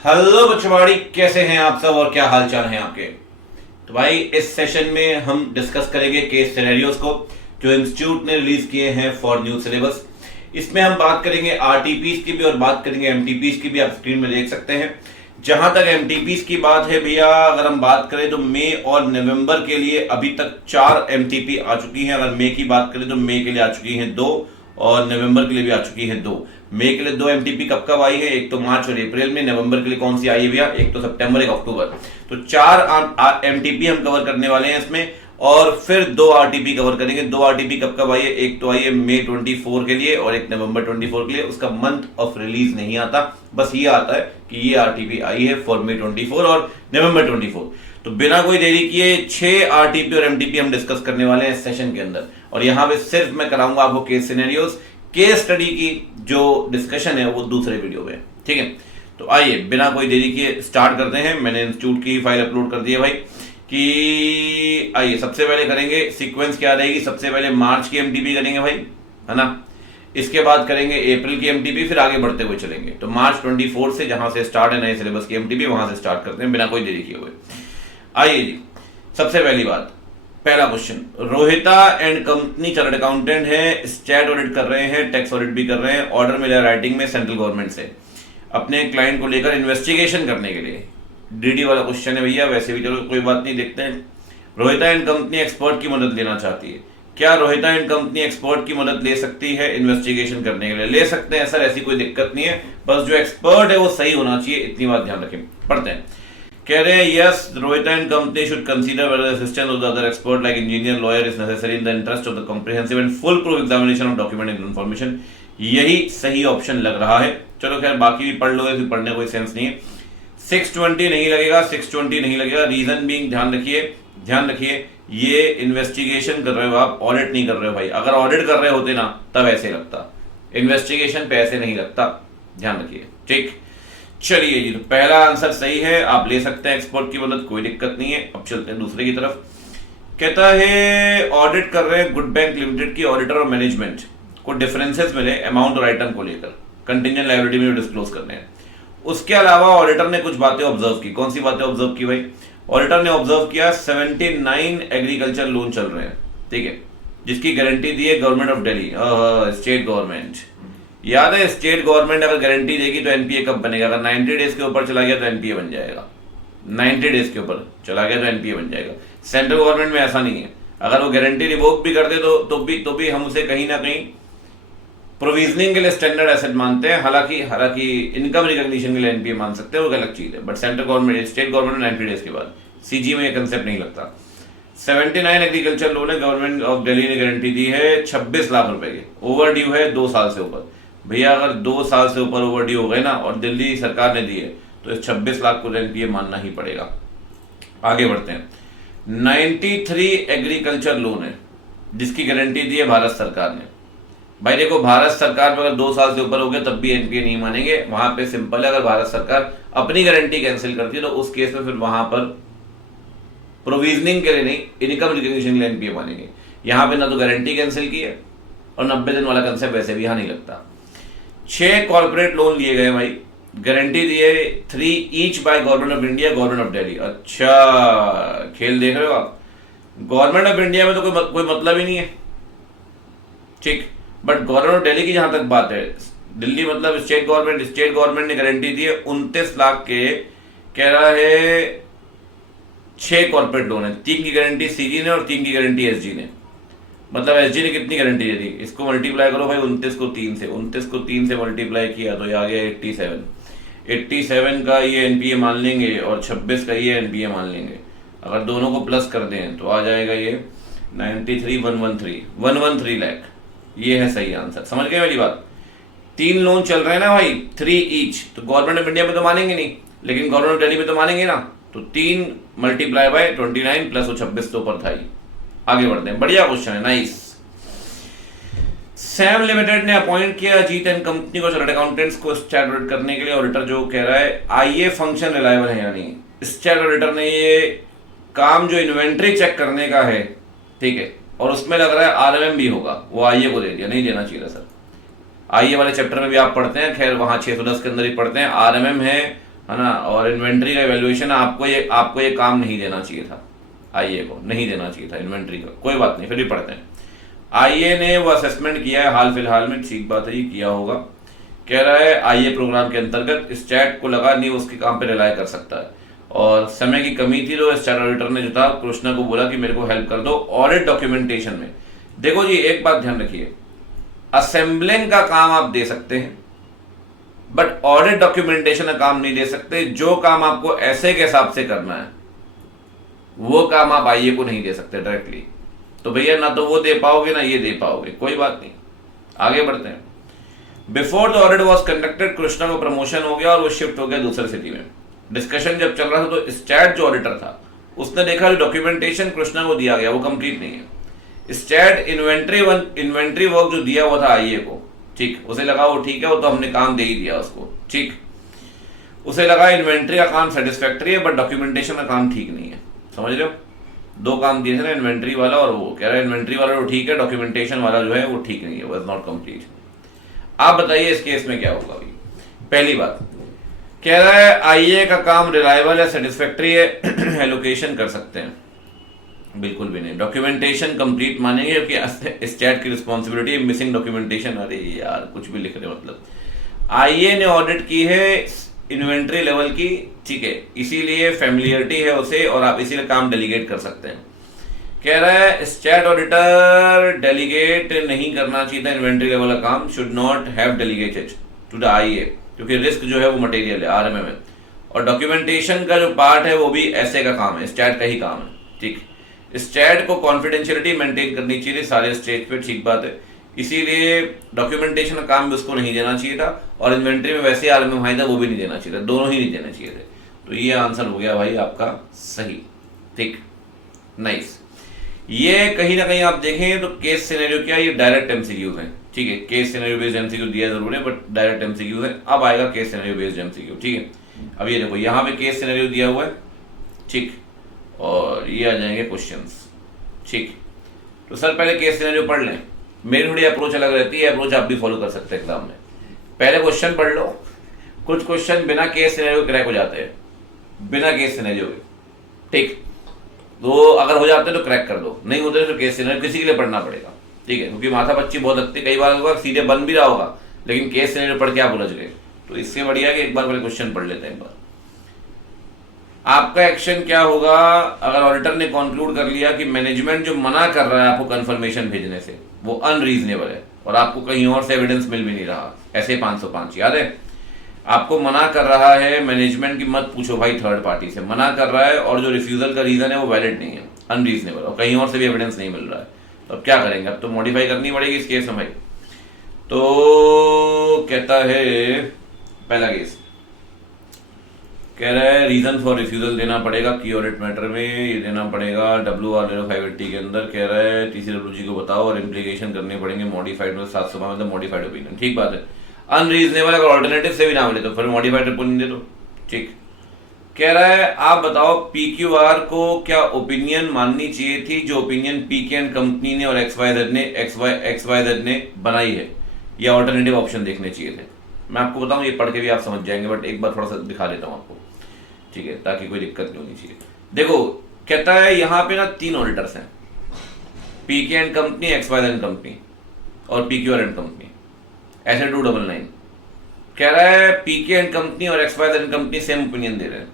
Hello बचवाड़ी, कैसे हैं आप सब और क्या हाल चाल है आपके। तो भाई इस सेशन में हम डिस्कस करेंगे केस सिनेरियोस को जो इंस्टीट्यूट ने रिलीज किए हैं फॉर न्यू सिलेबस। इसमें हम बात करेंगे आरटीपीस की भी और बात करेंगे एमटीपीस की भी। आप स्क्रीन में देख सकते हैं। जहां तक एमटीपीस की बात है भैया, अगर हम बात करें तो मई और नवंबर के लिए अभी तक 4 एमटीपी आ चुकी हैं। अगर मई की बात करें तो मई के लिए आ चुकी हैं 2 और नवंबर के लिए भी आ चुकी हैं 2। मई के लिए 2 एमटीपी कब कब आई है, एक तो मार्च और अप्रैल में। नवंबर के लिए कौन सी आई है भैया, एक तो सितंबर एक अक्टूबर। तो 4 एमटीपी हम कवर करने वाले हैं इसमें और फिर 2 आरटीपी कवर करेंगे। 2 आरटीपी कब कब आई है, एक तो आई है मई 24 के लिए और एक नवंबर 24 के लिए। उसका मंथ ऑफ रिलीज नहीं आता, बस ये आता है कि ये आरटीपी आई है फॉर मई 24 और नवंबर 24। तो बिना कोई देरी किए 6 आरटीपी और एमटीपी हम डिस्कस करने वाले हैं इस सेशन के अंदर। और यहां पे सिर्फ मैं कराऊंगा आपको केस सिनेरियोस। केस स्टडी की जो डिस्कशन है वो दूसरे वीडियो में, ठीक है। तो आइए बिना कोई देरी किए स्टार्ट करते हैं। मैंने इंस्टीट्यूट की फाइल अपलोड कर दी है भाई कि आइए सबसे पहले करेंगे सीक्वेंस क्या रहेगी। सबसे पहले मार्च की एमटीपी करेंगे भाई, है ना। इसके बाद करेंगे अप्रैल की एमटीपी, फिर आगे बढ़ते हुए चलेंगे। तो मार्च 24 से जहां से स्टार्ट है नए सिलेबस की एमटीपी, वहां से स्टार्ट करते हैं बिना कोई देरी किए हुए। आइए जी, सबसे पहली बात, पहला question, Rohita and company chartered accountant है, स्टैट ऑडिट कर रहे हैं, टैक्स ऑडिट भी कर रहे हैं। ऑर्डर मिला राइटिंग में सेंट्रल गवर्नमेंट से अपने क्लाइंट को लेकर इन्वेस्टिगेशन करने के लिए। डीडी वाला क्वेश्चन है भैया, वैसे भी चलो कोई बात नहीं, देखते हैं। रोहिता एंड कंपनी एक्सपर्ट की मदद लेना चाहती है। क्या रोहिता एंड कंपनी एक्सपर्ट की मदद ले सकती है इन्वेस्टिगेशन करने के लिए? ले सकते हैं सर, ऐसी कोई दिक्कत नहीं है, बस जो एक्सपर्ट है वो सही होना चाहिए, इतनी बात ध्यान रखें। पढ़ते हैं। कह रहे हैं yes, Rohita and company should consider whether assistance of the other expert like engineer lawyer is necessary in the interest of the comprehensive and full proof examination of document and information. यही सही ऑप्शन लग रहा है। चलो खैर बाकी भी पढ़ लो, पढ़ने कोई सेंस नहीं है। 620 नहीं लगेगा, 620 नहीं लगेगा। रीजन बीइंग, ध्यान रखिए ये इन्वेस्टिगेशन कर रहे हो आप, ऑडिट नहीं कर रहे हो भाई। अगर ऑडिट कर रहे होते ना तब ऐसे लगता, इन्वेस्टिगेशन पे ऐसे नहीं लगता, ध्यान रखिए, ठीक। चलिए जी, तो पहला आंसर सही है, आप ले सकते हैं एक्सपर्ट की मदद, कोई दिक्कत नहीं है। अब चलते हैं दूसरे की तरफ। कहता है ऑडिट कर रहे हैं गुड बैंक लिमिटेड की ऑडिटर और मैनेजमेंट को डिफरेंसेस मिले अमाउंट और आइटम को लेकर, कंटिंजेंट लायबिलिटी में डिस्क्लोज करने हैं। उसके अलावा ऑडिटर ने कुछ बातें ऑब्जर्व की। कौन सी बातें ऑब्जर्व की भाई? ऑडिटर ने ऑब्जर्व किया 79 एग्रीकल्चर लोन चल रहे हैं, ठीक है, जिसकी गारंटी दी है government of Delhi, state government. याद है, स्टेट गवर्नमेंट अगर गारंटी देगी तो एनपीए कब बनेगा? अगर 90 डेज के ऊपर चला गया तो एनपीए बन जाएगा। 90 डेज के ऊपर चला गया तो एनपीए बन जाएगा। सेंट्रल गवर्नमेंट में ऐसा नहीं है। अगर वो गारंटी रिवोक भी कर दे तो भी हम उसे कहीं ना कहीं प्रोविजनिंग के लिए स्टैंडर्ड एसेट मानते हैं। हालांकि इनकम रिकॉग्निशन के लिए एनपीए मान सकते हैं, वो अलग चीज है। But central government, state government 90 days के बाद, सीजी में ये कंसेप्ट नहीं लगता। 79 एग्रीकल्चर लोन है, गवर्नमेंट ऑफ दिल्ली ने गारंटी दी है 26 लाख रुपए की। ओवर ड्यू है 2 साल से ऊपर। भैया अगर 2 साल से ऊपर ओवर ड्यू हो गए ना और दिल्ली सरकार ने दी है तो इस 26 लाख को एनपीए मानना ही पड़ेगा। आगे बढ़ते हैं। 93 एग्रीकल्चर लोन है जिसकी गारंटी दी है भारत सरकार ने। भाई देखो, भारत सरकार में अगर 2 साल से ऊपर हो गए तब भी एनपीए नहीं मानेंगे। वहां पे सिंपल है, अगर भारत सरकार अपनी गारंटी कैंसिल करती है तो उस केस में फिर वहां पर प्रोविजनिंग के लिए नहीं, इनकम रिकग्निशन के लिए एनपीए मानेंगे। यहां पे ना तो गारंटी कैंसिल की है और 90 दिन वाला कंसेप्ट वैसे भी यहां नहीं लगता। 6 कॉर्पोरेट लोन लिए गए भाई, गारंटी दी है 3 each by government of India, government of Delhi. अच्छा खेल देख रहे हो आप, गवर्नमेंट ऑफ इंडिया में तो कोई मतलब ही नहीं है, ठीक। बट गवर्नमेंट ऑफ दिल्ली की जहां तक बात है, दिल्ली मतलब स्टेट गवर्नमेंट ने गारंटी दी है 29 लाख के। कह रहा है 6 कॉर्पोरेट लोन है, 3 की गारंटी सीजी ने और 3 की गारंटी एसजी ने। मतलब एसजी ने कितनी गारंटी दे दी? इसको मल्टीप्लाई करो भाई 29 को 3 से मल्टीप्लाई किया तो ये आ गया 87 का ये एनपीए मान लेंगे और 26 का ये एनपीए मान लेंगे। अगर दोनों को प्लस कर दें तो आ जाएगा ये 113 लाख। ये है सही आंसर। समझ गए मेरी बात? 3 लोन चल रहे हैं ना भाई, 3 ईच, तो गवर्नमेंट ऑफ इंडिया में तो मानेंगे नहीं, लेकिन गवर्नमेंट ऑफ दिल्ली में तो मानेंगे ना। तो 3 मल्टीप्लाई बाय 29 प्लस वो 26 तो ऊपर था ही। आगे बढ़ते हैं, बढ़िया क्वेश्चन है, नाइस। सैम लिमिटेड ने अपॉइंट किया अजीत एंड कंपनी को चार्टर्ड अकाउंटेंट्स को स्टैट ऑडिट करने के लिए। ऑडिटर जो कह रहा है आईए फंक्शन रिलायबल है, यानी स्टैट ऑडिटर ने ये काम जो इन्वेंट्री चेक करने का है, ठीक है, और उसमें लग रहा है आरएमएम भी होगा, वो आईए को दे दिया। नहीं देना चाहिए सर। आईए वाले चैप्टर में भी आप पढ़ते हैं, खैर वहां 610 के अंदर ही पढ़ते हैं। आरएमएम है है ना, और इन्वेंट्री का वैल्यूएशन आपको ये काम नहीं देना चाहिए था, आईए को नहीं देना चाहिए था इन्वेंट्री का, कोई बात नहीं, फिर भी पढ़ते हैं। आईए ने वो असेसमेंट किया है हाल फिलहाल में, ठीक बात है, ये किया होगा। कह रहा है आईए प्रोग्राम के अंतर्गत स्टैट को लगा नहीं उसके काम पे रिलाय कर सकता है, और समय की कमी थी तो स्टैट ऑडिटर ने जो था कृष्णा को बोला कि मेरे को हेल्प कर दो ऑडिट डॉक्यूमेंटेशन में। देखो जी, एक बात ध्यान रखिए, असेंबलिंग का काम आप दे सकते हैं बट ऑडिट डॉक्यूमेंटेशन का काम नहीं दे सकते। जो काम आपको ऐसे के हिसाब से करना है वो काम आप आईए को नहीं दे सकते डायरेक्टली। तो भैया ना तो वो दे पाओगे ना ये दे पाओगे, कोई बात नहीं, आगे बढ़ते हैं। Before the audit was conducted, Krishna को प्रमोशन हो गया और वो शिफ्ट हो गया दूसरे सिटी में। डिस्कशन जब चल रहा था तो स्टैट जो ऑडिटर था उसने देखा जो डॉक्यूमेंटेशन कृष्णा को दिया गया वो कंप्लीट नहीं है। स्टैट इन्वेंट्री वर्क जो दिया हुआ था आईए को, ठीक, उसे लगा वो ठीक है, वो तो हमने काम दे ही दिया उसको, ठीक, उसे लगा इन्वेंट्री का काम सेटिस्फैक्टरी है बट डॉक्यूमेंटेशन का काम ठीक नहीं है। समझ रहे हो, दो काम दिए थे ना, इन्वेंट्री वाला और वो कह रहा है इन्वेंट्री वाला तो ठीक है, डॉक्यूमेंटेशन वाला जो है वो ठीक नहीं है, वो इज नॉट कंप्लीट। आप बताइए इस केस में क्या होगा। अभी पहली बात कह रहा है आईए का काम रिलायबल है, सेटिस्फैक्टरी है, एलोकेशन कर सकते हैं, बिल्कुल भी नहीं। डॉक्यूमेंटेशन कंप्लीट मानेंगे क्योंकि स्टैट की रिस्पॉन्सिबिलिटी है मिसिंग डॉक्यूमेंटेशन। अरे यार कुछ भी लिख रहे मतलब। आईए ने ऑडिट की है इन्वेंट्री लेवल की, ठीक है, इसीलिए फैमिलियरिटी है उसे और आप इसीलिए काम डेलीगेट कर सकते हैं। कह रहा है स्टैट ऑडिटर डेलीगेट नहीं करना चाहिए था इन्वेंट्री लेवल का काम, should not have delegated to the IA, क्योंकि रिस्क जो है वो मटेरियल है आरएमए में, और डॉक्यूमेंटेशन का जो पार्ट है वो भी ऐसे का काम है, स्टैट का ही काम है, ठीक। स्टैट को कॉन्फिडेंशियलिटी मेंटेन करनी चाहिए सारे स्टेज पे, ठीक बात है, इसीलिए डॉक्यूमेंटेशन का काम भी उसको नहीं देना चाहिए था, और इन्वेंट्री में वैसे आरएमए भाई था वो भी नहीं देना चाहिए था, दोनों ही नहीं देना चाहिए थे। तो ये आंसर हो गया भाई आपका सही, ठीक, नाइस। ये कहीं ना कहीं आप देखें तो केस सिनेरियो क्या, ये डायरेक्ट एमसीक्यूज हैं, ठीक है, केस सिनेरियो बेस्ड एमसीक्यू दिया जरूर है बट डायरेक्ट एमसीक्यूज है। अब आएगा केस सिनेरियो बेस्ड एमसीक्यू, ठीक है। अब ये देखो यहाँ पे केस सिनेरियो दिया हुआ है, ठीक, और ये आ जाएंगे क्वेश्चंस, ठीक। तो सर पहले केस सिनेरियो पढ़ लें, मेरी थोड़ी अप्रोच अलग रहती है, अप्रोच आप भी फॉलो कर सकते हैं एग्जाम में। पहले क्वेश्चन पढ़ लो, कुछ क्वेश्चन बिना केस सिनेरियो क्रैक हो जाते हैं, बिना केस सिनेरियो के, ठीक, तो अगर हो जाते हैं तो क्रैक कर दो, नहीं होते तो केस सिनेरियो किसी के लिए पढ़ना पड़ेगा, ठीक है, क्योंकि माथा पच्ची बहुत लगती है, कई बार होगा सीधे बन भी रहा होगा लेकिन केस सिनेरियो पढ़ के आप उलझ गए, तो इससे बढ़िया कि एक बार पहले क्वेश्चन पढ़ लेते हैं एक बार। आपका एक्शन क्या होगा अगर ऑडिटर ने कंक्लूड कर लिया कि मैनेजमेंट जो मना कर रहा है आपको कंफर्मेशन भेजने से वो अनरीजनेबल है और आपको कहीं और से एविडेंस मिल भी नहीं रहा, ऐसे 505 याद है, आपको मना कर रहा है मैनेजमेंट की, मत पूछो भाई, थर्ड पार्टी से मना कर रहा है और जो रिफ्यूजल का रीजन है वो वैलिड नहीं है, अनरीजनेबल, और कहीं और से भी एविडेंस नहीं मिल रहा है, तो अब क्या करेंगे, अब तो मॉडिफाई करनी पड़ेगी इस केस में भाई। तो कहता है पहला केस कह रहा है रीजन फॉर रिफ्यूजल देना पड़ेगा की ऑडिट मैटर में, ये देना पड़ेगा WR0580 के अंदर। कह रहा है TCWG को बताओ और इम्प्लीकेशन करने पड़ेंगे मॉडिफाइड में 700 मतलब मॉडिफाइड ओपिनियन, ठीक बात है। अनरीजनेबल अगर ऑल्टरनेटिव से भी ना मिले तो फिर मॉडिफाइड ओपिनियन दे दो, ठीक। कह रहा है आप बताओ PQR को क्या ओपिनियन माननी चाहिए थी जो ओपिनियन PK एंड कंपनी ने और XYZ ने बनाई है, या ऑल्टरनेटिव ऑप्शन देखने चाहिए थे। मैं आपको बताऊं ये पढ़ के भी आप समझ जाएंगे बट एक बार थोड़ा सा दिखा देता हूं आपको, ठीक है, ताकि कोई दिक्कत नहीं होनी चाहिए। देखो कहता है यहाँ पे ना 3 ऑडिटर्स हैं, PK and company, XYZ company और PQR एंड कंपनी, ऐसे 299। कह रहा है PK एंड कंपनी और XYZ कंपनी सेम ओपिनियन दे रहे हैं,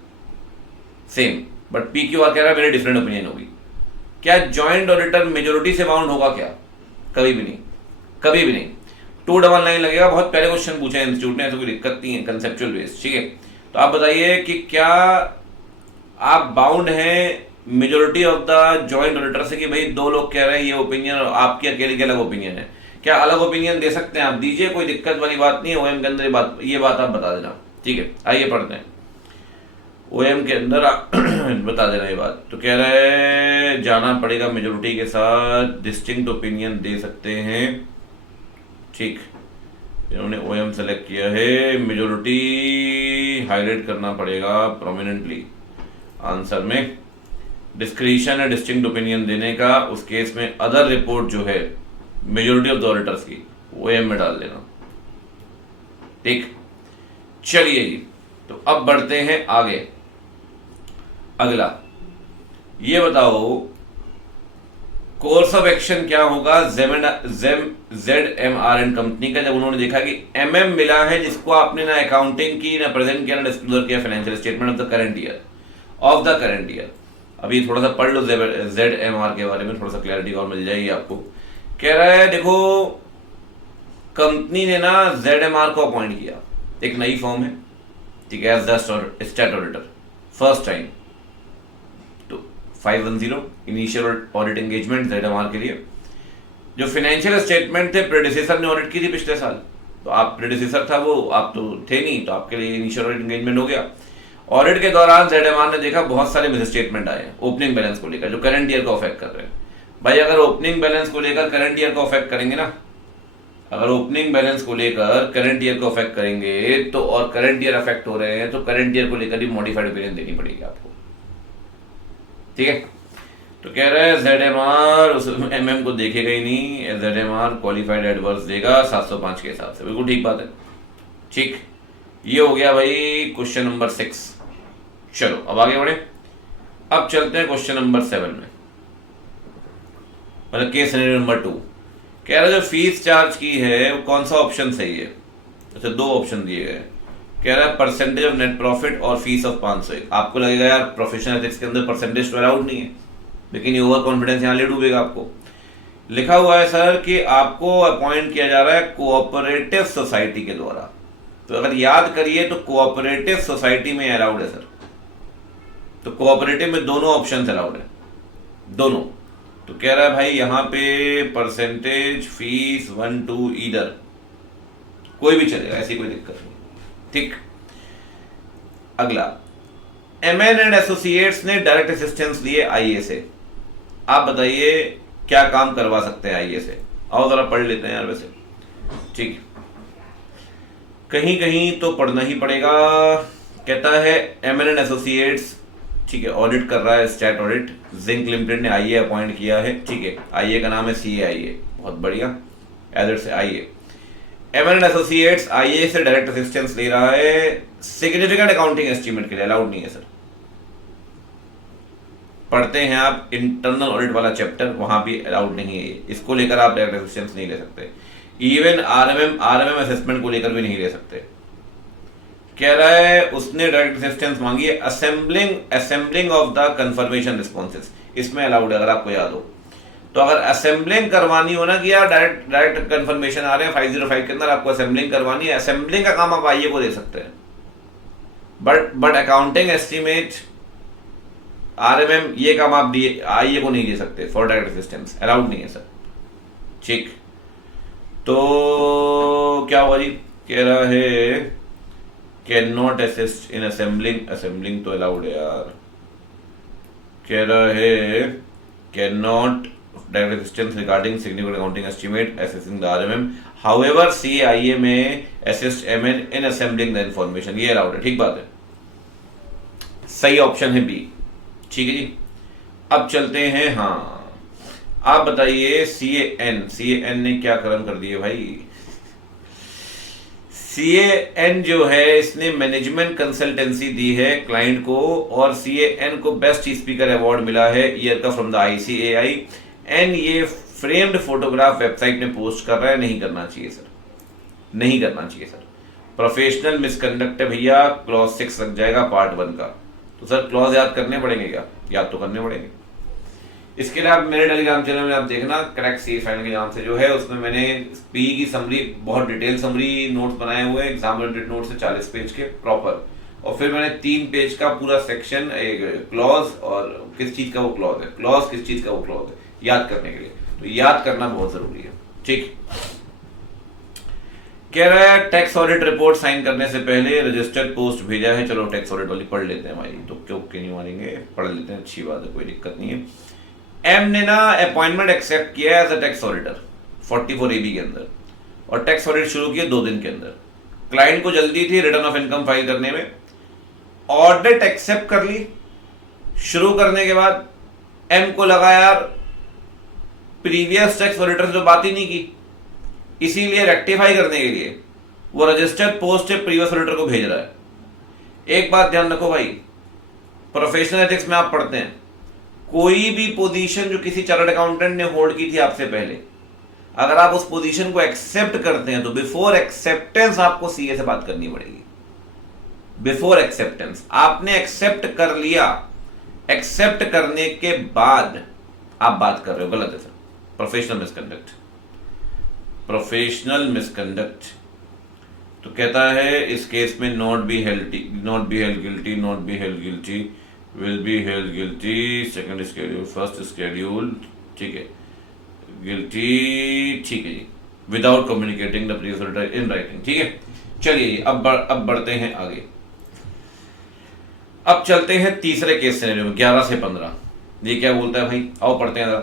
सेम, बट PQR कह रहा है मेरी डिफरेंट ओपिनियन होगी। क्या जॉइंट ऑडिटर मेजोरिटी से बाउंड होगा क्या? कभी भी नहीं, कभी भी नहीं। 299 लगेगा, बहुत पहले क्वेश्चन पूछे हैं इंस्टीट्यूट ने, ऐसा कोई दिक्कत नहीं है, कंसेप्चुअल बेस्ड, ठीक है। तो आप बताइए कि क्या आप बाउंड हैं majority of the joint auditor से कि भाई 2 लोग कह रहे हैं ये ओपिनियन और आपकी अकेले की अलग ओपिनियन है, क्या अलग ओपिनियन दे सकते हैं? आप दीजिए, कोई दिक्कत वाली बात नहीं है। ओएम के अंदर ये बात आप बता देना, ठीक है। आइए पढ़ते हैं, ओएम के अंदर बता देना ये बात। तो कह रहे हैं जाना पड़ेगा मेजोरिटी के साथ, डिस्टिंक्ट ओपिनियन दे सकते हैं, ठीक। इन्होंने ओएम सेलेक्ट किया है, मेजोरिटी हाईलाइट करना पड़ेगा प्रोमिनेंटली आंसर में। डिस्क्रिशन है डिस्टिंक्ट ओपिनियन देने का, उस केस में अदर रिपोर्ट जो है मेजोरिटी ऑफ द ऑडिटर्स की ओएम में डाल देना, ठीक। चलिए जी, तो अब बढ़ते हैं आगे। अगला ये बताओ कोर्स ऑफ एक्शन क्या होगा ZMRN कंपनी का, जब उन्होंने देखा कि MM मिला है जिसको आपने ना अकाउंटिंग की, ना प्रेजेंट किया, ना डिस्क्लोजर किया financial statement of the current year. अभी थोड़ा सा पढ़ लो ZMR के बारे में, थोड़ा सा क्लैरिटी और मिल जाएगी आपको। कह रहा है देखो कंपनी ने ना ZMR को अपॉइंट किया, एक नई फॉर्म है, ठीक है, as the stat auditor first time. तो 510 इनिशियल ऑडिट एंगेजमेंट ZMR के लिए। जो फाइनेंशियल स्टेटमेंट थे प्रेडिसेसर ने ऑडिट की थी पिछले साल, तो आप प्रेडिसेसर था वो, आप तो थे नहीं, तो आपके लिए इनिशियल ऑडिट एंगेजमेंट हो गया। ऑडिट के दौरान ZMR ने देखा बहुत सारे मिस स्टेटमेंट आए हैं ओपनिंग बैलेंस को लेकर, जो करंट ईयर को अफेक्ट कर रहे हैं। भाई अगर ओपनिंग बैलेंस को लेकर करंट ईयर को अफेक्ट करेंगे ना, अगर ओपनिंग बैलेंस को लेकर करंट ईयर को अफेक्ट करेंगे तो, और करंट ईयर अफेक्ट हो रहे हैं, तो करंट ईयर को लेकर भी मॉडिफाइड ओपिनियन देनी पड़ेगी आपको, ठीक है। तो कह रहे हैं ZMR उस MM को देखेगा ही नहीं, ZMR क्वालिफाइड एडवर्स देगा 705 के हिसाब से। बिल्कुल ठीक बात है, ठीक। ये हो गया भाई क्वेश्चन नंबर 6। चलो अब आगे बढ़े। अब चलते हैं क्वेश्चन नंबर 7 में, मतलब केस सिनेरियो नंबर 2। कह रहा है जो फीस चार्ज की है वो कौन सा ऑप्शन सही है। अच्छा, दो ऑप्शन दिए गए। कह रहा है परसेंटेज ऑफ नेट प्रॉफिट और फीस ऑफ 500। आपको लगेगा यार प्रोफेशनल एथिक्स के अंदर परसेंटेज तो अलाउड नहीं है, लेकिन ये ओवर कॉन्फिडेंस यहाँ ले डूबेगा आपको। लिखा हुआ है सर कि आपको अपॉइंट किया जा रहा है कोऑपरेटिव सोसाइटी के द्वारा। तो अगर याद करिए तो कोऑपरेटिव सोसाइटी में अलाउड है सर, तो कोऑपरेटिव में दोनों ऑप्शन अलाउड है, दोनों। तो कह रहा है भाई यहाँ पे परसेंटेज, फीस, 1 2 ईदर कोई भी चलेगा, ऐसी कोई दिक्कत नहीं, ठीक। अगला MN एंड एसोसिएट्स ने डायरेक्ट असिस्टेंस लिए IE से। आप बताइए क्या काम करवा सकते हैं IE से। आओ जरा पढ़ लेते हैं यार, वैसे ठीक, कहीं कहीं तो पढ़ना ही पड़ेगा। कहता है MN एंड एसोसिएट्स, ठीक है, ऑडिट कर रहा है स्टैट ऑडिट। जिंक लिमिटेड ने IE अपॉइंट किया है, ठीक है, IE का नाम है CAIA, बहुत बढ़िया, एज से IE। MN and associates IE से डायरेक्ट असिस्टेंस ले रहा है सिग्निफिकेंट अकाउंटिंग एस्टीमेट के लिए। अलाउड नहीं है सर। पढ़ते हैं आप इंटरनल ऑडिट वाला चैप्टर, वहां भी अलाउड नहीं है, इसको लेकर आप डायरेक्ट असिस्टेंस नहीं ले सकते। इवन RMM असेसमेंट को लेकर भी नहीं ले सकते। कह रहा है उसने डायरेक्ट असिस्टेंस मांगी है assembling of the confirmation responses, इसमें अलाउड है अगर आपको याद हो। तो अगर असेंबलिंग करवानी हो ना कि यार डायरेक्ट कंफर्मेशन आ रहे हैं 505 के अंदर, आपको असेंबलिंग करवानी है, असेंबलिंग का काम आप IE को दे सकते हैं। बट अकाउंटिंग एस्टीमेट, RMM, ये काम आप IE को नहीं दे सकते फॉर डायरेक्ट असिस्टेंस, अलाउड नहीं है सर, ठीक। तो क्या हुआ जी, कह रहा है can not assist in assembling तो अलाउड है यार। कह रहा है can not direct assistance regarding significant accounting estimate assessing the RMM, however CAIA में assist MN in assembling the information, ये अलाउड है, ठीक बात है, सही ऑप्शन है B, ठीक है जी। अब चलते हैं, हाँ आप बताइए CAN ने क्या कर्म कर दिए भाई। CAN जो है इसने मैनेजमेंट कंसल्टेंसी दी है क्लाइंट को, और CAN को बेस्ट स्पीकर अवार्ड मिला है ईयर का फ्रॉम द ICAI। एंड ये फ्रेम्ड फोटोग्राफ वेबसाइट में पोस्ट कर रहा है, नहीं करना चाहिए सर, नहीं करना चाहिए सर, प्रोफेशनल मिसकंडक्ट है भैया, क्लॉज 6 लग जाएगा पार्ट 1 का। तो सर क्लॉज याद करने पड़ेंगे क्या, याद तो करने पड़ेंगे। इसके लिए आप मेरे टेलीग्राम चैनल में आप देखना, क्रैक CA फाइनल के नाम से जो है, उसमें मैंने PE की समरी, बहुत डिटेल समरी नोट्स बनाए हुए हैं, एग्जाम रिलेटेड नोट्स है 40 पेज के प्रॉपर, और फिर मैंने 3 पेज का पूरा सेक्शन क्लॉज और किस चीज का वो क्लॉज है, क्लॉज किस चीज का वो क्लॉज है, याद करने के लिए। तो याद करना बहुत जरूरी है, ठीक। कह रहा है टैक्स ऑडिट रिपोर्ट साइन करने से पहले रजिस्टर्ड पोस्ट भेजा है। चलो टैक्स ऑडिट वाली पढ़ लेते हैं भाई, तो क्यों नहीं मारेंगे, पढ़ लेते हैं, अच्छी बात है, कोई दिक्कत नहीं है। M ने ना अपॉइंटमेंट एक्सेप्ट किया as a tax auditor 44 AB के अंदर, और टैक्स ऑडिट शुरू किया 2 दिन के अंदर। क्लाइंट को जल्दी थी रिटर्न ऑफ इनकम फाइल करने में, ऑडिट एक्सेप्ट कर ली। शुरू करने के बाद M को लगा यार प्रीवियस टैक्स ऑडिटर से तो बात ही नहीं की, इसीलिए रेक्टिफाई करने के लिए वो रजिस्टर्ड पोस्ट प्रीवियस ऑडिटर को भेज रहा है। एक बात ध्यान रखो भाई, प्रोफेशनल एथिक्स में आप पढ़ते हैं, कोई भी पोजीशन जो किसी चार्टर्ड अकाउंटेंट ने होल्ड की थी आपसे पहले, अगर आप उस पोजीशन को एक्सेप्ट करते हैं तो बिफोर एक्सेप्टेंस आपको सीए से बात करनी पड़ेगी। बिफोर एक्सेप्टेंस आपने एक्सेप्ट कर लिया, एक्सेप्ट करने के बाद आप बात कर रहे हो, गलत है sir. Professional misconduct, professional misconduct तो कहता है इस केस में not be held guilty, not be held guilty, will be held guilty, second schedule, first schedule, ठीक है, गिल्टी, ठीक है जी, without communicating the previous order in writing, ठीक है। चलिए जी, अब बढ़ते हैं आगे। अब चलते हैं तीसरे केस सिनेरियो में, 11 से 15। ये क्या बोलता है भाई, आओ पढ़ते हैं जरा।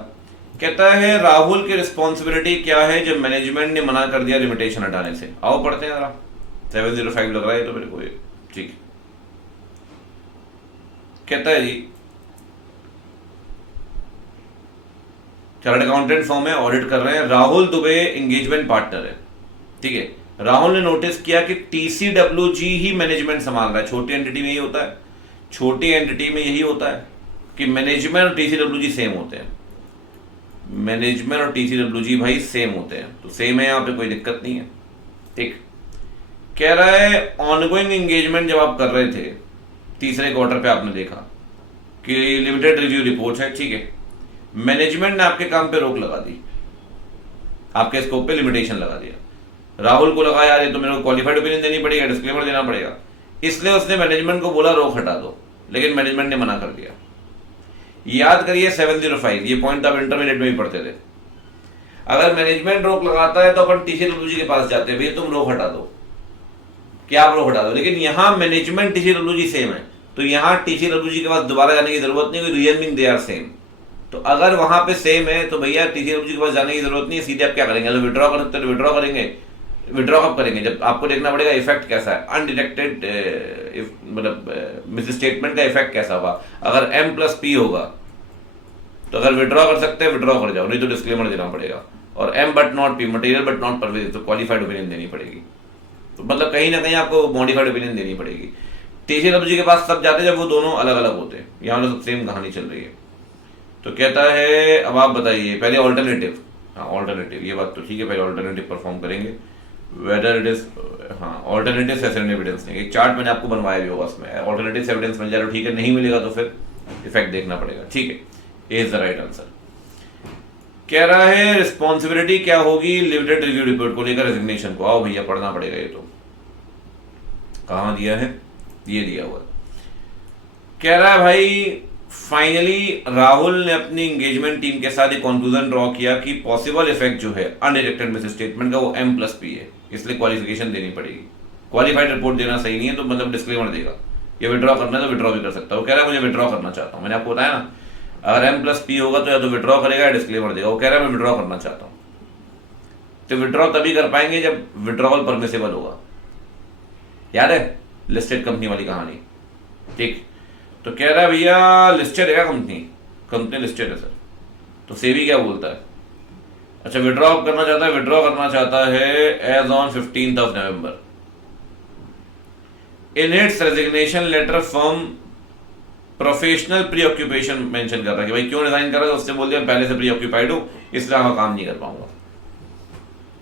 कहता है राहुल की रिस्पॉन्सिबिलिटी क्या है जब मैनेजमेंट ने मना कर दिया लिमिटेशन हटाने से। आओ पढ़ते हैं जरा। 705 लग रहा है तो मेरे को, ठीक। कहता है जी चार्टर्ड अकाउंटेंट फॉर्म में ऑडिट कर रहे हैं, राहुल दुबे एंगेजमेंट पार्टनर है, ठीक है। राहुल ने नोटिस किया कि टीसीडब्ल्यूजी ही मैनेजमेंट संभाल रहा है। छोटी एंटिटी में यही होता है, छोटी एंटिटी में यही होता है कि मैनेजमेंट और टीसीडब्ल्यूजी सेम होते हैं। मैनेजमेंट और टीसीडब्ल्यूजी भाई सेम होते हैं, तो सेम है, यहाँ पे कोई दिक्कत नहीं है, ठीक। कह रहा है ऑनगोइंग एंगेजमेंट जब आप कर रहे थे तीसरे क्वार्टर पे, आपने देखा कि लिमिटेड रिव्यू रिपोर्ट है, ठीक है, मैनेजमेंट ने आपके काम पे रोक लगा दी, आपके स्कोप पे लिमिटेशन लगा दिया। राहुल को लगा यार ये तो मेरे को क्वालिफाइड ओपिनियन देनी पड़ेगा, डिस्क्लेमर देना पड़ेगा, इसलिए उसने मैनेजमेंट को बोला रोक हटा दो, लेकिन मैनेजमेंट ने मना कर दिया। याद करिए 705, ये पॉइंट आप इंटरमीडिएट में भी पढ़ते थे। अगर मैनेजमेंट रोक लगाता है तो अपन टीसीडब्ल्यूजी के पास जाते हैं, भैया तुम रोक हटा दो, क्या आप रोक हटा दो, लेकिन यहाँ मैनेजमेंट टीसीडब्ल्यूजी सेम है, तो यहाँ टीसीडब्ल्यूजी के पास दोबारा जाने की जरूरत नहीं, reason being they are same. तो अगर वहां पे सेम है तो भैया टीसीडब्ल्यूजी के पास जाने की जरूरत नहीं है, सीधे आप क्या करेंगे, अगर विड्रॉ कर सकते हैं विड्रॉ करेंगे। विड्रॉ कब करेंगे, जब आपको देखना पड़ेगा इफेक्ट कैसा है, अनडिटेक्टेड मतलब मिस स्टेटमेंट का इफेक्ट कैसा होगा। अगर M+P होगा तो अगर विड्रॉ कर सकते हैं विड्रॉ कर जाओ, नहीं तो डिस्क्लेमर देना पड़ेगा। और M but not P, material but not pervasive, तो क्वालिफाइड ओपिनियन देनी पड़ेगी। तो मतलब कहीं ना कहीं आपको मॉडिफाइड ओपिनियन देनी पड़ेगी। टीसीडब्ल्यूजी के पास सब जाते हैं जब वो दोनों अलग अलग होते हैं, यहाँ तो सब सेम कहानी चल रही है। तो कहता है अब आप बताइए पहले ऑल्टरनेटिव, हाँ ऑल्टरनेटिव, ये बात तो ठीक है, पहले ऑल्टरनेटिव परफॉर्म करेंगे, वेदर इट इज, हाँ ऑल्टरनेटिव एसेंट एविडेंस नहीं, एक चार्ट मैंने आपको बनवाया भी होगा, उसमें ऑल्टरनेटिव एविडेंस मिल जाए तो ठीक है, नहीं मिलेगा तो फिर इफेक्ट देखना पड़ेगा, ठीक है। ए इज द राइट आंसर। कह रहा है रिस्पॉन्सिबिलिटी क्या होगी लिमिटेड रिव्यू रिपोर्ट को लेकर रेजिग्नेशन को। आओ भैया पढ़ना पड़ेगा, ये तो कहाँ दिया है, ये दिया हुआ। कह रहा है भाई फाइनली राहुल ने अपनी एंगेजमेंट टीम के साथ एक कंक्लूजन ड्रॉ किया कि पॉसिबल इफेक्ट जो है अनडिटेक्टेड मिस स्टेटमेंट का वो M+P है, इसलिए क्वालिफिकेशन देनी पड़ेगी। क्वालिफाइड रिपोर्ट देना सही नहीं है तो मतलब डिस्क्लेमर देगा, ये विड्रॉ करना है तो विड्रॉ भी कर सकता है। वो कह रहा है मुझे विड्रॉ करना चाहता हूँ, मैंने आपको बताया ना अगर M+P होगा तो या तो विड्रॉ करेगा या डिस्क्लेमर देगा। वो कह रहा है मैं विड्रॉ करना चाहता हूँ, तो विड्रॉ तभी कर पाएंगे जब विड्रॉवल परमिसेबल होगा। याद है लिस्टेड कंपनी वाली कहानी, ठीक। तो कह रहा है भैया लिस्टेड है क्या कंपनी, कंपनी लिस्टेड है सर। तो सेबी क्या बोलता है, अच्छा विड्रॉ करना चाहता है, विड्रॉ करना चाहता है as on 15 November. In its resignation letter from professional preoccupation mention कर रहा है कि भाई क्यों रिजाइन कर रहा है, उससे बोल दिया पहले से प्री ऑक्यूपाइड हूं इसलिए मैं काम नहीं कर पाऊंगा।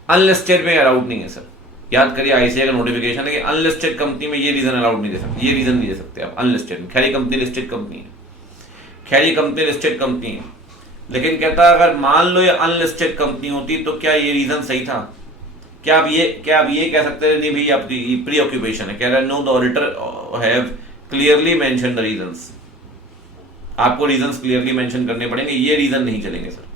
अनलिस्टेड में अलाउड नहीं है सर, याद करिए आईसीआई का नोटिफिकेशन है कि अनलिस्टेड कंपनी में ये रीजन अलाउड नहीं दे सकते, ये रीजन नहीं दे सकते आप अनलिस्टेड में। खैरी कंपनी लिस्टेड कंपनी है, खैरी कंपनी लिस्टेड कंपनी है, लेकिन कहता है अगर मान लो ये अनलिस्टेड कंपनी होती तो क्या ये रीजन सही था, क्या आप ये कह सकते हैं नहीं भाई आपकी प्री ऑक्यूपेशन है। कह रहा है know the auditor have clearly mention the reasons, आपको रीजंस क्लियरली मेंशन करने पड़ेंगे, ये रीजन नहीं चलेंगे सर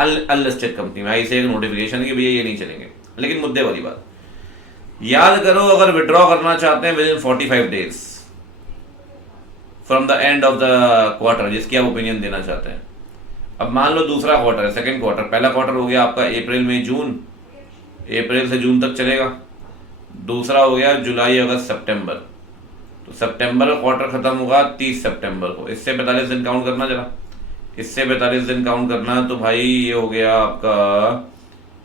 अनलिस्टेड कंपनी में। आईसीआई का नोटिफिकेशन है कि भैया ये नहीं चलेंगे। लेकिन मुद्दे वाली बात याद करो, अगर विड्रॉ करना चाहते हैं with in 45 days from the end of the quarter जिसकी आप ओपिनियन देना चाहते हैं। अब मान लो दूसरा क्वार्टर है, सेकंड क्वार्टर, पहला क्वार्टर हो गया आपका अप्रैल मई जून, अप्रैल से जून तक चलेगा, दूसरा हो गया जुलाई अगस्त सितंबर, तो सितंबर का क्वार्टर खत्म होगा 30 सितंबर को। इससे 45 दिन काउंट करना जरा, इससे 45 दिन काउंट करना, तो भाई ये हो गया आपका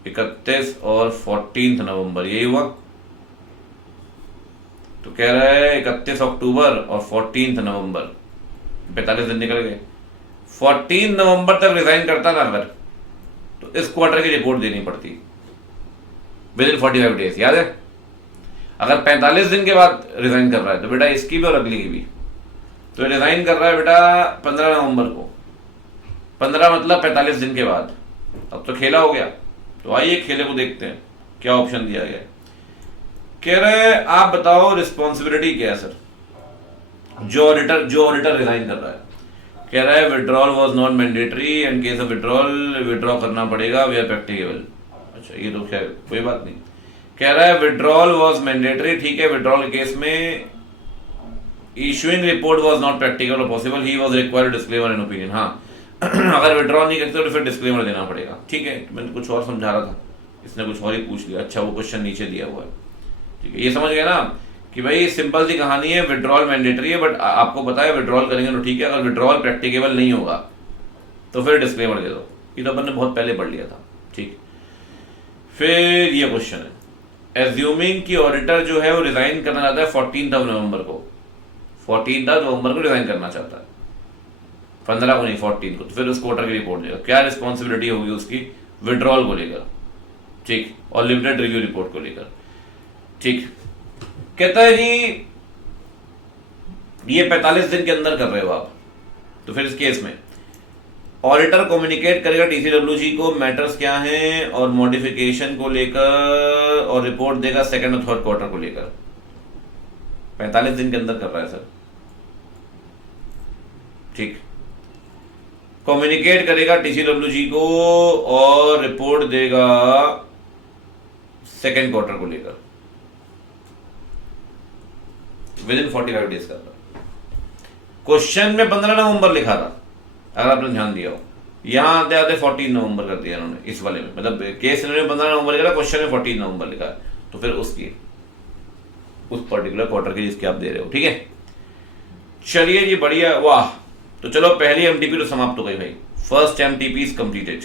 31 और 14 नवंबर, यही हुआ तो कह रहा है 31 अक्टूबर और 14 नवंबर, 45 दिन निकल गए। 14 नवंबर तक रिजाइन करता ना अगर, तो इस क्वार्टर की रिपोर्ट देनी पड़ती विद इन 45 डेज, याद है। अगर 45 दिन के बाद रिजाइन कर रहा है तो बेटा इसकी भी और अगली की भी। तो रिजाइन कर रहा है बेटा 15 नवंबर को, 15 मतलब 45 दिन के बाद। अब तो खेला हो गया, तो आइए खेले को देखते हैं क्या ऑप्शन दिया गया। कह रहे आप बताओ रिस्पॉन्सिबिलिटी क्या है सर, जो ऑडिटर रिजाइन कर रहा है। कह रहा है withdrawal was not mandatory and case of withdrawal withdraw करना पड़ेगा वी आर प्रैक्टिकेबल। अच्छा ये तो खैर कोई बात नहीं। कह रहा है विड्रॉल वाज मैंडेटरी, ठीक है। विड्रॉल केस में issuing report was not practical और possible, he was required disclaimer and opinion. हाँ अगर विड्रॉल नहीं करते तो फिर डिस्क्लेमर देना पड़ेगा, ठीक है। मैंने कुछ और समझा रहा था, इसने कुछ और ही पूछ लिया। अच्छा वो क्वेश्चन नीचे दिया हुआ है, ठीक है। ये समझ गए ना कि भाई सिंपल सी कहानी है, विड्रॉल मैंडेटरी है बट आपको पता है विड्रॉल करेंगे तो ठीक है, अगर विड्रॉल प्रैक्टिकेबल नहीं होगा तो फिर डिस्क्लेमर दे दो। ये तो अपन ने बहुत पहले पढ़ लिया था, ठीक। फिर ये क्वेश्चन है, एज्यूमिंग कि ऑडिटर जो है वो रिजाइन करना चाहता है 14 नवंबर को, 14 नवंबर को रिजाइन करना चाहता है, 15 को नहीं 14 को, तो फिर उस क्वार्टर की रिपोर्ट देगा। क्या रिस्पॉन्सिबिलिटी होगी उसकी विड्रॉल को लेकर, ठीक, और लिमिटेड रिव्यू रिपोर्ट को लेकर, ठीक। कहता है जी ये 45 दिन के अंदर कर रहे हो आप, तो फिर इस केस में ऑडिटर कम्युनिकेट करेगा टीसीडब्ल्यूजी को मैटर्स क्या हैं और मॉडिफिकेशन को लेकर, और रिपोर्ट देगा सेकंड और थर्ड क्वार्टर को लेकर। 45 दिन के अंदर कर रहा है सर, ठीक। कम्युनिकेट करेगा टीसीडब्ल्यूजी को और रिपोर्ट देगा सेकंड क्वार्टर को लेकर विद इन 45 डेज कर रहा। क्वेश्चन में 15 नवंबर लिखा था, अगर आपने ध्यान दिया हो। यहां आते आते 14 नवंबर कर दिया इन्होंने इस वाले में, मतलब केस इन्होंने 15 नवंबर लिखा, क्वेश्चन में 14 नवंबर लिखा है, तो फिर उसकी उस पर्टिकुलर क्वार्टर की जिसकी आप दे रहे हो, ठीक है। चलिए जी बढ़िया, वाह। तो चलो पहली एमटीपी तो समाप्त हो गई भाई, फर्स्ट एमटीपी इज कंप्लीटेड।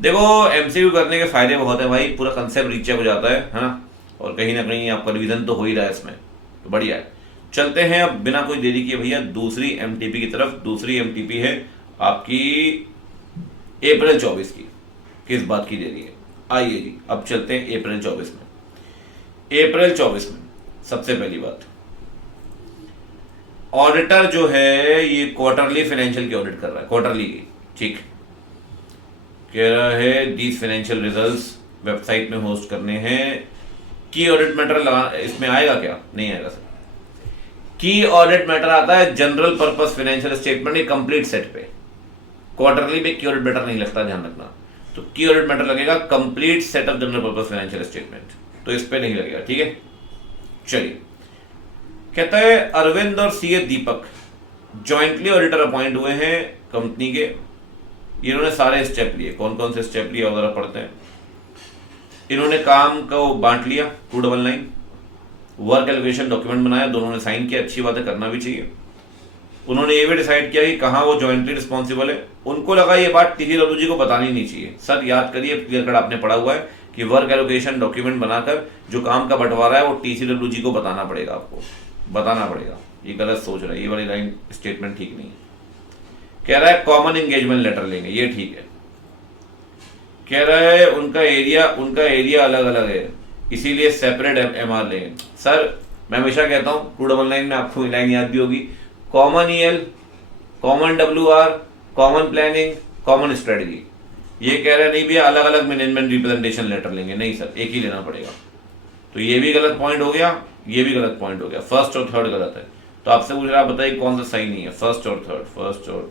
देखो एमसीक्यू करने के फायदे बहुत है भाई, पूरा कंसेप्ट रीचेक हो जाता है ना, और कहीं ना कहीं आपका रिवीजन तो हो ही रहा है इसमें, तो बढ़िया है। चलते हैं अब बिना कोई देरी किए भैया दूसरी एमटीपी की तरफ। दूसरी एमटीपी है आपकी अप्रैल 24 की। किस बात की देरी है, आइए जी अब चलते हैं अप्रैल 24 में। अप्रैल 24 में सबसे पहली बात, ऑडिटर जो है ये क्वार्टरली फाइनेंशियल की ऑडिट कर रहा है, क्वार्टरली की, ठीक। कह रहा है दीज फाइनेंशियल रिजल्ट्स वेबसाइट में होस्ट करने हैं। की ऑडिट मैटर लगा इसमें आएगा क्या, नहीं आएगा सर। की ऑडिट मैटर आता है जनरल पर्पस फाइनेंशियल स्टेटमेंट के कंप्लीट सेट पे, क्वार्टरली में की ऑडिट मैटर नहीं लगता, ध्यान रखना। तो की ऑडिट मैटर लगेगा complete set of general purpose financial statement, तो इस पे नहीं लगेगा, ठीक है। चलिए कहता है अरविंद और सीए दीपक जॉइंटली ऑडिटर अपॉइंट हुए हैं कंपनी के। इन्होंने सारे स्टेप लिए, कौन कौन से स्टेप लिए वगैरह पढ़ते हैं। इन्होंने काम को बांट लिया 299, वर्क एलोकेशन डॉक्यूमेंट बनाया, दोनों ने साइन किया, अच्छी बात है, करना भी चाहिए। उन्होंने ये भी डिसाइड किया कि कहाँ वो जॉइंटली रिस्पॉन्सिबल है। उनको लगा ये बात टीसीडब्ल्यूजी को बतानी नहीं चाहिए। सर याद करिए, क्लियर कट आपने पढ़ा हुआ है कि वर्क एलोकेशन डॉक्यूमेंट बनाकर जो काम का बंटवारा है वो टीसीडब्ल्यूजी को बताना पड़ेगा, आपको बताना पड़ेगा। ये गलत सोच रहा है, ये वाली लाइन स्टेटमेंट ठीक नहीं है। कह रहा है कॉमन एंगेजमेंट लेटर लेंगे, ये ठीक है। कह रहा है उनका एरिया अलग अलग है, इसीलिए सेपरेट एमआर लेंगे। सर मैं हमेशा कहता हूँ 299 में आपको लाइन याद भी होगी, common EL, common WR, common planning, common strategy. ये कह रहे नहीं भैया अलग अलग मैनेजमेंट रिप्रेजेंटेशन लेटर लेंगे, नहीं सर एक ही लेना पड़ेगा। तो ये भी गलत पॉइंट हो गया, ये भी गलत पॉइंट हो गया, फर्स्ट और थर्ड गलत है। तो आपसे पूछ रहा, आप बताइए कौन सा सही नहीं है, फर्स्ट और थर्ड, फर्स्ट और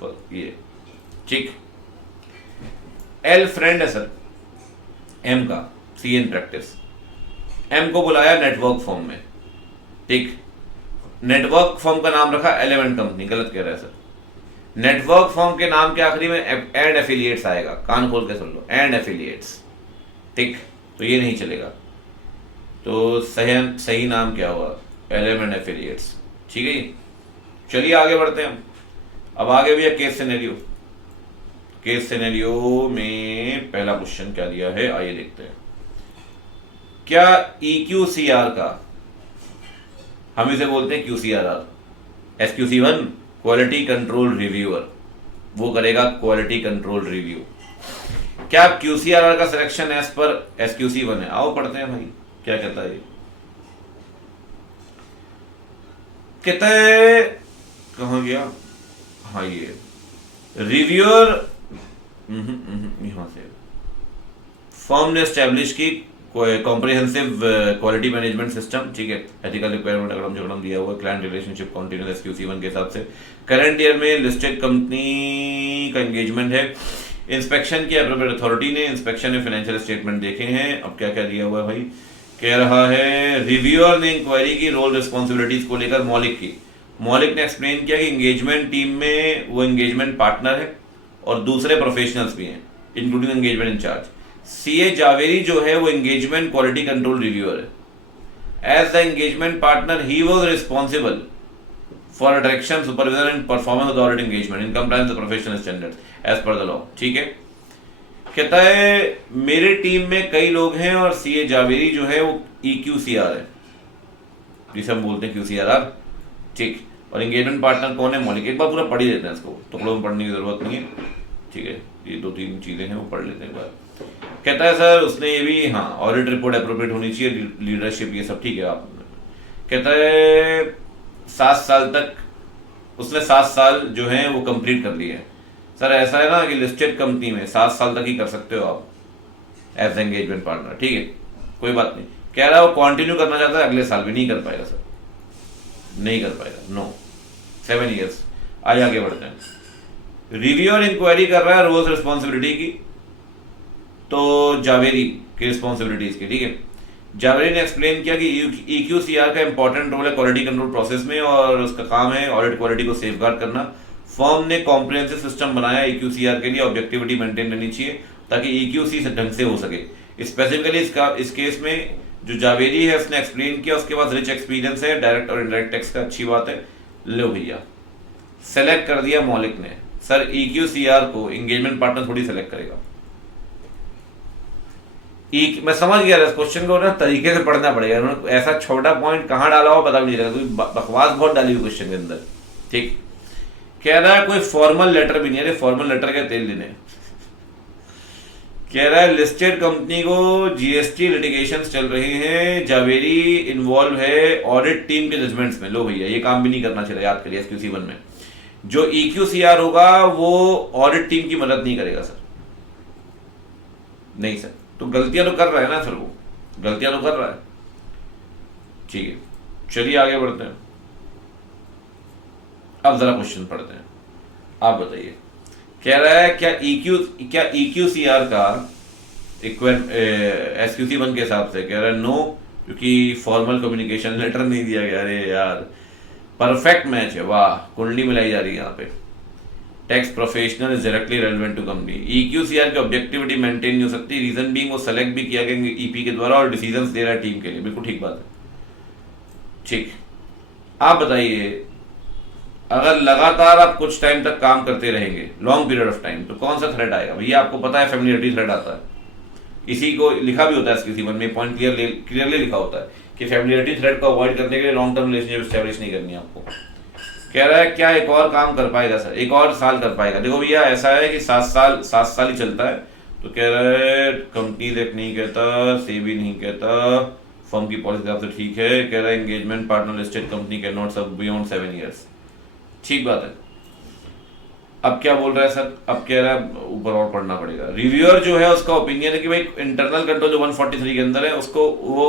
फर्स्ट, ये ठीक। एल फ्रेंड है सर, एम का सी इन प्रैक्टिस, एम को बुलाया नेटवर्क फॉर्म में, ठीक। नेटवर्क फॉर्म का नाम रखा एलिमेंट कंपनी, गलत कह रहा है सर। नेटवर्क फॉर्म के नाम के आखिरी में एंड एफिलिएट्स आएगा, कान खोल के सुन लो, एंड एफिलिएट्स, ठीक। तो ये नहीं चलेगा। तो सही नाम क्या हुआ, एलिमेंट एफिलिएट्स, ठीक है जी। चलिए आगे बढ़ते हैं। अब आगे भी है केस सिनेरियो। केस सिनेरियो में पहला क्वेश्चन क्या दिया है, आइए देखते हैं। क्या EQCR का हम इसे बोलते हैं QCRR। SQC1 quality control reviewer, वो करेगा क्वालिटी कंट्रोल रिव्यू। क्या QCRR का सिलेक्शन एज पर SQC1 है? आओ पढ़ते हैं भाई क्या कहता है। कहता है कहां गया, हाँ ये रिव्यूअर यहां से फर्म ने एस्टेब्लिश की कॉम्प्रिहेंसिव क्वालिटी मैनेजमेंट सिस्टम, ठीक है, एथिकल रिक्वायरमेंट अगड़म झगड़म दिया हुआ है, क्लाइंट रिलेशनशिप कॉन्टिन्यूस SQC1 के हिसाब से। करंट ईयर में लिस्टेड कंपनी का एंगेजमेंट है। इंस्पेक्शन की एप्रोप्रिएट अथॉरिटी ने इंस्पेक्शन में फाइनेंशियल स्टेटमेंट देखे हैं। अब क्या क्या दिया हुआ है भाई, कह रहा है रिव्यूअर ने इंक्वायरी की रोल रिस्पॉन्सिबिलिटीज को लेकर मौलिक ने एक्सप्लेन किया कि एंगेजमेंट टीम में वो एंगेजमेंट पार्टनर है और दूसरे प्रोफेशनल्स भी हैं including engagement incharge. CA Zaveri जो है वो एंगेजमेंट क्वालिटी कंट्रोल रिव्यूअर है। As the engagement partner he was responsible for direction supervision and performance of the audit engagement in compliance with professional standards as per the law, ठीक है। कहता है मेरे team में कई लोग हैं और CA जावेरी जो है वो EQCR है, जिसे हम बोलते हैं QCRR, ठीक। और एंगेजमेंट पार्टनर कौन है? मौलिक। एक बार पूरा पढ़ ही लेते हैं इसको, टुकड़ों में पढ़ने की जरूरत नहीं है, ठीक है। ये 2-3 चीजें हैं वो पढ़ लेते हैं एक बार। कहता है सर उसने ये भी, हाँ ऑडिट रिपोर्ट एप्रोप्रिएट होनी चाहिए, लीडरशिप ये सब ठीक है आप। कहता है 7 साल तक उसने 7 साल जो है वो कंप्लीट कर लिए हैं। सर ऐसा है ना कि लिस्टेड कंपनी में 7 साल तक ही कर सकते हो आप एज एंगेजमेंट पार्टनर, ठीक है, कोई बात नहीं। कह रहा है वो कंटिन्यू करना चाहता है अगले साल भी, नहीं कर पाएगा सर, नहीं कर पाएगा, नो, 7 ईयर्स। आगे बढ़ते हैं। रिव्यूअर इंक्वायरी कर रहा है रोल्स रिस्पॉन्सिबिलिटी की, तो जावेरी की रिस्पॉन्सिबिलिटीज की, ठीक है। जावेरी ने एक्सप्लेन किया कि EQCR का इंपॉर्टेंट रोल है क्वालिटी कंट्रोल प्रोसेस में और उसका काम है ऑडिट क्वालिटी को सेफगार्ड करना। फर्म ने कॉम्प्रिहेंसिव सिस्टम बनाया EQCR के लिए, ऑब्जेक्टिविटी मेंटेन रहनी चाहिए ताकि EQC से ढंग से हो सके। स्पेसिफिकली इस केस में जो जावेरी है उसने एक्सप्लेन किया, उसके पास रिच एक्सपीरियंस है डायरेक्ट और इनडायरेक्ट टैक्स का, अच्छी बात है। लो भैया सेलेक्ट कर दिया मौलिक ने। सर EQCR को एंगेजमेंट पार्टनर थोड़ी सेलेक्ट करेगा। मैं समझ गया इस क्वेश्चन को ना तरीके से पढ़ना पड़ेगा, उन्होंने ऐसा छोटा पॉइंट कहां डाला हो पता भी नहीं लगा, क्योंकि बकवास बहुत डाली हुई क्वेश्चन के अंदर, ठीक। कह रहा है कोई फॉर्मल लेटर भी नहीं है, फॉर्मल लेटर के तेल लेने। कह रहा है लिस्टेड कंपनी को GST लिटिगेशंस चल रहे हैं, जावेरी इन्वॉल्व है ऑडिट टीम के जजमेंट्स में। लो भैया ये काम भी नहीं करना चाहिए, याद करिए SQC1 में जो EQCR होगा वो ऑडिट टीम की मदद नहीं करेगा सर, नहीं सर। तो गलतियां तो कर रहा है ना सर, वो गलतियां तो कर रहा है, ठीक है। चलिए आगे बढ़ते हैं। अब जरा क्वेश्चन पढ़ते हैं, आप बताइए। कह रहा है क्या EQCR का SQC1 के हिसाब से, कह रहा है नो, क्योंकि फॉर्मल कम्युनिकेशन लेटर नहीं दिया गया। अरे यार परफेक्ट मैच है, वाह, कुंडली मिलाई जा रही है यहाँ पे। Tax professional is directly relevant to company. EQCR की ऑब्जेक्टिविटी मेंटेन नहीं हो सकती, रीजन बीइंग वो सेलेक्ट भी किया गया EP के द्वारा और डिसीजंस दे रहा है टीम के लिए, बिल्कुल ठीक बात है, ठीक। आप बताइए अगर लगातार आप कुछ टाइम तक काम करते रहेंगे, लॉन्ग पीरियड ऑफ टाइम, तो कौन सा थ्रेड आएगा भैया? आपको पता है फैमिलियरिटी थ्रेड आता है, इसी को लिखा भी होता है SQC1 में, पॉइंट क्लियरली लिखा होता है कि फैमिलियरिटी थ्रेड को अवॉइड करने के लिए लॉन्ग टर्म रिलेशनशिप एस्टैब्लिश नहीं करनी है आपको। कह रहा है क्या एक और काम कर पाएगा सर, एक और साल कर पाएगा? देखो भैया ऐसा है कि 7 साल ही चलता है, तो कह रहा है कंपनी एक्ट नहीं कहता, सेबी नहीं कहता, फर्म की पॉलिसी हिसाब से ठीक है। कह रहा है engagement partner listed company can not serve beyond 7 years, ठीक बात है। अब क्या बोल रहा है सर? अब कह रहा है ऊपर और पढ़ना पड़ेगा। रिव्यूअर जो है उसका ओपिनियन है कि भाई इंटरनल कंट्रोल जो 143 के अंदर है उसको वो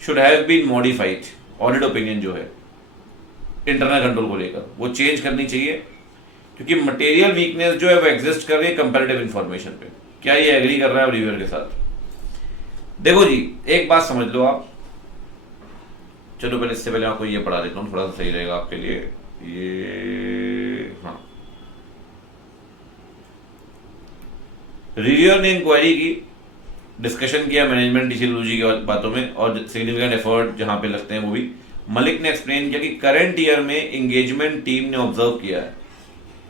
should have been modified. Audit opinion जो है इंटरनल कंट्रोल को लेकर वो चेंज करनी चाहिए, क्योंकि मटेरियल वीकनेस जो है वो एग्जिस्ट कर रही है कंपैरेटिव इंफॉर्मेशन पे। क्या ये एग्री कर रहा है रिव्यूअर के साथ? देखो जी एक बात समझ लो आप, चलो पहले इससे पहले आपको ये पढ़ा देता हूँ, थोड़ा सा सही रहेगा आपके लिए। ये हाँ, रिव्यूअर ने इंक्वायरी की, डिस्कशन किया मैनेजमेंट डिसीजनोलॉजी की बातों में और सिग्निफिकेंट एफर्ट जहां पे लगते हैं वो भी। मलिक ने एक्सप्लेन किया कि करंट ईयर में एंगेजमेंट टीम ने ऑब्जर्व किया है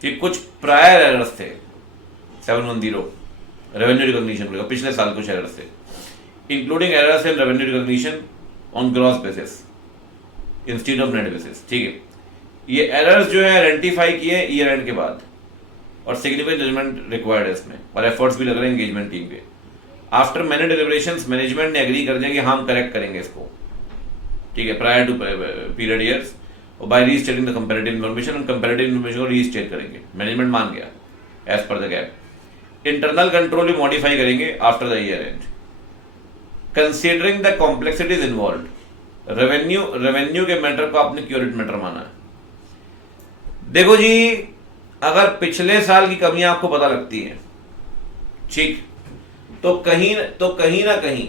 कि कुछ प्रायर एरर्स थे 710 रेवेन्यू रिकॉग्निशन को लेकर, पिछले साल कुछ एरर्स थे, including errors in revenue recognition on gross basis. Instead of net basis, ठीक है। ये एरर्स जो है आइडेंटिफाई किए ईयर एंड के बाद, और सिग्निफिकेंट जजमेंट रिक्वायर्ड है इसमें, और एफर्ट्स भी लग रहे हैं एंगेजमेंट टीम के। आफ्टर मैनी डिलिब्रेशंस मैनेजमेंट ने एग्री कर दिया कि हम करेक्ट करेंगे इसको, ठीक है, प्रायर टू पीरियड ईयर्स, और by restating the comparative information, हम कंपैरेटिव इन्फॉर्मेशन को रीस्टेट करेंगे, मैनेजमेंट मान गया as per the gap. Internal control भी मॉडिफाई करेंगे after the year end, considering the complexities involve. Revenue के मैटर को आपने क्योरिट मैटर माना है। देखो जी, अगर पिछले साल की कमियां आपको पता लगती हैं, ठीक, तो कहीं ना कहीं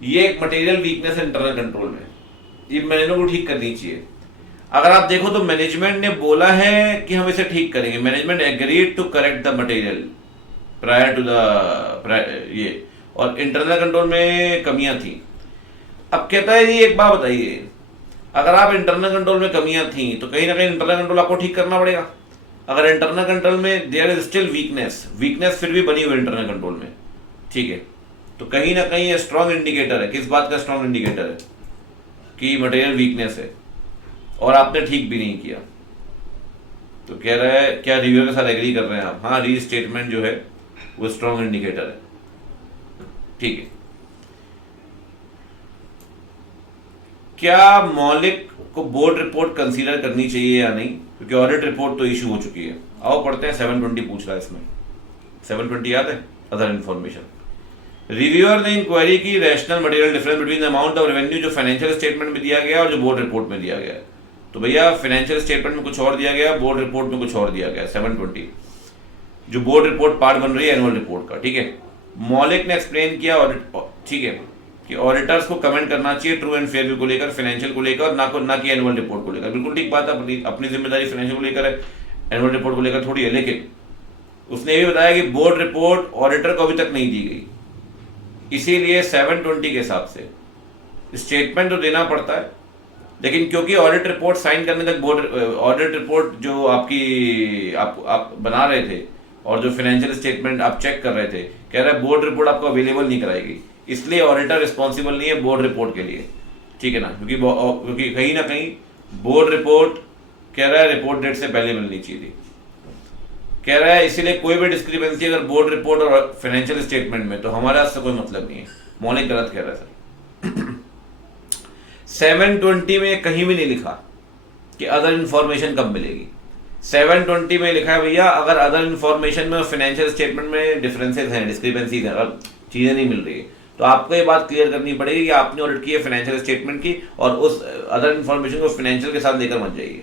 ये एक मटेरियल वीकनेस है इंटरनल कंट्रोल में, ये मैनेजमेंट को ठीक करनी चाहिए। अगर आप देखो तो मैनेजमेंट ने बोला है कि हम इसे ठीक करेंगे, management agreed to correct the material prior to the year, और इंटरनल कंट्रोल में कमियां थी। अब कहता है जी एक बात बताइए, अगर आप इंटरनल कंट्रोल में कमियां थी तो कहीं ना कहीं इंटरनल कंट्रोल आपको ठीक करना पड़ेगा। अगर इंटरनल कंट्रोल में देयर इज स्टिल वीकनेस फिर भी बनी हुई इंटरनल कंट्रोल में, ठीक है, तो कहीं ना कहीं ये स्ट्रॉन्ग इंडिकेटर है। किस बात का स्ट्रॉन्ग इंडिकेटर है? कि मटेरियल वीकनेस है और आपने ठीक भी नहीं किया। तो कह रहा है, क्या रिव्यू के साथ एग्री कर रहे हैं आप? हाँ, रीस्टेटमेंट जो है वो स्ट्रॉन्ग इंडिकेटर है, ठीक है। क्या मौलिक को बोर्ड रिपोर्ट कंसीडर करनी चाहिए या नहीं, क्योंकि ऑडिट रिपोर्ट तो इशू हो चुकी है। आओ पढ़ते हैं, 720 पूछ रहा है इसमें। 720 याद है? Other information. रिव्यूअर ने इंक्वायरी की rational material difference between the amount of revenue जो फाइनेंशियल स्टेटमेंट में दिया गया और जो बोर्ड रिपोर्ट में दिया गया है। तो भैया फाइनेंशियल स्टेटमेंट में कुछ और दिया गया, बोर्ड रिपोर्ट में कुछ और दिया गया। 720 जो बोर्ड रिपोर्ट पार्ट बन रही है एनुअल रिपोर्ट का, ठीक है। मौलिक ने एक्सप्लेन किया ऑडिट, ठीक है, कि ऑडिटर्स को कमेंट करना चाहिए ट्रू एंड फेयर व्यू को लेकर, फाइनेंशियल को लेकर, ना कि एनुअल रिपोर्ट को लेकर। बिल्कुल ठीक बात है, अपनी जिम्मेदारी फाइनेंशियल को लेकर है, एनुअल रिपोर्ट को लेकर थोड़ी है। लेकिन उसने ये भी बताया कि बोर्ड रिपोर्ट ऑडिटर को अभी तक नहीं दी गई, इसीलिए 720 के हिसाब से स्टेटमेंट तो देना पड़ता है, लेकिन क्योंकि ऑडिट रिपोर्ट साइन करने तक बोर्ड ऑडिट रिपोर्ट जो आपकी आप बना रहे थे और जो फाइनेंशियल स्टेटमेंट आप चेक कर रहे थे, कह रहा है बोर्ड रिपोर्ट आपको अवेलेबल नहीं कराएगी, इसलिए ऑडिटर रिस्पॉन्सिबल नहीं है बोर्ड रिपोर्ट के लिए, ठीक है ना। क्योंकि कहीं ना कहीं बोर्ड रिपोर्ट कह रहा है रिपोर्ट डेट से पहले मिलनी चाहिए थी, कह रहा है, इसीलिए कोई भी डिस्क्रिपेंसी अगर बोर्ड रिपोर्ट और फाइनेंशियल स्टेटमेंट में, तो हमारे हाथ से कोई मतलब नहीं है। मौलिक गलत कह रहा है सर। 720 में कहीं भी नहीं लिखा कि अदर इंफॉर्मेशन कब मिलेगी। 720 में लिखा है भैया अगर अदर इंफॉर्मेशन में और फाइनेंशियल स्टेटमेंट में डिफरेंसेस हैं, डिस्क्रिपेंसीज हैं, और चीजें नहीं मिल रही है, तो आपको ये बात क्लियर करनी पड़ेगी कि आपने ऑडिट की है फाइनेंशियल स्टेटमेंट की, और उस अदर इंफॉर्मेशन को फाइनेंशियल के साथ लेकर मत जाइए।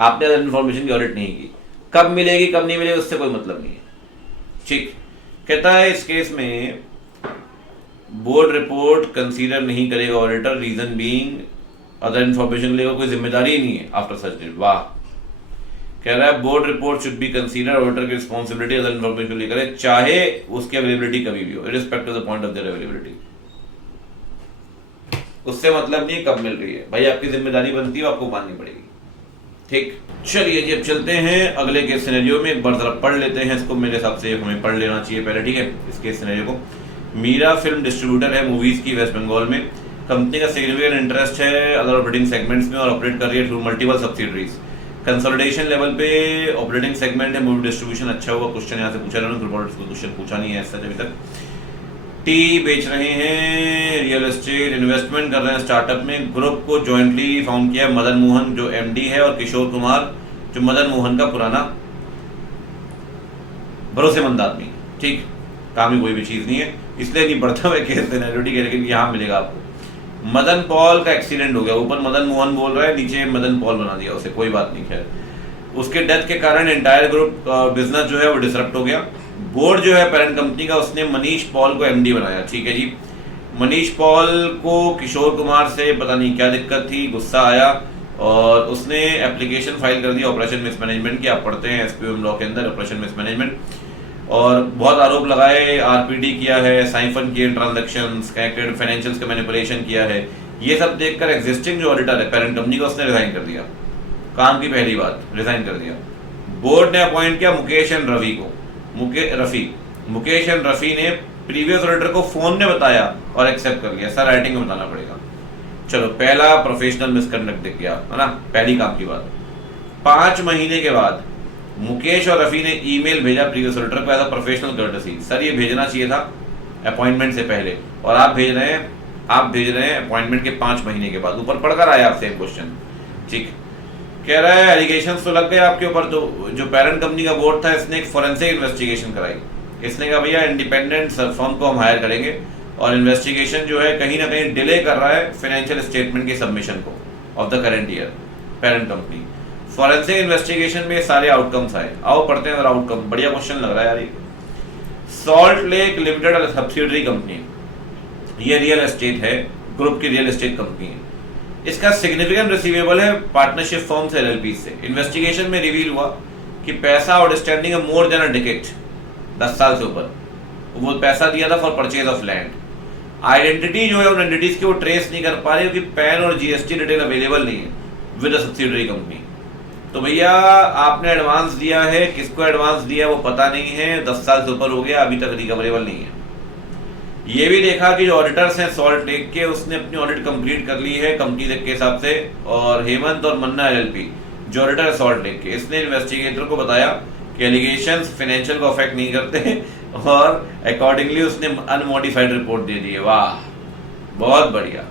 आपने अदर इंफॉर्मेशन की ऑडिट नहीं की, कब मिलेगी कब नहीं मिलेगी उससे कोई मतलब नहीं है, ठीक। कहता है इस केस में बोर्ड रिपोर्ट कंसीडर नहीं करेगा auditor, reason being other information लेगा कोई जिम्मेदारी ही नहीं है आफ्टर सच डेट। वाह, कह रहा है board report should be consider, auditor की रिस्पॉन्सिबिलिटी अदर इंफॉर्मेशन लेकर है, चाहे उसकी अवेलेबिलिटी कभी भी हो, irrespective of the point of their availability. उससे मतलब नहीं कब मिल रही है, भाई आपकी जिम्मेदारी बनती है, आपको माननी पड़ेगी, ठीक। चलिए जी, अब चलते हैं अगले केस सिनेरियो में। एक बार जरा पढ़ लेते हैं इसको, मेरे हिसाब से हमें पढ़ लेना चाहिए पहले, ठीक है, इस केस सिनेरियो को। मीरा फिल्म डिस्ट्रीब्यूटर है मूवीज की वेस्ट बंगाल में। कंपनी का सिग्निफिकेंट इंटरेस्ट है अदर ऑपरेटिंग सेगमेंट्स में और ऑपरेट कर रही है through multiple subsidiaries. Consolidation level पे ऑपरेटिंग सेगमेंट है, मूवी डिस्ट्रीब्यूशन अच्छा हुआ। क्वेश्चन यहाँ से पूछा रहा हूँ, क्वेश्चन पूछा नहीं है ऐसा अभी तक। टी बेच रहे हैं, रियल एस्टेट इन्वेस्टमेंट कर रहे हैं स्टार्टअप में। ग्रुप को जॉइंटली फाउंड किया मदन मोहन जो एमडी है और किशोर कुमार जो मदन मोहन का पुराना भरोसेमंद आदमी, ठीक। काम ही कोई भी चीज नहीं है, इसलिए नहीं बढ़ता हुआ केस सिनेरियो, ठीक है, लेकिन यहाँ मिलेगा आपको। मदन पॉल का एक्सीडेंट हो गया, ऊपर मदन मोहन बोल रहा है, नीचे मदन पॉल बना दिया उसे, कोई बात नहीं। खैर, उसके डेथ के कारण एंटायर ग्रुप बिजनेस जो है वो डिसरप्ट हो गया। बोर्ड जो है पेरेंट कंपनी का, उसने मनीष पॉल को एमडी बनाया, ठीक है जी। मनीष पॉल को किशोर कुमार से पता नहीं क्या दिक्कत थी, गुस्सा आया और उसने एप्लीकेशन फाइल कर दिया ऑपरेशन मिसमैनेजमेंट की। आप पढ़ते हैं एसपीएम लॉ के अंदर ऑपरेशन मिसमैनेजमेंट, और बहुत आरोप लगाए, आरपीडी किया है, साइफन किए ट्रांजैक्शंस, कनेक्टेड फाइनेंशियल्स का मैनिपुलेशन किया है। ये सब देखकर एग्जिस्टिंग जो ऑडिटर है पेरेंट कंपनी का, उसने रिजाइन कर दिया। काम की पहली बात, रिजाइन कर दिया। बोर्ड ने अपॉइंट किया मुकेश एंड रवि को। मुकेश एंड रफी ने प्रीवियस ऑडिटर को फोन में बताया और एक्सेप्ट कर लिया। सर राइटिंग में बताना पड़ेगा, चलो, पहला प्रोफेशनल मिसकंडक्ट दिख गया है ना, पहली काम की बात। 5 महीने के बाद मुकेश और रफी ने ईमेल भेजा प्रीवियस ऑडिटर को as a professional courtesy. Sir ये भेजना चाहिए था अपॉइंटमेंट से पहले, और आप भेज रहे हैं अपॉइंटमेंट के 5 महीने के बाद। ऊपर पढ़कर आया आपसे क्वेश्चन, ठीक। कह रहा है एलिगेशंस तो लग गए आपके ऊपर, तो जो पेरेंट कंपनी का बोर्ड था इसने एक फॉरेंसिक इन्वेस्टिगेशन कराई। इसने कहा भैया इंडिपेंडेंट फर्म को हम हायर करेंगे, और इन्वेस्टिगेशन जो है कहीं ना कहीं डिले कर रहा है फाइनेंशियल स्टेटमेंट के सबमिशन को of the current year parent company. Forensic investigation में सारे आउटकम्स आए। आओ पढ़ते हैं अगर आउटकम, बढ़िया क्वेश्चन लग रहा है यार ये। Salt lake limited subsidiary company, ये रियल एस्टेट है, ग्रुप की रियल एस्टेट कंपनी है। इसका सिग्निफिकेंट रिसीवेबल है पार्टनरशिप फर्म से, एलएलपी से। इन्वेस्टिगेशन में रिवील हुआ कि पैसा आउटस्टैंडिंग है मोर देन अ डिकेड, 10 साल से ऊपर। वो पैसा दिया था for purchase of land. Identity जो है उन एंटिटीज की वो ट्रेस नहीं कर पा रही, क्योंकि पैन और जीएसटी डिटेल अवेलेबल नहीं है विद अ सब्सिडरी कंपनी। तो भैया आपने एडवांस दिया है, किसको एडवांस दिया वो पता नहीं है, 10 साल से ऊपर हो गया, अभी तक रिकवरेबल नहीं है। ये भी देखा कि जो ऑडिटर्स हैं सॉल्ट लेक के, उसने अपनी ऑडिट कंप्लीट कर ली है कंपनी के हिसाब से, और हेमंत और मन्ना एलएलपी जो ऑडिटर है सॉल्ट लेक के, इसने इन्वेस्टिगेटर को बताया कि एलिगेशंस फाइनेंशियल को अफेक्ट नहीं करते, और अकॉर्डिंगली उसने अनमॉडिफाइड रिपोर्ट दे दी है। वाह, बहुत बढ़िया,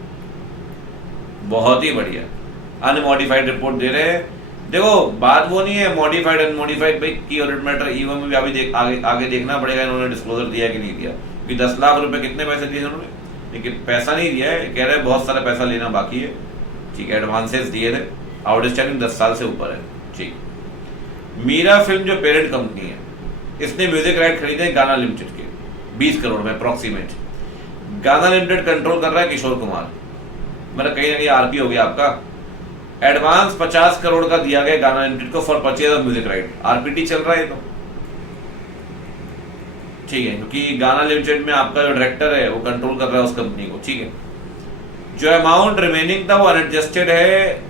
बहुत ही बढ़िया। अनमॉडिफाइड रिपोर्ट दे रहे हैं। देखो बात वो नहीं है मॉडिफाइड अनमॉडिफाइड, भाई की ऑडिट मैटर ईओ में भी अभी आगे देखना पड़ेगा इन्होंने डिस्क्लोजर दिया कि नहीं दिया, कि 10 लाख रुपए कितने पैसे दिए उन्होंने, लेकिन पैसा नहीं दिया है। कह रहे हैं बहुत सारा पैसा लेना बाकी है, ठीक है। एडवांसेस दिए थे, आउटस्टैंडिंग 10 साल से ऊपर है, ठीक। मीरा फिल्म जो पेरेंट कंपनी है, इसने म्यूजिक राइट खरीदे गाना लिमिटेड के 20 करोड़ में अप्रोक्सीमेट। गाना लिमिटेड कंट्रोल कर रहा है किशोर कुमार, मतलब कहीं ना कहीं आरपी हो गया आपका। एडवांस 50 करोड़ का दिया गया गाना लिमिटेड को for purchase of music right, RPT चल रहा है तो ठीक है, क्योंकि गाना लिमिटेड में आपका जो डायरेक्टर है वो कंट्रोल कर रहा है उस कंपनी को, ठीक है। जो अमाउंट रिमेनिंग था वो अनएडजस्टेड है,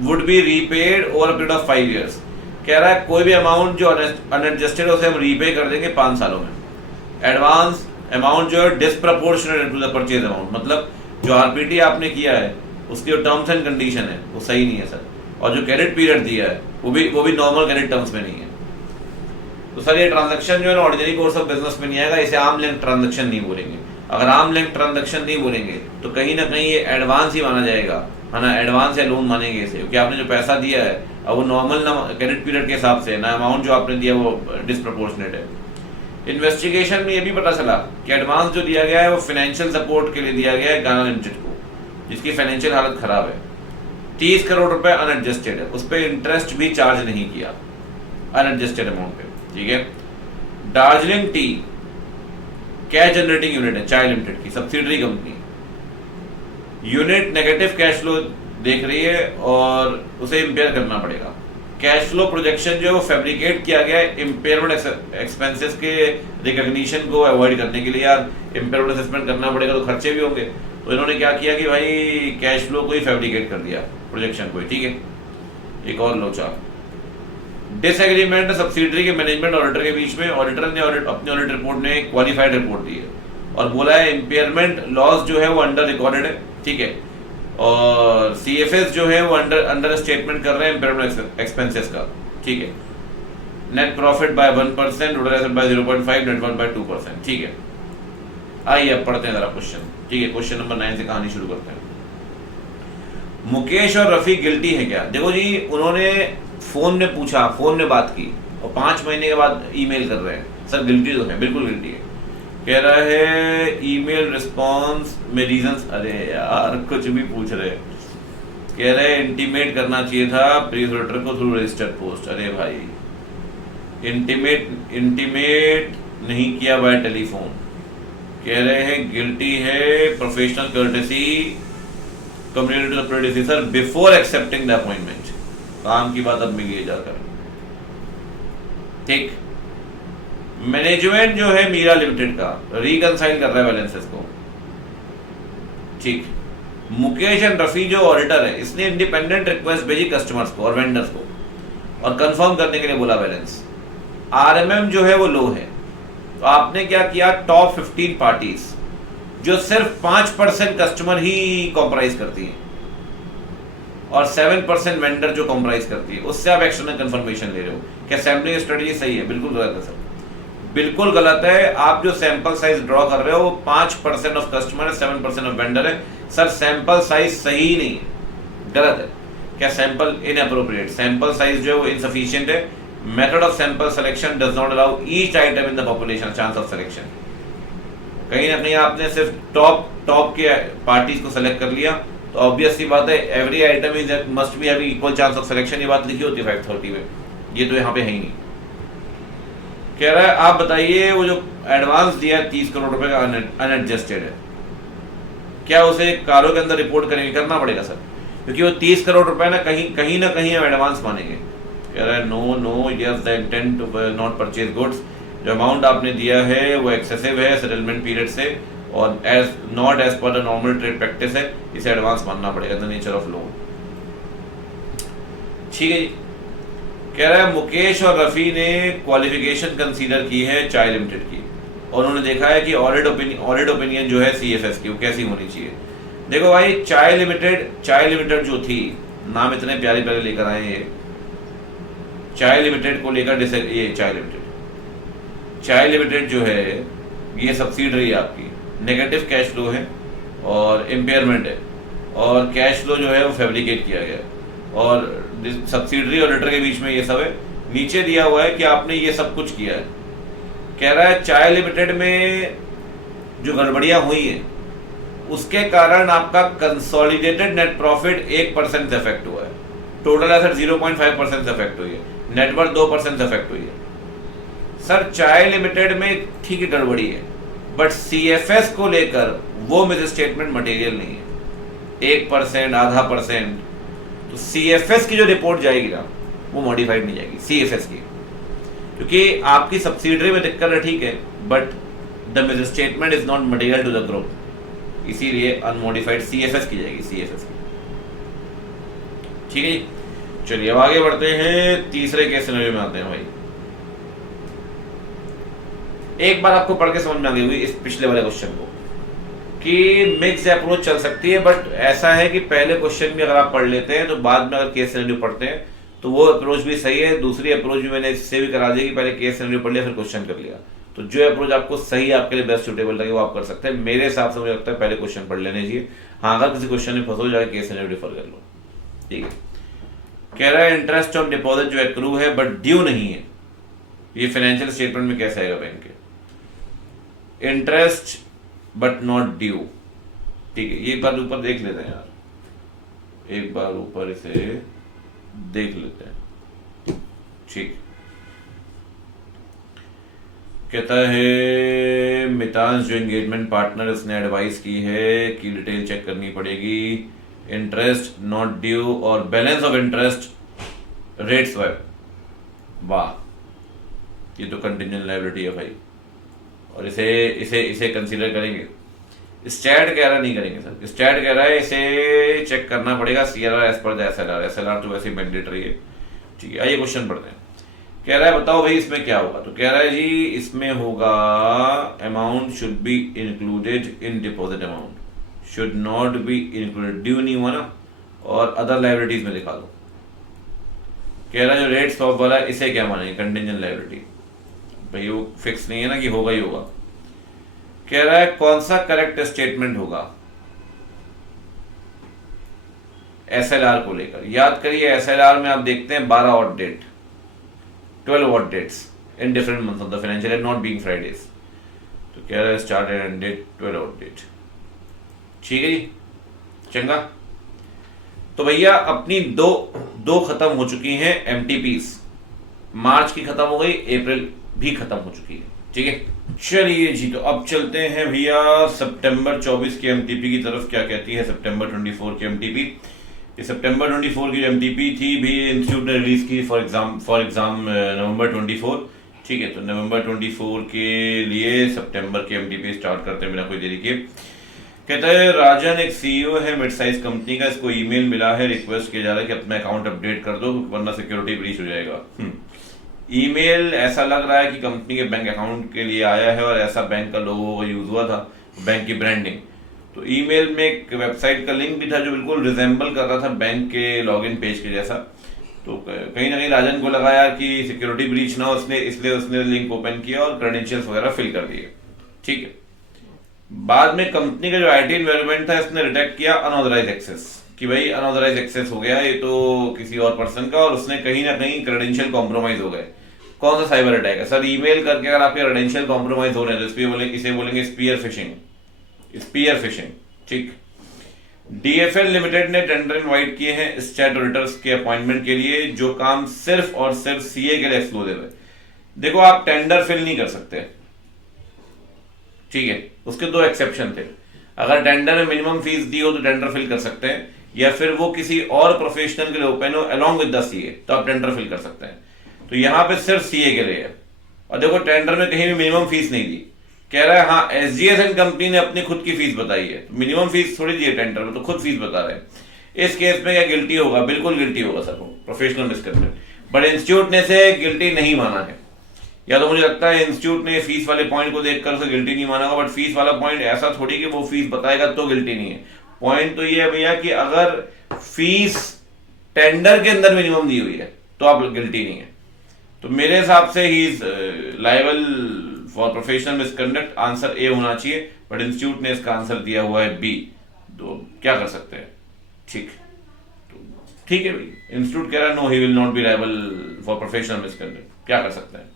would be repaid over a period of 5 years। कह रहा है कोई भी अमाउंट जो अनएडजस्टेड है उसे हम रीपे कर देंगे 5 सालों में। एडवांस अमाउंट जो है disproportionate to the purchase amount, मतलब जो आरपीटी आपने किया है उसकी जो टर्म्स एंड कंडीशन है वो सही नहीं है सर, और जो क्रेडिट पीरियड दिया है वो भी नॉर्मल क्रेडिट टर्म्स में नहीं है। तो सर ये ट्रांजैक्शन जो है ना ऑर्डिनरी कोर्स ऑफ बिजनेस में नहीं आएगा, इसे आर्म लेंथ ट्रांजैक्शन नहीं बोलेंगे। अगर आर्म लेंथ ट्रांजैक्शन नहीं बोलेंगे तो कहीं ना कहीं ये एडवांस ही माना जाएगा, है ना, एडवांस या लोन मानेंगे इसे, क्योंकि आपने जो पैसा दिया है अब वो नॉर्मल ना क्रेडिट पीरियड के हिसाब से ना, अमाउंट जो आपने दिया वो डिसप्रपोर्शनेट है। इन्वेस्टिगेशन में ये भी पता चला कि एडवांस जो दिया गया है वो फाइनेंशियल सपोर्ट के लिए दिया गया है गाना लिमिटेड को, जिसकी फाइनेंशियल हालत खराब है। 30 करोड़ रुपए अनएडजस्टेड है, उस पर इंटरेस्ट भी चार्ज नहीं किया अनएडजस्टेड अमाउंट पे, ठीक है। Darjeeling T cash generating unit है चाय लिमिटेड की subsidiary company, unit negative cash flow देख रही है और उसे इंपेयर करना पड़ेगा। कैश फ्लो प्रोजेक्शन जो है वो फैब्रिकेट किया गया है इंपेयरमेंट एक्सपेंसेस के रिकॉग्निशन को अवॉइड करने के लिए। यार इंपेयरमेंट असेसमेंट करना पड़ेगा तो खर्चे भी होंगे, तो इन्होंने क्या किया कि भाई कैश फ्लो को ही फैब्रिकेट कर दिया प्रोजेक्शन को, ठीक है। एक और लोचा, डिसएग्रीमेंट सब्सिडरी के मैनेजमेंट ऑडिटर के बीच में। ऑडिटर ने अपनी ऑडिट रिपोर्ट में एक क्वालिफाइड रिपोर्ट दी है और बोला है इंपेयरमेंट लॉस जो है वो अंडर रिकॉर्डेड है, ठीक है, और सीएफएस जो है वो अंडर स्टेटमेंट कर रहे हैं इंपेयरमेंट एक्सपेंसेस का, ठीक है। Net profit by 1%, total asset by 0.5, net worth by 2%, ठीक है। आइए अब पढ़ते हैं जरा क्वेश्चन, ठीक है। क्वेश्चन नंबर 9 से कहानी शुरू करते हैं। मुकेश और रफी गिल्टी है क्या? देखो जी, उन्होंने फोन में पूछा, फोन में बात की और 5 महीने के बाद ईमेल कर रहे हैं, सर गिल्टी तो है, बिल्कुल गिल्टी है। कह रहा है ईमेल रिस्पॉन्स में रीजंस, अरे यार कुछ भी पूछ रहे। कह रहे इंटीमेट करना चाहिए था प्रीवियस ऑडिटर को थ्रू रजिस्टर्ड पोस्ट। अरे भाई इंटीमेट नहीं किया बाय टेलीफोन। कह रहे हैं गिल्टी है professional courtesy communicated to the predecessor before accepting the appointment. काम की बात अब मिली जाकर, ठीक। मैनेजमेंट जो है मीरा लिमिटेड का रिकंसाइल कर रहा है बैलेंसेस को, ठीक। मुकेश एंड रफी जो ऑडिटर है, इसने इंडिपेंडेंट रिक्वेस्ट भेजी कस्टमर्स को और वेंडर्स को और कंफर्म करने के लिए बोला बैलेंस। आरएमएम जो है वो लो है, तो आपने क्या किया, टॉप 15 पार्टीज जो सिर्फ 5% कस्टमर ही कॉम्प्राइज करती है और 7% वेंडर जो कॉम्प्राइज करती है, उससे आप एक्सटर्नल कंफर्मेशन ले रहे हो। क्या सैम्पलिंग स्ट्रेटजी सही है? बिल्कुल गलत है सर, बिल्कुल गलत है। आप जो सैंपल साइज ड्रॉ कर रहे हो वो 5% ऑफ कस्टमर है, 7% ऑफ वेंडर है। सर सैंपल साइज सही नहीं है, गलत है। क्या सैंपल इनअप्रोप्रिएट, सैंपल साइज जो है वो इनसफिशिएंट है। Method of sample selection does not allow each item in the population chance of selection. कहीं ना कहीं आपने सिर्फ टॉप के पार्टीज को सेलेक्ट कर लिया, तो ऑब्वियस सी बात है every item is must be having equal chance of selection, ये बात लिखी होती है 530 में, ये तो यहाँ पे है ही नहीं। कह रहा है आप बताइए वो जो एडवांस दिया है 30 करोड़ रुपए का अनएडजस्टेड है, क्या उसे कारों के अंदर रिपोर्ट करेंगे? करना पड़ेगा सर, क्योंकि वो 30 करोड़ रुपए ना कहीं हम एडवांस मानेंगे। कह रहा है no yes the intent to not purchase goods, जो अमाउंट आपने दिया है वो एक्सेसिव है सेटलमेंट पीरियड से और not as per the normal trade practice है, इसे एडवांस मानना पड़ेगा, द नेचर ऑफ लोन। ठीक है जी। कह रहा है मुकेश और रफी ने क्वालिफिकेशन कंसीडर की है चाय लिमिटेड की और उन्होंने देखा है कि ऑडिट ओपिनियन जो है सीएफएस की वो कैसी होनी चाहिए। देखो भाई चाय लिमिटेड जो थी, नाम इतने प्यारे प्यारे लेकर आए हैं, चाय लिमिटेड को लेकर ये चाय लिमिटेड जो है ये सब्सिडरी है आपकी, नेगेटिव कैश फ्लो है और इम्पेयरमेंट है और कैश फ्लो जो है वो फैब्रिकेट किया गया है और सब्सिडरी और ऑडिटर के बीच में ये सब है। नीचे दिया हुआ है कि आपने ये सब कुछ किया है। कह रहा है चाय लिमिटेड में जो गड़बड़ियां हुई है उसके कारण आपका कंसोलिडेटेड नेट प्रॉफिट 1% से अफेक्ट हुआ है, टोटल एसेट 0.5% से अफेक्ट हुई है, नेटवर्थ 2% से अफेक्ट हुई है। सर चाय लिमिटेड में ठीक है गड़बड़ी है, बट सीएफएस को लेकर वो मिस स्टेटमेंट मटेरियल नहीं है, 1% आधा परसेंट, तो सीएफएस की जो रिपोर्ट जाएगी ना वो मॉडिफाइड नहीं जाएगी सीएफएस की, क्योंकि आपकी सब्सिडरी में दिक्कत है ठीक है, but the misstatement is not material to the group, इसीलिए अनमॉडिफाइड सीएफएस की जाएगी, सीएफएस की। ठीक है जी, चलिए अब आगे बढ़ते हैं, तीसरे केस सिनेरियो में आते हैं भाई। एक बार आपको पढ़ के समझ में आ गई हुई इस पिछले वाले क्वेश्चन को कि मिक्स अप्रोच चल सकती है, बट ऐसा है कि पहले क्वेश्चन भी अगर आप पढ़ लेते हैं तो बाद में अगर केस सिनेरियो पढ़ते हैं तो वो अप्रोच भी सही है। दूसरी अप्रोच भी मैंने इससे भी करा दी कि पहले केस सिनेरियो पढ़ लिया फिर क्वेश्चन कर लिया, तो जो अप्रोच आपको सही आपके लिए बेस्ट सुटेबल लगे वो आप कर सकते हैं। मेरे हिसाब से मुझे लगता है पहले क्वेश्चन पढ़ लेने चाहिए। हाँ अगर किसी क्वेश्चन में फंसो जाए केस सिनेरियो डिफर कर लो। ठीक है, कह रहा है इंटरेस्ट ऑन डिपॉजिट जो एक्रू है बट ड्यू नहीं है, ये फाइनेंशियल स्टेटमेंट में कैसे आएगा बैंक के? इंटरेस्ट बट नॉट ड्यू, ठीक है, ये एक बार ऊपर देख लेते हैं यार, एक बार ऊपर इसे देख लेते हैं। ठीक, कहता है मितांश जो एंगेजमेंट पार्टनर उसने एडवाइस की है कि डिटेल चेक करनी पड़ेगी, इंटरेस्ट नॉट ड्यू और balance of interest rate swap. वाह, ये तो कंटिजेंट लायबिलिटी है भाई, और इसे इसे इसे कंसीडर करेंगे। स्टैट कह रहा नहीं करेंगे सर, स्टैट कह रहा है इसे चेक करना पड़ेगा CRR as per the SLR, SLR तो वैसे ही मैंडेटरी है। ठीक है, आइए क्वेश्चन पढ़ते हैं। कह रहा है बताओ भाई इसमें क्या होगा, तो कह रहा है जी इसमें होगा amount should be included in deposit, amount should not be included, due नहीं हुआ ना, और अदर लायबिलिटीज में दिखा दो। कह रहा है जो रेट स्वैप वाला है इसे क्या मानेंगे? Contingent liability. भाई वो फिक्स नहीं है ना कि होगा ही होगा। कह रहा है कौन सा करेक्ट स्टेटमेंट होगा एसएलआर को लेकर? याद करिए एसएलआर में आप देखते हैं 12 odd date, 12 odd dates in different months of the financial year not being Fridays. तो कह रहा है start end date 12 odd date. ठीक है जी, चंगा। तो भैया अपनी दो खत्म हो चुकी हैं एमटीपीस, मार्च की खत्म हो गई, अप्रैल भी खत्म हो चुकी है। ठीक है, चलिए जी, तो अब चलते हैं भैया सितंबर 24 के एमटीपी की तरफ। क्या कहती है सितंबर 24 की एमटीपी? सितंबर 24 की जो एमटीपी थी भी इंस्टीट्यूट ने रिलीज की फॉर एग्जाम नवंबर 24। ठीक है, तो नवंबर 24 के लिए सितंबर की एमटीपी स्टार्ट करते हैं बिना कोई देरी के। कहता है राजन एक सीईओ है मिड साइज कंपनी का, इसको ईमेल मिला है, रिक्वेस्ट किया जा रहा है कि अपना अकाउंट अपडेट कर दो वरना सिक्योरिटी ब्रीच हो जाएगा। ईमेल ऐसा लग रहा है कि कंपनी के बैंक अकाउंट के लिए आया है और ऐसा बैंक का लोगो यूज हुआ था, बैंक की ब्रांडिंग। तो ईमेल में एक वेबसाइट का लिंक भी था जो बिल्कुल रिजेंबल कर रहा था बैंक के लॉगिन पेज के जैसा। तो कहीं ना कहीं राजन को लगा यार कि सिक्योरिटी ब्रीच ना हो, इसलिए उसने लिंक ओपन किया और क्रेडेंशियल्स वगैरह फिल कर दिए। ठीक है। बाद में कंपनी का जो आईटी एनवायरनमेंट था इसने डिटेक्ट किया अनऑथराइज एक्सेस, कि भाई अनऑथराइज एक्सेस हो गया ये तो किसी और पर्सन का, और उसने कहीं ना कहीं क्रेडेंशियल कॉम्प्रोमाइज हो गए। कौन सा साइबर अटैक है सर? ईमेल करके अगर आपके क्रेडेंशियल कॉम्प्रोमाइज हो रहे हैं तो इसे बोलेंगे स्पीयर फिशिंग। Spear phishing. ठीक। डीएफएल लिमिटेड ने टेंडर इनवाइट किए हैं स्टैट ऑडिटर्स के अपॉइंटमेंट के लिए, जो काम सिर्फ और सिर्फ सीए के लिए एक्सक्लूसिव है। देखो आप टेंडर फिल नहीं कर सकते, ठीक है, उसके दो एक्सेप्शन थे। अगर टेंडर में मिनिमम फीस दी हो तो टेंडर फिल कर सकते हैं, या फिर वो किसी और प्रोफेशनल के लिए ओपन हो अलोंग विद द सीए, तो आप टेंडर फिल कर सकते हैं। तो यहां पे सिर्फ सीए के लिए है। और देखो टेंडर में कहीं भी मिनिमम फीस नहीं दी, कह रहा है हाँ एसजीएस एंड कंपनी ने अपनी खुद की फीस बताई है, तो मिनिमम फीस थोड़ी दी है टेंडर में, तो खुद फीस बता रहे हैं। इस केस में क्या गिल्टी होगा? बिल्कुल गिल्टी होगा sir, professional misconduct. But institute ने से गिल्टी नहीं माना है, या तो मुझे लगता है इंस्टीट्यूट ने फीस वाले पॉइंट को देखकर उसे गिल्टी नहीं माना होगा। बट फीस वाला पॉइंट ऐसा थोड़ी कि वो फीस बताएगा तो गिल्टी नहीं है। पॉइंट तो ये है भैया कि अगर फीस टेंडर के अंदर मिनिमम दी हुई है तो आप गिल्टी नहीं है। तो मेरे हिसाब से he is liable for professional misconduct. Answer A होना चाहिए, बट इंस्टीट्यूट ने इसका आंसर दिया हुआ है बी। तो क्या कर सकते हैं? ठीक, तो ठीक है भाई, इंस्टीट्यूट कह रहा है no he will not be liable for professional misconduct. क्या कर सकते हैं?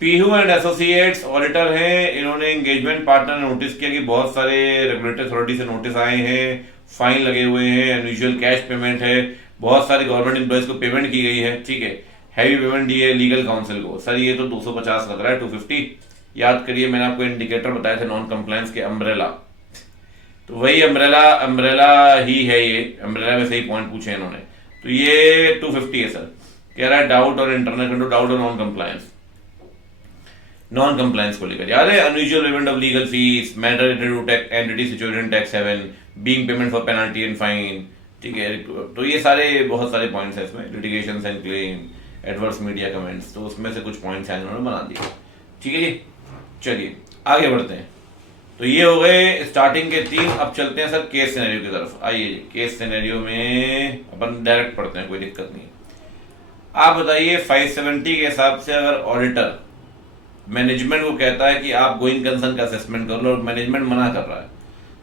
पीहू एंड एसोसिएट्स ऑडिटर हैं, इन्होंने एंगेजमेंट पार्टनर ने नोटिस किया कि बहुत सारे रेगुलेटरी अथॉरिटी से नोटिस आए हैं, फाइन लगे हुए हैं, अनयूजुअल कैश पेमेंट है, बहुत सारी गवर्नमेंट एम्प्लॉइज को पेमेंट की गई है। ठीक है, हैवी पेमेंट दी है लीगल काउंसिल को। सर ये तो 250 लग रहा है, 250। याद करिए मैंने आपको इंडिकेटर बताए थे नॉन कंप्लायंस के, अम्ब्रेला। तो वही अम्ब्रेला ही है ये, अम्ब्रेला में सही पॉइंट पूछे इन्होंने। तो ये 250 है सर। कह रहा है डाउट और इंटरनल कंट्रोल, डाउट और नॉन कंप्लायंस को लेकर याद है unusual payment of legal fees, matter related to entity situated in tax haven, being payment for penalty and fine. ठीक है, तो ये सारे बहुत सारे पॉइंट्स हैं इसमें, litigation and claim, adverse media comments, तो उसमें से कुछ पॉइंट्स हैं इन्होंने बना दिए। ठीक है जी, चलिए आगे बढ़ते हैं। तो ये हो गए स्टार्टिंग के 3। अब चलते हैं सर केस सिनेरियो की तरफ। आइए जी, केस सिनेरियो में अपन डायरेक्ट पढ़ते हैं, कोई दिक्कत नहीं। आप बताइए 570 के हिसाब से अगर ऑडिटर मैनेजमेंट को कहता है कि आप गोइंग कंसर्न का असेसमेंट कर लो, और मैनेजमेंट मना कर रहा है।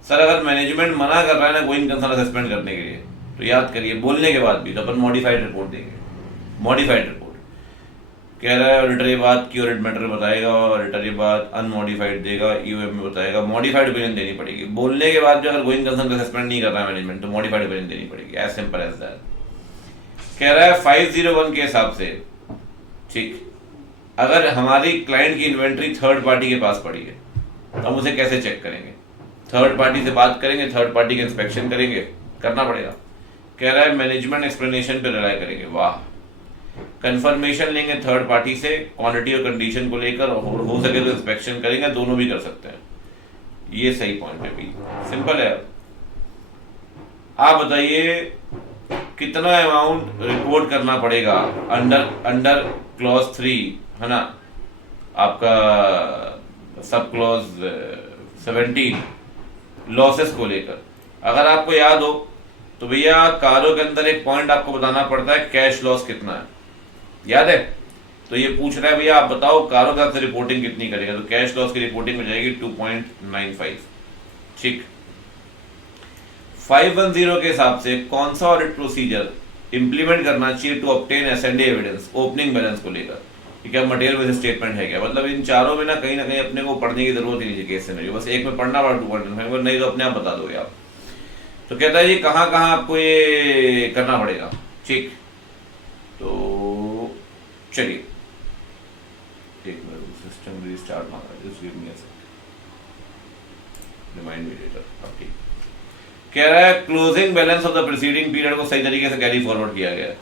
सर अगर मैनेजमेंट मना कर रहा है ना गोइंग कंसर्न असेसमेंट करने के लिए, तो याद करिए बोलने के बाद भी तो अपन मॉडिफाइड रिपोर्ट देंगे। मॉडिफाइड रिपोर्ट कह रहा है ऑडिटर ये बात की ऑडिट मैटर बताएगा, ऑडिटर ये बात अनमॉडिफाइड देगा, ईओएम में बताएगा, मॉडिफाइड ओपिनियन देनी पड़ेगी। बोलने के बाद भी अगर गोइंग कंसर्न का असेसमेंट नहीं कर रहा है मैनेजमेंट, तो मॉडिफाइड ओपिनियन देनी पड़ेगी, एज सिंपल एज दैट। कह रहा है 501 के हिसाब से, ठीक, अगर हमारी क्लाइंट की इन्वेंट्री थर्ड पार्टी के पास पड़ी है तो हम उसे कैसे चेक करेंगे? थर्ड पार्टी से बात करेंगे, थर्ड पार्टी का इंस्पेक्शन करेंगे, करना पड़ेगा। कह रहा है मैनेजमेंट एक्सप्लेनेशन पे रिलाय करेंगे। वाह, कंफर्मेशन लेंगे थर्ड पार्टी से क्वांटिटी और कंडीशन को लेकर, और हो सके तो इंस्पेक्शन करेंगे, दोनों भी कर सकते हैं। ये सही पॉइंट है भी, सिंपल है। आप बताइए कितना अमाउंट रिपोर्ट करना पड़ेगा अंडर क्लॉज 3 है ना, आपका सब क्लॉज 17 लॉसेस को लेकर। अगर आपको याद हो तो भैया कारों के अंदर एक पॉइंट आपको बताना पड़ता है, कैश लॉस कितना है, याद है? तो ये पूछ रहा है भैया आप बताओ कारों का से रिपोर्टिंग कितनी करेगा, तो कैश लॉस की रिपोर्टिंग हो जाएगी 2.95। ठीक। 510 के हिसाब से कौन सा ऑडिट प्रोसीजर इंप्लीमेंट करना चाहिए to obtain SND evidence opening balance को लेकर? ठीक है, मटेरियल बेस्ड स्टेटमेंट है क्या? मतलब इन चारों में ना कहीं अपने को पढ़ने की जरूरत ही नहीं है केस सिनेरियो, बस एक में पढ़ना पड़ा 2.95, नहीं तो अपने आप बता दोगे आप। तो कहता है जी कहाँ कहाँ आपको ये करना पड़ेगा। ठीक, तो चलिए एक मिनट, सिस्टम रीस्टार्ट मांग रहा है, just give me a second, remind me later. अब ठीक कह रहा है closing balance of the preceding period को सही तरीके से कैरी फॉरवर्ड किया गया है।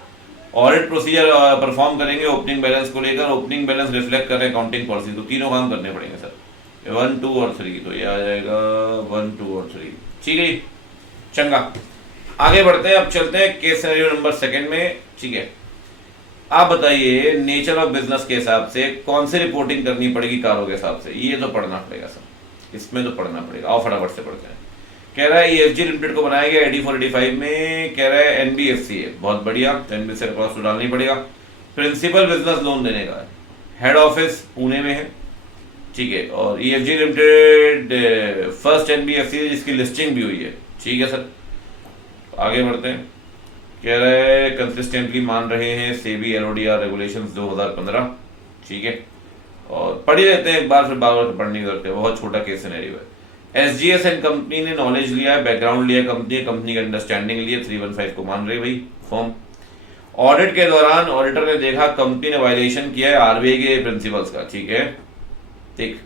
ऑडिट प्रोसीजर परफॉर्म करेंगे ओपनिंग बैलेंस को लेकर, ओपनिंग बैलेंस रिफ्लेक्ट कर रहे हैं अकाउंटिंग पॉलिसी, तो तीनों काम करने पड़ेंगे सर, 1, 2 और 3। तो ये आ जाएगा 1, 2 और 3। ठीक है, चंगा आगे बढ़ते हैं। अब चलते हैं केस सिनेरियो नंबर 2 में। ठीक है, आप बताइए नेचर ऑफ बिजनेस के हिसाब से कौन सी रिपोर्टिंग करनी पड़ेगी कारों के हिसाब से, ये तो पढ़ना पड़ेगा सर। इसमें तो पढ़ना पड़ेगा, आओ फटाफट से पढ़ते हैं। कह रहा है EFG लिमिटेड को बनाया गया 84-85 में, कह रहा है NBFC है, बहुत बढ़िया, तो NBFC का कॉस्ट डालना ही पड़ेगा। प्रिंसिपल बिजनेस लोन देने का है, हेड ऑफिस पुणे में है, ठीक है, और EFG लिमिटेड फर्स्ट NBFC है जिसकी लिस्टिंग भी हुई है, ठीक है सर। आगे बढ़ते हैं। कह रहे हैं कंसिस्टेंटली मान रहे हैं सेबी LODR रेगुलेशंस 2015, ठीक है, और पढ़ ही लेते हैं एक बार, फिर बार बार पढ़ने की जरूरत है, बहुत छोटा केस सिनेरियो है। SGS एंड कंपनी ने नॉलेज लिया है, बैकग्राउंड लिया कंपनी की अंडरस्टैंडिंग लिए, 315 को मान रही भाई फॉर्म। ऑडिट के दौरान ऑडिटर ने देखा कंपनी ने वायलेशन किया है RBI के प्रिंसिपल्स का, ठीक है, ठीक,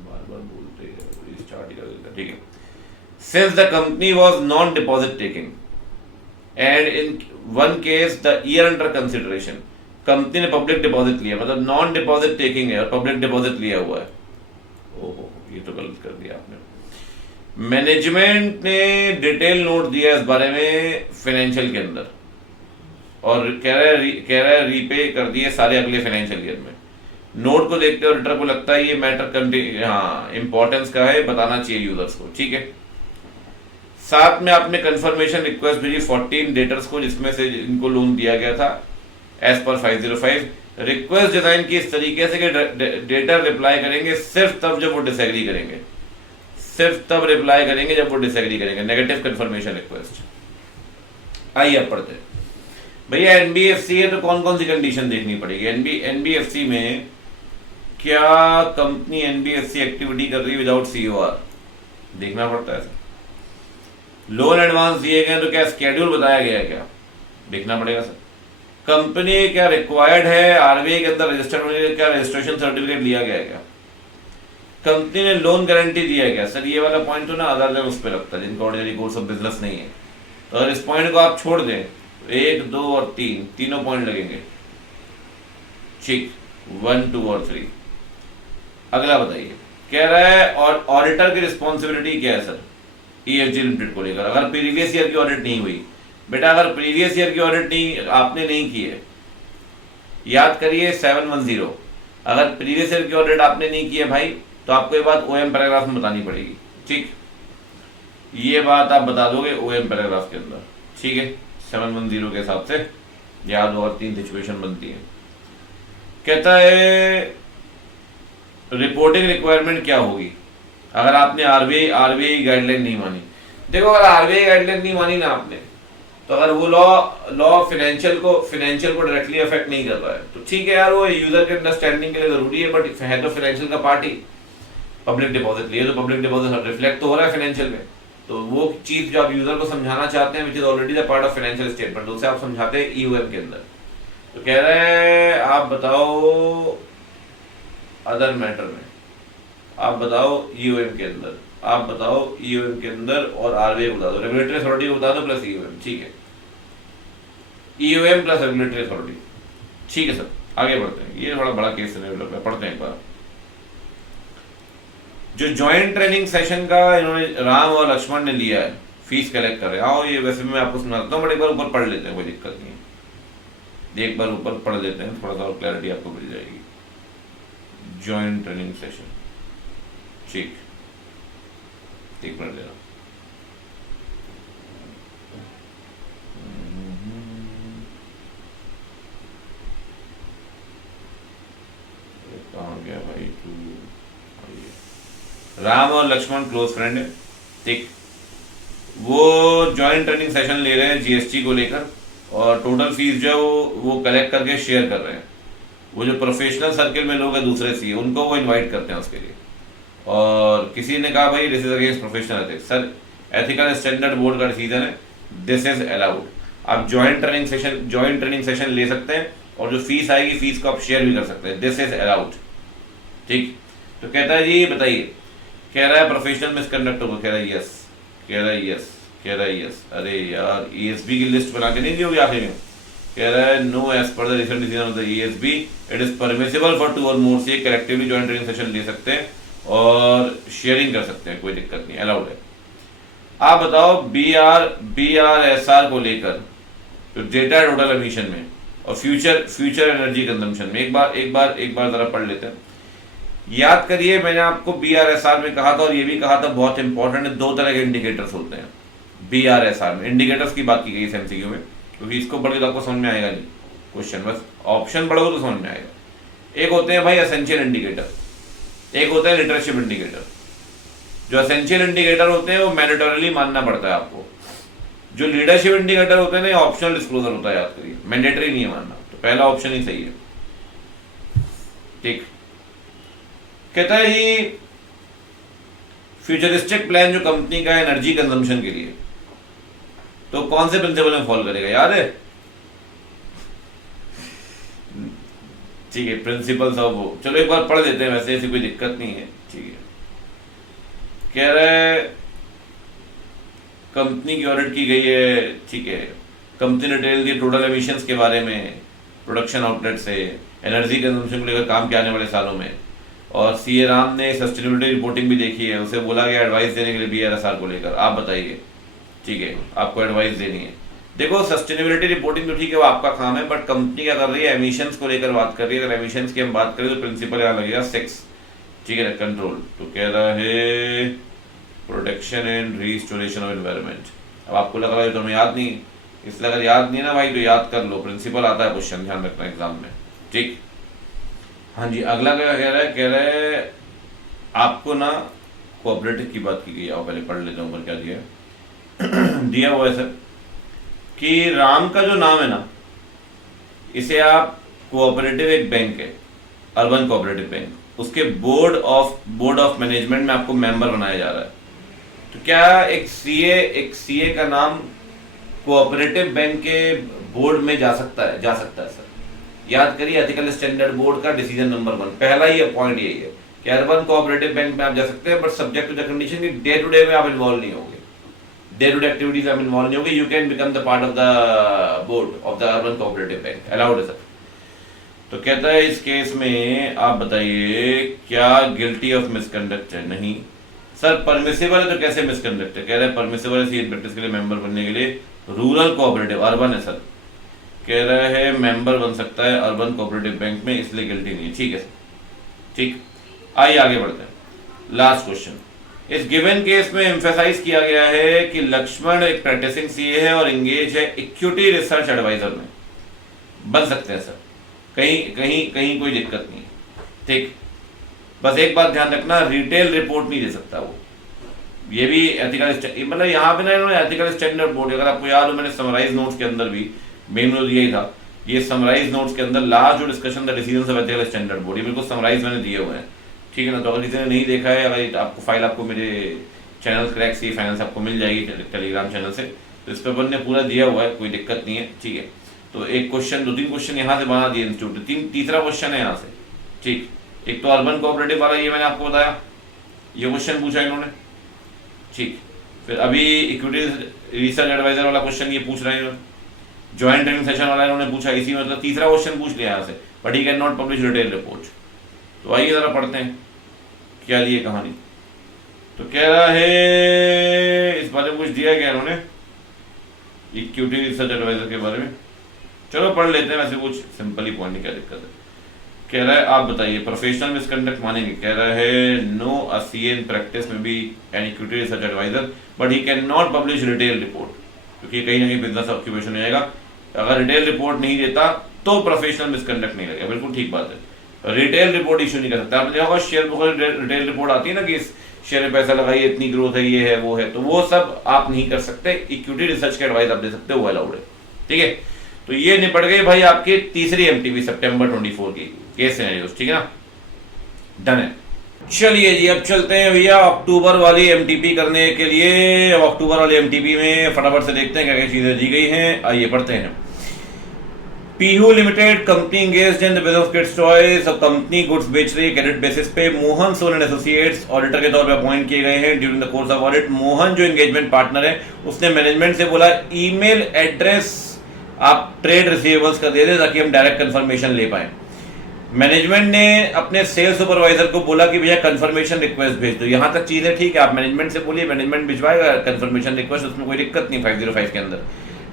बार बार बोलते हैं, स्टार्ट ही कर देता, ठीक है। Since the company was non deposit taking and in one case the year under consideration, company ने पब्लिक डिपॉजिट लिया, मतलब नॉन डिपॉजिट टेकिंग है और पब्लिक डिपॉजिट लिया हुआ है, ओहो ये तो गलत कर दिया आपने। मैनेजमेंट ने डिटेल नोट दिया इस बारे में फाइनेंशियल के अंदर, और कह रहा है रीपे कर दिए सारे अगले फाइनेंशियल ईयर में। नोट को देखते ऑडिटर को लगता है ये मैटर हाँ इंपॉर्टेंस का है, बताना चाहिए यूजर्स को, ठीक है। साथ में आपने कंफर्मेशन रिक्वेस्ट भेजी 14 डेटर्स को जिसमें से इनको लोन दिया गया था एज पर 505। रिक्वेस्ट डिजाइन की इस तरीके से कि डेटर रिप्लाई करेंगे सिर्फ तब जब वो डिसएग्री करेंगे, सिर्फ तब रिप्लाई करेंगे जब वो डिसएग्री करेंगे, नेगेटिव कंफर्मेशन रिक्वेस्ट। आइए अब पढ़ते हैं। भैया NBFC है तो कौन कौन सी कंडीशन देखनी पड़ेगी। NBFC में क्या कंपनी NBFC एक्टिविटी कर रही है विदाउट COR, देखना पड़ता है। लोन एडवांस दिए गए तो क्या स्केड्यूल बताया गया है, क्या देखना पड़ेगा सर। कंपनी क्या रिक्वायर्ड है RBI के अंदर रजिस्टर्ड होने के लिए, क्या रजिस्ट्रेशन सर्टिफिकेट लिया गया है, क्या कंपनी ने लोन गारंटी दिया है क्या। सर ये वाला पॉइंट तो ना अदर देन उस पर लगता है जिनका ऑर्डिनरी कोर्स ऑफ बिजनेस नहीं है, तो अगर इस पॉइंट को आप छोड़ दें तो 1, 2 और 3 तीनों पॉइंट लगेंगे, ठीक, 1, 2 और 3। अगला बताइए, कह रहा है और ऑडिटर की रिस्पॉन्सिबिलिटी क्या है सर EFG लिमिटेड को लेकर, अगर प्रीवियस ईयर की ऑडिट नहीं हुई। बेटा अगर प्रीवियस ईयर की ऑडिट नहीं आपने नहीं की है, याद करिए 710, अगर प्रीवियस ईयर की ऑडिट आपने नहीं की है भाई तो आपको ये बात OM पैराग्राफ में बतानी पड़ेगी, ठीक, ये बात आप बता दोगे OM पैराग्राफ के अंदर, ठीक है, 710 के हिसाब से याद और 3 सिचुएशन बनती है। कहता है रिपोर्टिंग रिक्वायरमेंट क्या होगी अगर आपने RBI गाइडलाइन नहीं मानी। देखो अगर RBI गाइडलाइन नहीं मानी ना आपने, तो अगर वो लॉ फाइनेंशियल को डायरेक्टली अफेक्ट नहीं कर रहा है तो ठीक है यार, वो यूजर के अंडरस्टैंडिंग के लिए जरूरी है, बट है तो फाइनेंशियल का पार्ट ही। पब्लिक डिपॉजिट लिए तो पब्लिक डिपॉजिट रिफ्लेक्ट तो हो रहा है फाइनेंशियल में, तो वो चीज जो आप यूजर को समझाना चाहते हैं which is already the part of financial statement, उसे आप समझाते हैं EOM के अंदर। तो कह रहे हैं आप बताओ अदर मैटर में, आप बताओ EOM के अंदर, आप बताओ EOM के अंदर और RBI को बता दो, रेगुलेटरी अथॉरिटी को बता दो प्लस EOM, ठीक है, EOM प्लस रेगुलेटरी अथॉरिटी, ठीक है सर। आगे बढ़ते हैं, ये बड़ा बड़ा केस है, पढ़ते हैं एक बार। जो ज्वाइंट ट्रेनिंग सेशन का इन्होंने राम और लक्ष्मण ने लिया है, फीस कलेक्ट कर रहे हैं, आओ ये वैसे मैं आपको सुनाता हूँ, बट एक बार ऊपर पढ़ लेते हैं, कोई दिक्कत नहीं है, एक बार ऊपर पढ़ लेते हैं, थोड़ा सा और क्लैरिटी आपको मिल जाएगी। ज्वाइंट ट्रेनिंग सेशन, ठीक, एक मिनट देना, कहाँ गया भाई तू। राम और लक्ष्मण क्लोज फ्रेंड है, ठीक, वो जॉइंट ट्रेनिंग सेशन ले रहे हैं GST को लेकर, और टोटल फीस जो है वो कलेक्ट करके शेयर कर रहे हैं। वो जो प्रोफेशनल सर्किल में लोग हैं दूसरे CA उनको वो इनवाइट करते हैं उसके लिए, और किसी ने कहा भाई this is against professional ethics. Sir ethical standard board का डिसीजन है, दिस इज अलाउड। आप जॉइंट ट्रेनिंग सेशन ले सकते हैं और जो फीस आएगी फीस को आप शेयर भी कर सकते हैं, दिस इज अलाउड, ठीक। तो कहता है जी बताइए, कह रहा है प्रोफेशनल मिसकंडक्ट होगा, कह रहा है यस, कह रहा है यस, कह रहा है यस। अरे यार ESB की लिस्ट बना के नहीं दी होगी आखिर में, कह रहा है no as per the recent decision of the ESB it is permissible for 2 और more CA collectively joint training session ले सकते हैं और शेयरिंग कर सकते हैं, कोई दिक्कत नहीं, अलाउड है। आप बताओ BRSR को लेकर तो डेटा टोटल एमिशन में और फ्यूचर एनर्जी कंजम्पशन में एक बार जरा पढ़ लेते हैं। याद करिए, मैंने आपको BRSR में कहा था और ये भी कहा था बहुत इंपॉर्टेंट है, 2 तरह के इंडिकेटर्स होते हैं BRSR में। इंडिकेटर्स की बात की गई है MCQ में, क्योंकि इसको पढ़ के तो आपको समझ में आएगा नहीं क्वेश्चन, बस ऑप्शन पढ़ोगे तो समझ में आएगा। एक होते हैं भाई एसेंशियल इंडिकेटर, एक होता है लीडरशिप इंडिकेटर। जो एसेंशियल इंडिकेटर होते हैं वो मैंडेटोरिली मानना पड़ता है आपको, जो लीडरशिप इंडिकेटर होते हैं ना ऑप्शनल डिस्क्लोजर होता है, याद करिए, मैंडेटरी नहीं है मानना। तो पहला ऑप्शन ही सही है, ठीक। कहता है ये फ्यूचरिस्टिक प्लान जो कंपनी का है एनर्जी कंजम्पशन के लिए, तो कौन से प्रिंसिपल में फॉलो करेगा, याद है? ठीक है, प्रिंसिपल्स ऑफ वो, चलो एक बार पढ़ लेते हैं, वैसे ऐसी कोई दिक्कत नहीं है, ठीक है। कह रहा है कंपनी की ऑडिट की गई है, ठीक है। कंपनी ने डिटेल दी टोटल एमिशंस के बारे में, प्रोडक्शन आउटलेट से, एनर्जी कंजम्पशन को लेकर काम किया आने वाले सालों में। और CA राम ने सस्टेनेबिलिटी रिपोर्टिंग भी देखी है, उसे बोला गया एडवाइस देने के लिए BRSR को लेकर। आप बताइए, ठीक है, आपको एडवाइस देनी है। देखो सस्टेनेबिलिटी रिपोर्टिंग तो ठीक है, वो आपका काम है, बट कंपनी क्या कर रही है, एमिशंस को लेकर बात कर रही है। अगर एमिशंस की हम बात करें तो प्रिंसिपल यहाँ लगेगा 6, ठीक है, कंट्रोल। तो कह रहा है protection and restoration of environment. अब आपको लग रहा है तुम्हें याद नहीं, इसलिए अगर याद नहीं है ना भाई तो याद कर लो, प्रिंसिपल आता है क्वेश्चन, ध्यान रखना एग्जाम में, ठीक। हाँ जी, अगला क्या कह रहा है आपको ना कोऑपरेटिव की बात की गई है। आओ पहले पढ़ लेता हूँ ऊपर क्या दिया है। दिया हुआ है सर कि राम का जो नाम है ना, इसे आप कोऑपरेटिव एक बैंक है, अर्बन कोऑपरेटिव बैंक, उसके बोर्ड ऑफ मैनेजमेंट में आपको मेंबर बनाया जा रहा है। तो क्या एक सीए का नाम कोऑपरेटिव बैंक के बोर्ड में जा सकता है? जा सकता है सर। याद करिए एथिकल स्टैंडर्ड बोर्ड का डिसीजन नंबर 1, पहला ही पॉइंट यही है कि अर्बन कोऑपरेटिव बैंक में आप जा सकते हैं, but subject to the condition कि डे टू डे में आप इन्वॉल्व नहीं होंगे, डे टू डे एक्टिविटीज में इन्वॉल्व नहीं होंगे। You can become the part of the board of the urban cooperative bank, allowed है सर। तो कहता है इस केस में आप बताइए क्या गिल्टी ऑफ मिसकंडक्ट है? नहीं सर। परमिसिबल है तो कैसे मिसकंडक्ट है? कह रहा है परमिसिबल है सीए प्रैक्टिस के लिए मेंबर बनने के लिए, रूरल कोऑपरेटिव, अर्बन है सर। कह रहा है मेंबर बन सकता है अर्बन कोऑपरेटिव बैंक में, इसलिए गिल्टी नहीं है, ठीक है सर, ठीक। आइए आगे बढ़ते हैं। लास्ट क्वेश्चन, इस गिवन केस में एम्फेसाइज किया गया है कि लक्ष्मण एक प्रैक्टिसिंग सीए है और एंगेज है इक्विटी रिसर्च एडवाइजर में, बन सकते हैं सर, कहीं कोई दिक्कत नहीं, ठीक। बस एक बात ध्यान रखना, रिटेल रिपोर्ट नहीं दे सकता वो, ये भी एथिकल, मतलब यहाँ पे ना इन्होंने एथिकल स्टैंडर्ड बोर्ड, अगर आपको याद हो मैंने समराइज नोट्स के अंदर भी मेन दिया ही था, ये समराइज नोट्स के अंदर लास्ट जो discussion the decisions of ethical standard board, ये बिल्कुल समराइज मैंने दिए हुए हैं, ठीक है ना। तो अगर किसी ने नहीं देखा है, अगर आपको फाइल आपको मेरे चैनल क्रैक सी फाइनेंस आपको मिल जाएगी टेलीग्राम चैनल से, तो इस पेपर ने पूरा दिया हुआ है, कोई दिक्कत नहीं है, ठीक है। तो एक क्वेश्चन, 2-3 क्वेश्चन यहाँ से बना दिए इंस्टीट्यूट, तीसरा क्वेश्चन है यहाँ से, ठीक। एक तो अर्बन कोऑपरेटिव वाला ये मैंने आपको बताया, ये क्वेश्चन पूछा इन्होंने, ठीक। फिर अभी इक्विटी रिसर्च एडवाइजर वाला क्वेश्चन ये पूछ रहे हैं, ज्वाइंट ट्रेनिंग सेशन वाला इन्होंने पूछा, इसी मतलब तीसरा क्वेश्चन पूछ लिया यहाँ से, but he can not publish detail report. तो आइए जरा पढ़ते हैं क्या लिए कहानी। तो कह रहा है इस बारे में कुछ दिया क्या इन्होंने इक्विटी रिसर्च एडवाइजर के बारे में, चलो पढ़ लेते हैं, वैसे कुछ सिंपल ही पॉइंट, क्या दिक्कत है। कह रहा है आप बताइए प्रोफेशनल मिसकंडक्ट मानेंगे? कह रहा है no, a CA in practice में be an equity research adviser but he can not publish retail report, क्योंकि कहीं ना कहीं बिजनेस ऑक्यूपेशन हो जाएगा। अगर रिटेल रिपोर्ट नहीं देता तो प्रोफेशनल मिसकंडक्ट नहीं लगेगा, बिल्कुल ठीक बात है। रिटेल रिपोर्ट इशू नहीं कर सकता। आपने देखा होगा शेयर बुकर रिटेल रिपोर्ट आती है ना कि इस शेयर में पैसा लगाइए, इतनी ग्रोथ है, ये है वो है, तो वो सब आप नहीं कर सकते। इक्विटी रिसर्च के एडवाइस आप दे सकते हो, वो अलाउड है, ठीक है। तो ये निपट गए भाई आपकी तीसरी एमटीपी सितंबर 24 की केस सिनेरियोस, ठीक है ना, डन है। चलिए जी अब चलते हैं भैया अक्टूबर वाली एमटीपी करने के लिए। अब अक्टूबर वाली एमटीपी में फटाफट से देखते हैं क्या क्या चीजें दी गई हैं, आइए पढ़ते हैं। Pihu limited company engaged in the business of kids toys, और कंपनी गुड्स बेच रही है क्रेडिट बेसिस पे। मोहन सोन एंड एसोसिएट्स ऑडिटर के तौर पे अपॉइंट किए गए हैं during the course of audit. Mohan जो एंगेजमेंट पार्टनर है उसने मैनेजमेंट से बोला ईमेल एड्रेस आप ट्रेड रिसीवेबल्स का दे दें ताकि हम डायरेक्ट कंफर्मेशन ले पाए। मैनेजमेंट ने अपने सेल्स सुपरवाइजर को बोला कि भैया कंफर्मेशन रिक्वेस्ट भेज दो। यहां तक चीजें ठीक है, आप मैनेजमेंट से बोलिए, मैनेजमेंट भिजवाएगा कंफर्मेशन रिक्वेस्ट, उसमें कोई दिक्कत नहीं 505 के अंदर।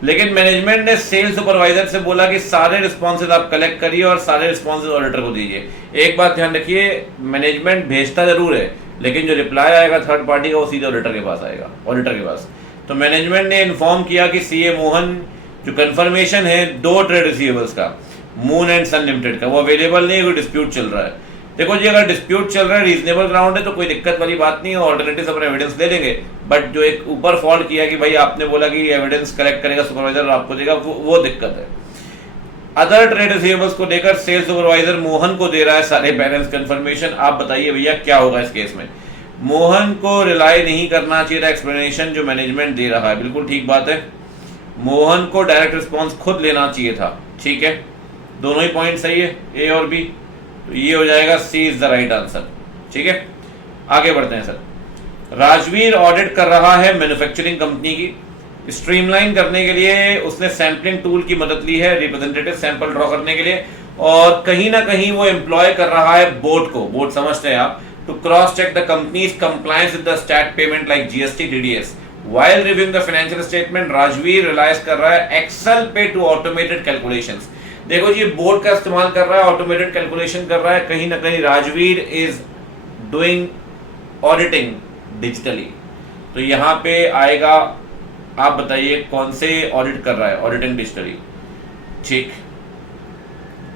लेकिन मैनेजमेंट ने सेल्स सुपरवाइजर से बोला कि सारे रिस्पॉन्सेज आप कलेक्ट करिए और सारे रिस्पॉन्सेज ऑडिटर को दीजिए। एक बात ध्यान रखिए, मैनेजमेंट भेजता जरूर है, लेकिन जो रिप्लाई आएगा थर्ड पार्टी का वो सीधे ऑडिटर के पास आएगा, ऑडिटर के पास। तो मैनेजमेंट ने इन्फॉर्म किया कि सीए मोहन जो कंफर्मेशन है 2 ट्रेड रिसीवेबल्स का, मून एंड सन लिमिटेड का, वो अवेलेबल नहीं है, कोई डिस्प्यूट चल रहा है। देखो जी, अगर डिस्प्यूट चल रहा है, रीजनेबल ग्राउंड है, तो कोई दिक्कत वाली बात नहीं है, ऑल्टरनेटिव अपने एविडेंस दे देंगे। बट जो एक ऊपर फॉल्ट किया कि भाई आपने बोला कि एविडेंस कलेक्ट करेगा सुपरवाइजर और आपको देगा, वो दिक्कत है। अदर ट्रेड रिसीवेबल्स को लेकर सेल्स सुपरवाइजर मोहन को दे रहा है सारे बैलेंस कंफर्मेशन। आप बताइए भैया क्या होगा इस केस में। मोहन को रिलाई नहीं करना चाहिए था एक्सप्लेनेशन जो मैनेजमेंट दे रहा है, बिल्कुल ठीक बात है। मोहन को डायरेक्ट रिस्पॉन्स खुद लेना चाहिए था, ठीक है, दोनों ही पॉइंट सही है, ए और बी। तो ये हो जाएगा सी इज द राइट आंसर, ठीक है। आगे बढ़ते हैं सर। राजवीर ऑडिट कर रहा है मैन्युफैक्चरिंग कंपनी की, स्ट्रीमलाइन करने के लिए उसने सैंपलिंग टूल की मदद ली है रिप्रेजेंटेटिव सैंपल ड्रॉ करने के लिए, और कहीं ना कहीं वो एम्प्लॉय कर रहा है बोर्ड को, बोर्ड समझते हैं आप, to cross check the companies compliance with the stat payment like GST DDS. While reviewing the financial statement Rajveer realise कर रहा है एक्सेल पे टू ऑटोमेटेड कैलकुलेशंस। देखो जी, बोर्ड का इस्तेमाल कर रहा है, ऑटोमेटेड कैलकुलेशन कर रहा है, कहीं ना कहीं Rajveer is doing auditing digitally. तो यहां पे आएगा, आप बताइए कौन से ऑडिट कर रहा है, ऑडिटिंग डिजिटली, ठीक।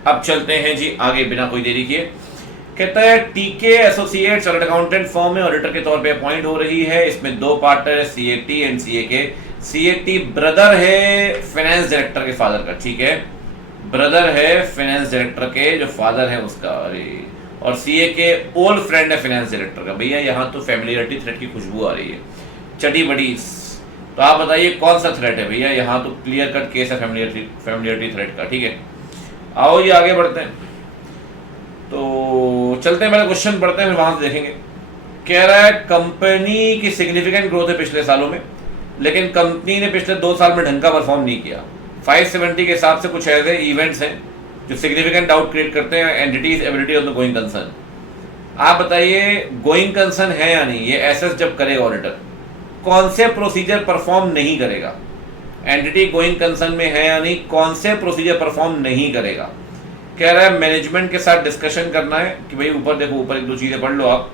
अब चलते हैं जी आगे बिना कोई देरी किए। कहता है टीके एसोसिएट चार्टर्ड अकाउंटेंट फर्म में ऑडिटर के तौर पे अपॉइंट हो रही है। इसमें 2 पार्टनर है, सीएटी एंड सीएके। सीएटी ब्रदर है फाइनेंस डायरेक्टर के फादर का, ठीक है, ब्रदर है फाइनेंस डायरेक्टर के जो फादर है उसका, अरे, और सीए के ओल्ड फ्रेंड है फाइनेंस डायरेक्टर का। भैया यहाँ तो फैमिलियरिटी थ्रेट की खुशबू आ रही है, चटी बड़ी। तो आप बताइए कौन सा थ्रेट है भैया, यहाँ तो क्लियर कट केस है फैमिलियरिटी थ्रेट का, ठीक है। आओ ये आगे बढ़ते हैं, तो चलते हैं, पहले क्वेश्चन पढ़ते हैं फिर वहां से देखेंगे। कह रहा है कंपनी की सिग्निफिकेंट ग्रोथ है पिछले सालों में, लेकिन कंपनी ने पिछले 2 साल में ढंग का परफॉर्म नहीं किया। 570 के हिसाब से कुछ ऐसे इवेंट्स हैं जो सिग्निफिकेंट डाउट क्रिएट करते हैं entities ability of the going concern. आप बताइए गोइंग कंसर्न है या नहीं, ये एसेस जब करेगा ऑडिटर, कौन से प्रोसीजर परफॉर्म नहीं करेगा, एंटिटी गोइंग कंसर्न में है या नहीं, कौन से प्रोसीजर परफॉर्म नहीं करेगा। कह रहा है मैनेजमेंट के साथ डिस्कशन करना है कि भाई ऊपर देखो, ऊपर 1-2 चीजें पढ़ लो आप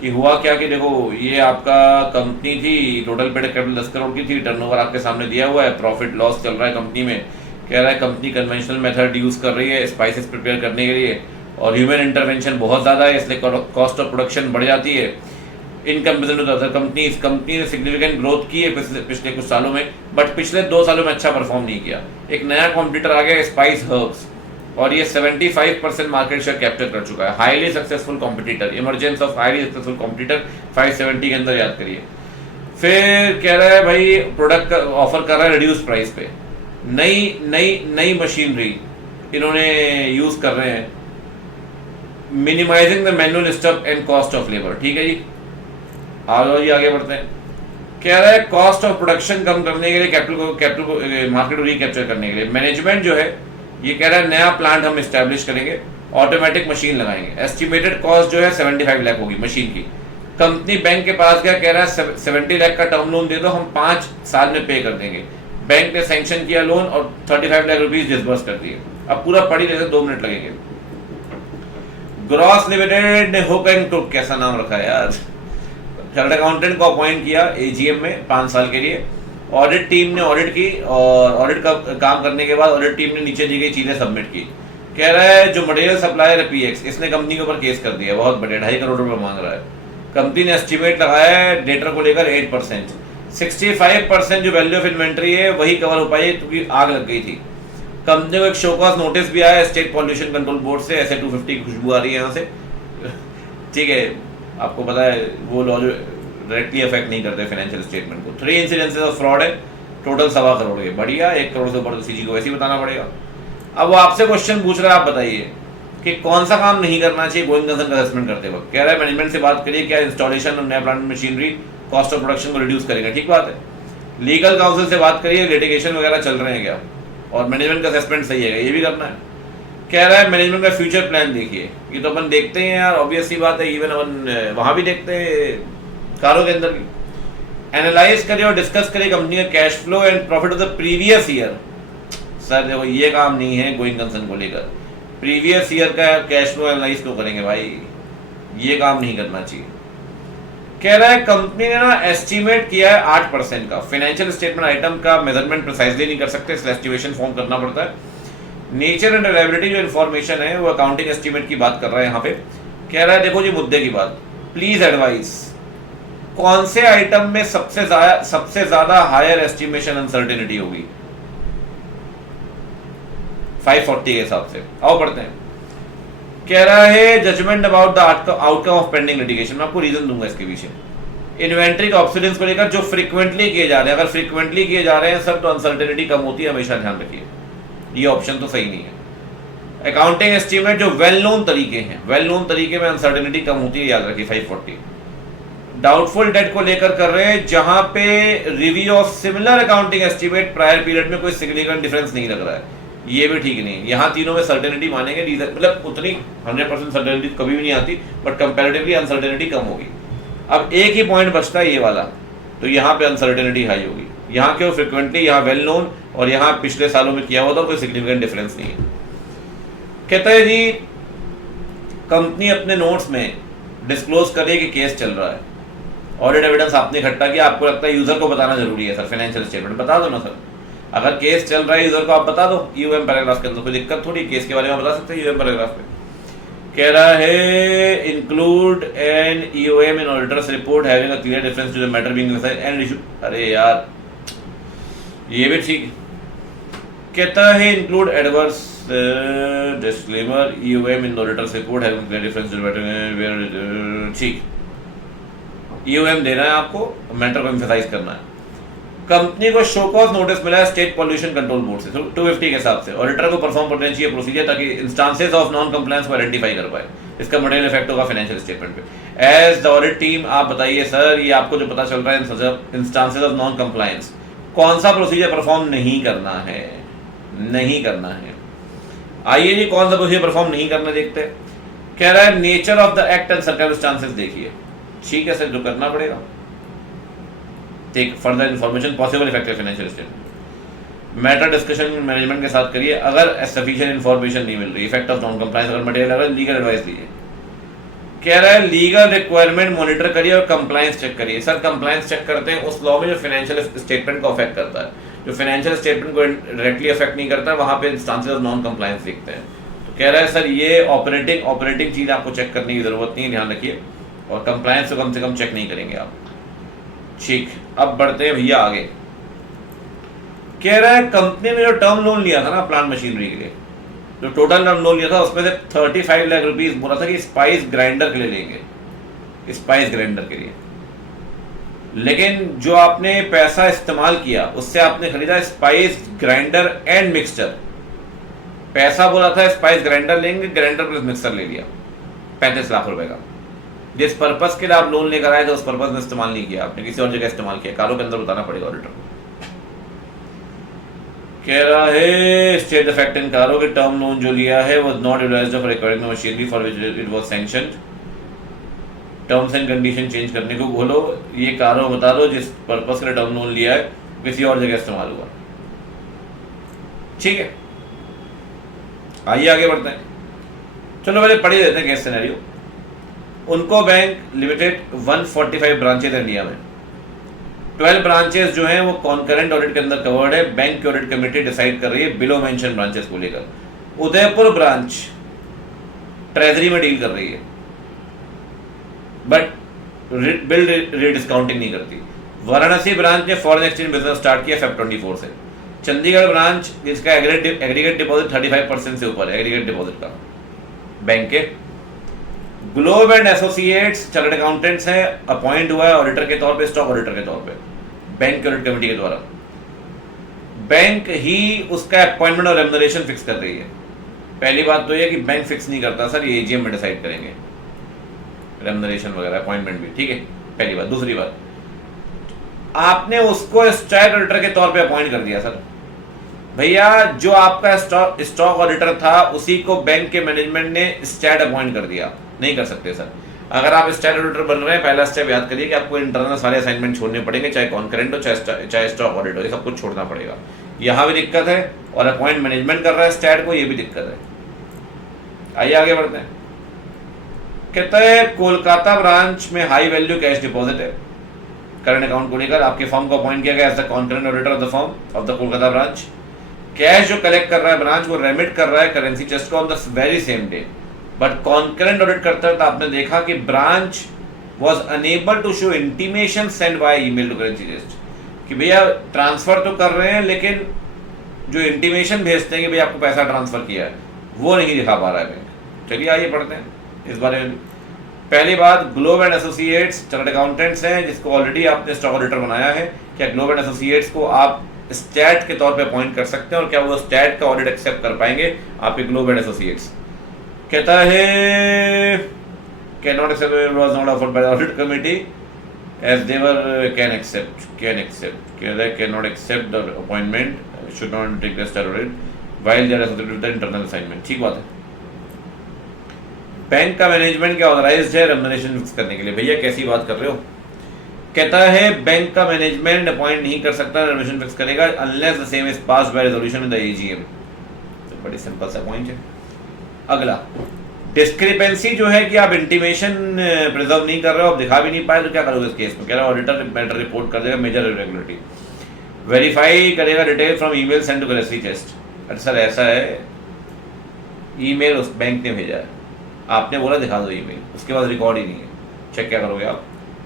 कि हुआ क्या, कि देखो ये आपका कंपनी थी, टोटल पेड कैपिटल 10 करोड़ की थी, टर्नओवर आपके सामने दिया हुआ है, प्रॉफिट लॉस चल रहा है कंपनी में। कह रहा है कंपनी कन्वेंशनल मेथड यूज कर रही है स्पाइसेस प्रिपेयर करने के लिए, और ह्यूमन इंटरवेंशन बहुत ज़्यादा है, इसलिए कॉस्ट ऑफ प्रोडक्शन बढ़ जाती है in comparison to other companies. Company ने सिग्निफिकेंट ग्रोथ की है पिछले कुछ सालों में, बट पिछले 2 सालों में अच्छा परफॉर्म नहीं किया। एक नया कॉम्पिटिटर आ गया स्पाइस हर्ब्स, और ये 75% मार्केट शेयर कैप्चर कर चुका है। Highly successful competitor, emergence of highly successful competitor 570 के अंदर याद करिए। फिर कह रहा है भाई प्रोडक्ट ऑफर कर रहा है रिड्यूस प्राइस पे, नई मशीनरी इन्होंने यूज कर रहे हैं, minimising the manual stuff and cost of labour, ठीक है जी। आगे बढ़ते हैं। कह रहा है कॉस्ट ऑफ प्रोडक्शन कम करने के लिए कैपिटल मार्केट को रिकैप्चर करने के लिए मैनेजमेंट जो है ये कह रहा है नया प्लांट हम एस्टैब्लिश करेंगे, ऑटोमेटिक मशीन लगाएंगे। एस्टिमेटेड कॉस्ट जो है 75 लाख होगी मशीन की। कंपनी बैंक के पास गया, कह रहा है 70 लाख का टर्म लोन दे दो, हम 5 साल में पे कर देंगे। बैंक ने सैंक्शन किया लोन और 35 लाख रुपीज डिसबर्स कर दिए। अब पूरा पढ़ी लेते 2 मिनट लगेंगे। ग्रॉस लिमिटेड ने हुक एंड क्रुक, कैसा नाम रखा है यार, चार्टर्ड अकाउंटेंट को अपॉइंट किया एजीएम में 5 साल के लिए। ऑडिट टीम ने ऑडिट की, और ऑडिट का काम करने के बाद ऑडिट टीम ने नीचे दी गई चीजें सबमिट की। कह रहा है जो मटेरियल सप्लायर है पीएक्स, इसने कंपनी के ऊपर केस कर दिया, बहुत बड़े 2.5 करोड़ रुपए मांग रहा है। कंपनी ने एस्टिमेट लगाया है डेटर को लेकर 8%, 65% जो वैल्यू ऑफ इन्वेंट्री है वही कवर हो पाई क्योंकि आग लग गई थी। कंपनी को एक शोकॉज नोटिस भी आया स्टेट पॉल्यूशन कंट्रोल बोर्ड से, ऐसे 250 की खुशबू आ रही है यहाँ से, ठीक है। आपको पता है वो लॉ जो डायरेक्टली अफेक्ट नहीं करते फाइनेंशियल स्टेटमेंट को। 3 इंसिडेंसेस ऑफ फ्रॉड है, टोटल 1.25 करोड़ के, बढ़िया, 1 करोड़ से ऊपर तो सीजी को वैसे ही बताना पड़ेगा। अब वो आपसे क्वेश्चन पूछ रहा है, आप बताइए कि कौन सा काम नहीं करना चाहिए गोइंग कंसर्न का असेसमेंट करते वक्त। कह रहा है मैनेजमेंट से बात करिए, क्या इंस्टॉलेशन और नया plant machinery cost of production को रिड्यूस करेगा, ठीक बात है। लीगल काउंसिल से बात करिए, लिटिगेशन वगैरह चल रहे हैं क्या, और मैनेजमेंट का असेसमेंट सही है, ये भी करना है। कह रहा है मैनेजमेंट का फ्यूचर प्लान देखिए, ये तो अपन देखते हैं यार, ऑब्वियस सी बात है, इवन अपन वहाँ भी देखते हैं कारों के अंदर भी। एनालाइज करिए और डिस्कस करिए कंपनी का cash flow and profit of the previous year. Sir देखो ये काम नहीं है गोइंग कंसर्न को लेकर, प्रीवियस ईयर का कैश फ्लो एनालाइज क्यों करेंगे भाई, ये काम नहीं करना चाहिए। कह रहा है कंपनी ने ना एस्टिमेट किया है 8% का, फाइनेंशियल स्टेटमेंट आइटम का मेजरमेंट प्रिसाइजली नहीं कर सकते, इसलिए एस्टिमेशन फॉर्म करना पड़ता है। नेचर एंड रिलायबिलिटी जो इन्फॉर्मेशन है वो अकाउंटिंग एस्टिमेट की बात कर रहा है यहाँ पे। कह रहा है देखो जी मुद्दे की बात, प्लीज एडवाइस कौन से आइटम में सबसे ज्यादा हायर एस्टिमेशन अनसर्टेनिटी होगी 540 के हिसाब से। आओ पढ़ते हैं। कह रहा है judgement about the outcome of pending litigation. मैं आपको रीजन दूंगा इसके पीछे। इन्वेंट्री का ऑब्सोलेंस को लेकर जो फ्रीक्वेंटली किए जा रहे हैं, अगर फ्रीक्वेंटली किए जा रहे हैं सर तो अनसर्टेनिटी कम होती है, हमेशा ध्यान रखिए, ये ऑप्शन तो सही नहीं है। अकाउंटिंग एस्टीमेट जो वेल नोन तरीके हैं, वेल नोन तरीके में अनसर्टेनिटी कम होती है, याद रखिए 540। डाउटफुल डेट को लेकर कर रहे हैं जहां पे review of similar accounting estimate prior period में कोई सिग्निफिकेंट डिफरेंस नहीं लग रहा है, ये भी ठीक नहीं है। यहाँ तीनों में सर्टेनिटी मानेंगे, मतलब उतनी 100% सर्टेनिटी कभी भी नहीं आती, बट कंपैरेटिवली अनसर्टेनिटी कम होगी। अब एक ही पॉइंट बचता है ये वाला, तो यहाँ पे अनसर्टेनिटी हाई होगी। यहाँ क्यों फ्रिक्वेंटली, यहाँ वेल नोन और यहाँ पिछले सालों में किया हुआ था, कोई सिग्निफिकेंट डिफरेंस नहीं है। कहता है जी कंपनी अपने नोट्स में डिस्क्लोज करे कि केस चल रहा है, ऑडिट एविडेंस आपने इकट्ठा किया, आपको लगता है यूजर को बताना जरूरी है सर, फाइनेंशियल स्टेटमेंट बता दो ना सर, अगर केस चल रहा है यूजर को आप बता दो यूएम पैराग्राफ के अंदर, कोई दिक्कत थोड़ी, केस के बारे में बता सकते हैं यूएम पैराग्राफ में। कह रहा है include an EOM in auditor's report having a clear difference to the matter being decided and issue. अरे यार ये भी ठीक। कहता है include adverse disclaimer EOM in auditor's report having clear difference to the matter, ठीक, ईओएम देना है आपको, मैटर को एम्फसाइज करना है। कंपनी को शो कॉज नोटिस मिला है स्टेट पॉल्यूशन कंट्रोल बोर्ड से 250 के हिसाब से, ऑडिटर को परफॉर्म करना चाहिए प्रोसीजर ताकि इंस्टांसेस ऑफ नॉन कंप्लायंस को आइडेंटिफाई कर पाए, इसका मटेरियल इफेक्ट होगा फाइनेंशियल स्टेटमेंट पे। एज द ऑडिट टीम आप बताइए सर, ये आपको जो पता चल रहा है इंस्टांसेस ऑफ नॉन कंप्लायंस, कौन सा प्रोसीजर परफॉर्म नहीं करना है, नहीं करना है। आइए जी कौन सा प्रोसीजर परफॉर्म नहीं करना देखते। कह रहा है nature of the act and circumstances देखिए, ठीक है सर, जो करना पड़ेगा। Take further information possible effective financial statement, matter discussion management के साथ करिए अगर सफिशिएंट इन्फॉर्मेशन नहीं मिल रही, इफेक्ट ऑफ नॉन कंप्लायंस अगर मटेरियल अगर लीगल एडवाइस दीजिए। कह रहा है लीगल रिक्वायरमेंट मॉनिटर करिए और कंप्लायंस चेक करिए। सर कंप्लायंस चेक करते हैं उस लॉ में जो फाइनेंशियल स्टेटमेंट को अफेक्ट करता है, जो फाइनेंशियल स्टेटमेंट को डायरेक्टली अफेक्ट नहीं करता है वहां पे इंस्टांसेस ऑफ नॉन कंप्लायंस देखते हैं। तो कह रहा है सर ये ऑपरेटिंग चीज आपको चेक करने की जरूरत नहीं है, ध्यान रखिए, और कंप्लायंस को कम से कम चेक नहीं करेंगे आप, ठीक। अब बढ़ते हैं भैया आगे। कह रहा है कंपनी ने जो टर्म लोन लिया था ना प्लांट मशीनरी के लिए, जो टोटल टर्म लोन लिया था उसमें से 35 लाख रुपीस बोला था कि स्पाइस ग्राइंडर के लिए लेंगे, स्पाइस ग्राइंडर के लिए, लेकिन जो आपने पैसा इस्तेमाल किया उससे आपने खरीदा स्पाइस ग्राइंडर एंड मिक्सचर। पैसा बोला था स्पाइस ग्राइंडर लेंगे, ग्राइंडर प्लस मिक्सर ले लिया 35 लाख रुपए का। जिस पर्पस के लिए आप लोन लेकर आए थे उस पर्पस में इस्तेमाल नहीं किया आपने, किसी और जगह इस्तेमाल किया, कारों के अंदर बताना पड़ेगा ऑडिटर को। कह रहा है स्टेट द फैक्ट इन कारों के टर्म लोन जो लिया है was not utilised for acquiring the machinery for which it was sanctioned. Terms and condition change करने को बोलो, ये कारों बता दो जिस पर्पस के लिए टर्म लोन लिया है किसी और जगह इस्तेमाल हुआ, ठीक है। आइए आगे बढ़ते हैं, चलो पहले पढ़ ही देते हैं केस सिनेरियो। उनको बैंक लिमिटेड 145 ब्रांचेज इंडिया में, 12 ब्रांचेस जो हैं वो कॉन्करेंट ऑडिट के अंदर कवर्ड है। बैंक की ऑडिट कमेटी डिसाइड कर रही है बिलो मेंशन ब्रांचेस को लेकर। उदयपुर ब्रांच ट्रेजरी में डील कर रही है बट बिल रीडिस्काउंटिंग नहीं करती। वाराणसी ब्रांच ने फॉरेन एक्सचेंज बिजनेस स्टार्ट किया फेब 24 से। चंडीगढ़ ब्रांच जिसका एग्रीगेट डिपॉजिट 35% से ऊपर है एग्रीगेट डिपॉजिट का बैंक के। Globe and associates chartered accountants हैं, अपॉइंट हुआ है ऑडिटर के तौर पे, स्टॉक ऑडिटर के तौर पे बैंक की ऑडिट कमेटी के द्वारा। बैंक ही उसका अपॉइंटमेंट और रेम्युनरेशन फिक्स कर रही है। पहली बात तो यह कि बैंक फिक्स नहीं करता सर, ये एजीएम में डिसाइड करेंगे रेम्युनरेशन वगैरह, अपॉइंटमेंट भी, ठीक है, पहली बात। दूसरी बात, आपने उसको स्टैट ऑडिटर के तौर पे अपॉइंट कर दिया सर। भैया जो आपका स्टॉक ऑडिटर था उसी को बैंक के मैनेजमेंट ने स्टैट अपॉइंट कर दिया, नहीं कर सकते सर। अगर आप स्टैट ऑडिटर बन रहे हैं, पहला स्टेप याद करिए कि आपको इंटरनल सारे असाइनमेंट छोड़ने पड़ेंगे, चाहे कॉन्करेंट हो चाहे स्टॉक ऑडिट हो, ये सब कुछ छोड़ना पड़ेगा। यहाँ भी दिक्कत है, और अपॉइंट मैनेजमेंट कर रहा है स्टैट को, ये भी दिक्कत है। आइए आगे बढ़ते हैं। कहता है कोलकाता ब्रांच में हाई वैल्यू कैश डिपॉजिट है। करंट अकाउंट को लेकर आपके फर्म को अपॉइंट किया गया as the concurrent auditor of the firm of the Kolkata branch. Cash जो कलेक्ट कर रहा है ब्रांच, वो रेमिट कर रहा है करेंसी चेस्ट को on the very same day, but concurrent audit करता है तो आपने देखा कि branch was unable to show intimation send by email to currency chest, कि भैया ट्रांसफर तो कर रहे हैं लेकिन जो इंटीमेशन भेजते हैं कि भैया आपको पैसा ट्रांसफर किया है, वो नहीं दिखा पा रहा है बैंक। चलिए आइए पढ़ते हैं इस बारे में। पहली बात, globe and associates chartered accountants हैं जिसको ऑलरेडी आपने स्टॉक ऑडिटर बनाया है। क्या ग्लोब एंड एसोसिएट्स को आप स्टैट के तौर पे अपॉइंट कर सकते हैं, और क्या वो स्टैट का ऑडिट एक्सेप्ट कर पाएंगे आपके ग्लोब एंड एसोसिएट्स? कहता है can not accept, was not offered by audit committee as they were can accept कहता है can not accept the appointment, should not take the stat audit while they are associated with the internal assignment. ठीक बात है। Bank का management क्या authorised है remuneration fix करने के लिए? भैया कैसी बात कर रहे हो? कहता है बैंक का मैनेजमेंट अपॉइंट नहीं कर सकता, रेम्युनरेशन फिक्स करेगा unless the same is passed by resolution in the AGM. तो बड़ी सिंपल सा पॉइंट है। अगला, डिस्क्रिपेंसी जो है कि आप इंटीमेशन प्रिजर्व नहीं कर रहे हो, आप दिखा भी नहीं पाए, तो क्या करोगे इस केस में? कह रहा है ऑडिटर मैटर रिपोर्ट कर देगा मेजर इरेगुलरिटी, वेरीफाई करेगा detail from email send to currency chest. अरे सर ऐसा है, ईमेल उस बैंक ने भेजा है, आपने बोला दिखा दो ईमेल, उसके बाद रिकॉर्ड ही नहीं है, चेक क्या करोगे आप?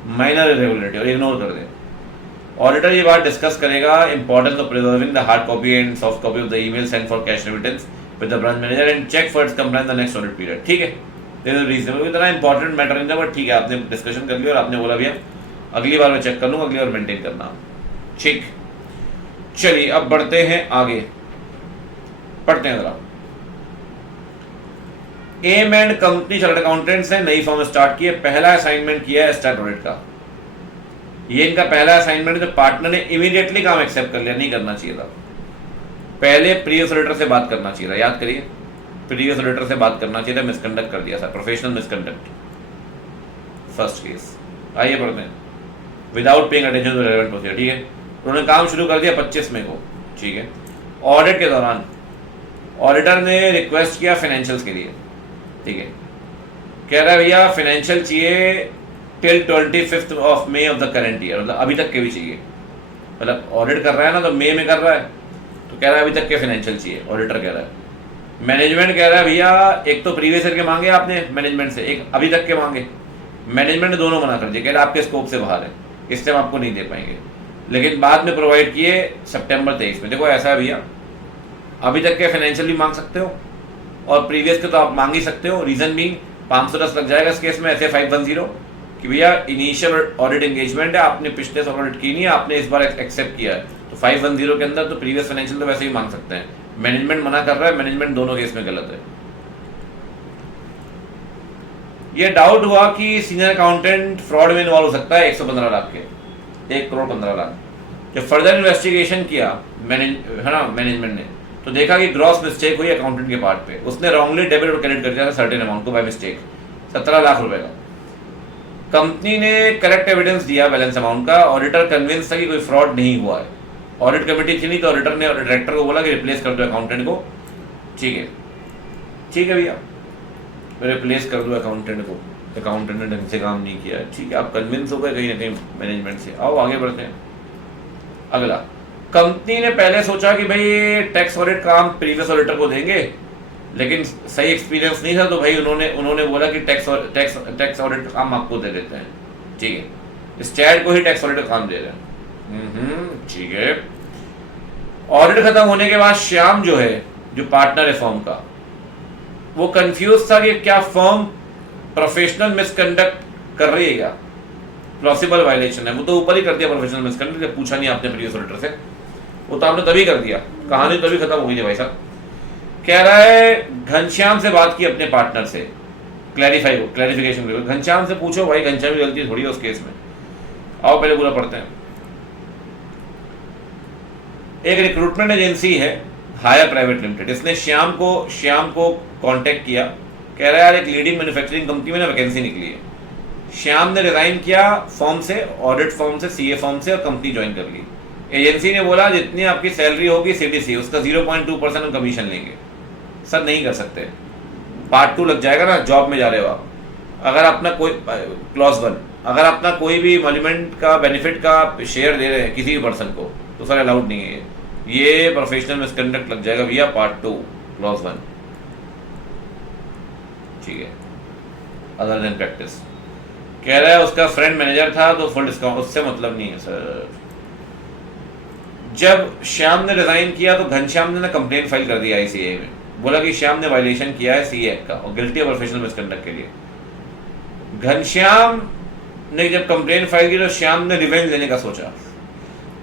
माइनर इरेगुलरिटी, और इग्नोर कर दें। ऑडिटर ये बात डिस्कस करेगा importance of preserving the hard copy and soft copy of the email send for cash remittance with the branch manager and check for its compliance the next audit period. ठीक है, this is reasonable, इतना important matter नहीं था, but ठीक है आपने discussion कर लिया और आपने बोला भैया अगली बार मैं चेक कर लूँगा, अगली बार मेंटेन करना। ठीक, चलिए अब बढ़ते हैं आगे, पढ़ते हैं जरा। M and company chartered accountants ने नई फॉर्म स्टार्ट की है, पहला असाइनमेंट किया है स्टैट ऑडिट का। ये इनका पहला असाइनमेंट, जो पार्टनर ने इमीडिएटली काम एक्सेप्ट कर लिया, नहीं करना चाहिए था। पहले प्रीवियस ऑडिटर से बात करना चाहिए था, याद करिए, प्रीवियस ऑडिटर से बात करना चाहिए था, मिसकंडक्ट कर दिया था, प्रोफेशनल मिसकंडक्ट, फर्स्ट केस। आइए पढ़ते हैं। Without paying attention to relevant procedure. ठीक है, उन्होंने काम शुरू कर दिया 25 मई को। ठीक है, ऑडिट के दौरान ऑडिटर ने रिक्वेस्ट किया फाइनेंशियल्स के लिए। ठीक है, कह रहा है भैया फाइनेंशियल चाहिए till 25 of May of the current year, मतलब अभी तक के भी चाहिए, मतलब ऑडिट कर रहा है ना तो मई में कर रहा है, तो कह रहा है अभी तक के फाइनेंशियल चाहिए, ऑडिटर कह रहा है। मैनेजमेंट कह रहा है भैया एक तो प्रीवियस ईयर के मांगे आपने मैनेजमेंट से, एक अभी तक के मांगे, मैनेजमेंट ने दोनों मना कर दिया, कह रहा है आपके स्कोप से बाहर है, इस टाइम आपको नहीं दे पाएंगे, लेकिन बाद में प्रोवाइड किए सितंबर 23 में। देखो ऐसा है भैया, अभी तक के फाइनेंशियल भी मांग सकते हो और प्रीवियस के तो आप मांग ही सकते हो। रीजन भी 510 लग जाएगा इस केस में, ऐसे 510 कि भैया इनिशियल ऑडिट एंगेजमेंट है, आपने पिछले साल ऑडिट की नहीं है, आपने इस बार एक्सेप्ट किया है, तो 510 के अंदर तो प्रीवियस फाइनेंशियल तो वैसे ही मांग सकते हैं। मैनेजमेंट मना कर रहा है, मैनेजमेंट दोनों केस में गलत है। ये डाउट हुआ कि सीनियर अकाउंटेंट फ्रॉड में इन्वॉल्व हो सकता है 115 लाख के, 1,15,00,000। जब फर्दर इन्वेस्टिगेशन किया मैनेजमेंट ने, तो देखा कि ग्रॉस मिस्टेक हुई अकाउंटेंट के पार्ट पे, उसने रॉन्गली डेबिट और क्रेडिट कर दिया था सर्टेन अमाउंट को बाय मिस्टेक, 17 लाख रुपए का। कंपनी ने करेक्ट एविडेंस दिया बैलेंस अमाउंट का, ऑडिटर कन्विंस था कि कोई फ्रॉड नहीं हुआ है। ऑडिट कमेटी थी नहीं, तो ऑडिटर ने डायरेक्टर को बोला कि रिप्लेस कर दो अकाउंटेंट को। ठीक है, ठीक है भैया, रिप्लेस कर दो अकाउंटेंट को, अकाउंटेंट ने ढंग से काम नहीं किया। ठीक है, आप कन्विंस हो गए कहीं ना कहीं मैनेजमेंट से। आओ आगे बढ़ते हैं। अगला, कंपनी ने पहले सोचा कि भाई टैक्स ऑडिट काम प्रीवियस ऑडिटर को देंगे, लेकिन सही एक्सपीरियंस नहीं था, तो भाई उन्होंने बोला कि टैक्स ऑडिट काम आपको दे देते हैं। ठीक है, स्टैट को ही टैक्स ऑडिट काम दे रहे हैं। ठीक है, ऑडिट खत्म होने के बाद श्याम जो है, जो पार्टनर है फर्म का, वो कंफ्यूज था कि क्या फर्म प्रोफेशनल मिसकंडक्ट कर रही है, क्या प्लॉसिबल वायलेशन है। वो तो ऊपर ही कर दिया प्रोफेशनल मिसकंडक्ट, पूछा नहीं आपने प्रीवियस ऑडिटर से, वो तो आपने तभी कर दिया, कहानी तभी खत्म हो गई थी भाई साहब। कह रहा है घनश्याम से बात की अपने पार्टनर से, क्लैरिफिकेशन के लिए। घनश्याम से पूछो भाई, घनश्याम की गलती थोड़ी है उस केस में। आओ पहले पूरा पढ़ते हैं। एक रिक्रूटमेंट एजेंसी है हायर प्राइवेट लिमिटेड, इसने श्याम को कांटेक्ट किया, कह रहा है यार एक लीडिंग मैन्युफैक्चरिंग कंपनी में ना वैकेंसी निकली है, श्याम ने रिजाइन किया फॉर्म से, ऑडिट फॉर्म से, सीए फॉर्म से, और कंपनी ज्वाइन कर ली। एजेंसी ने बोला जितनी आपकी सैलरी होगी सीटीसी उसका 0.2% हम कमीशन लेंगे। सर नहीं कर सकते, पार्ट 2 लग जाएगा ना, जॉब में जा रहे हो आप। अगर अपना कोई क्लॉज 1, अगर अपना कोई भी मॉन्यूमेंट का बेनिफिट का शेयर दे रहे हैं किसी भी पर्सन को तो सर अलाउड नहीं है, ये प्रोफेशनल मिसकंडक्ट लग जाएगा भैया, पार्ट 2 क्लॉज 1। ठीक है, अदर देन प्रैक्टिस। कह रहा है उसका फ्रेंड मैनेजर था तो फुल डिस्काउंट, उससे मतलब नहीं है सर। जब श्याम ने रिजाइन किया तो घनश्याम ने ना कंप्लेंट फाइल कर दिया आईसीए में, बोला कि श्याम ने वायलेशन किया है सीए एक्ट का और गिल्टी है प्रोफेशनल मिसकंडक्ट के लिए। घनश्याम ने जब कंप्लेंट फाइल की तो श्याम ने रिवेंज लेने का सोचा,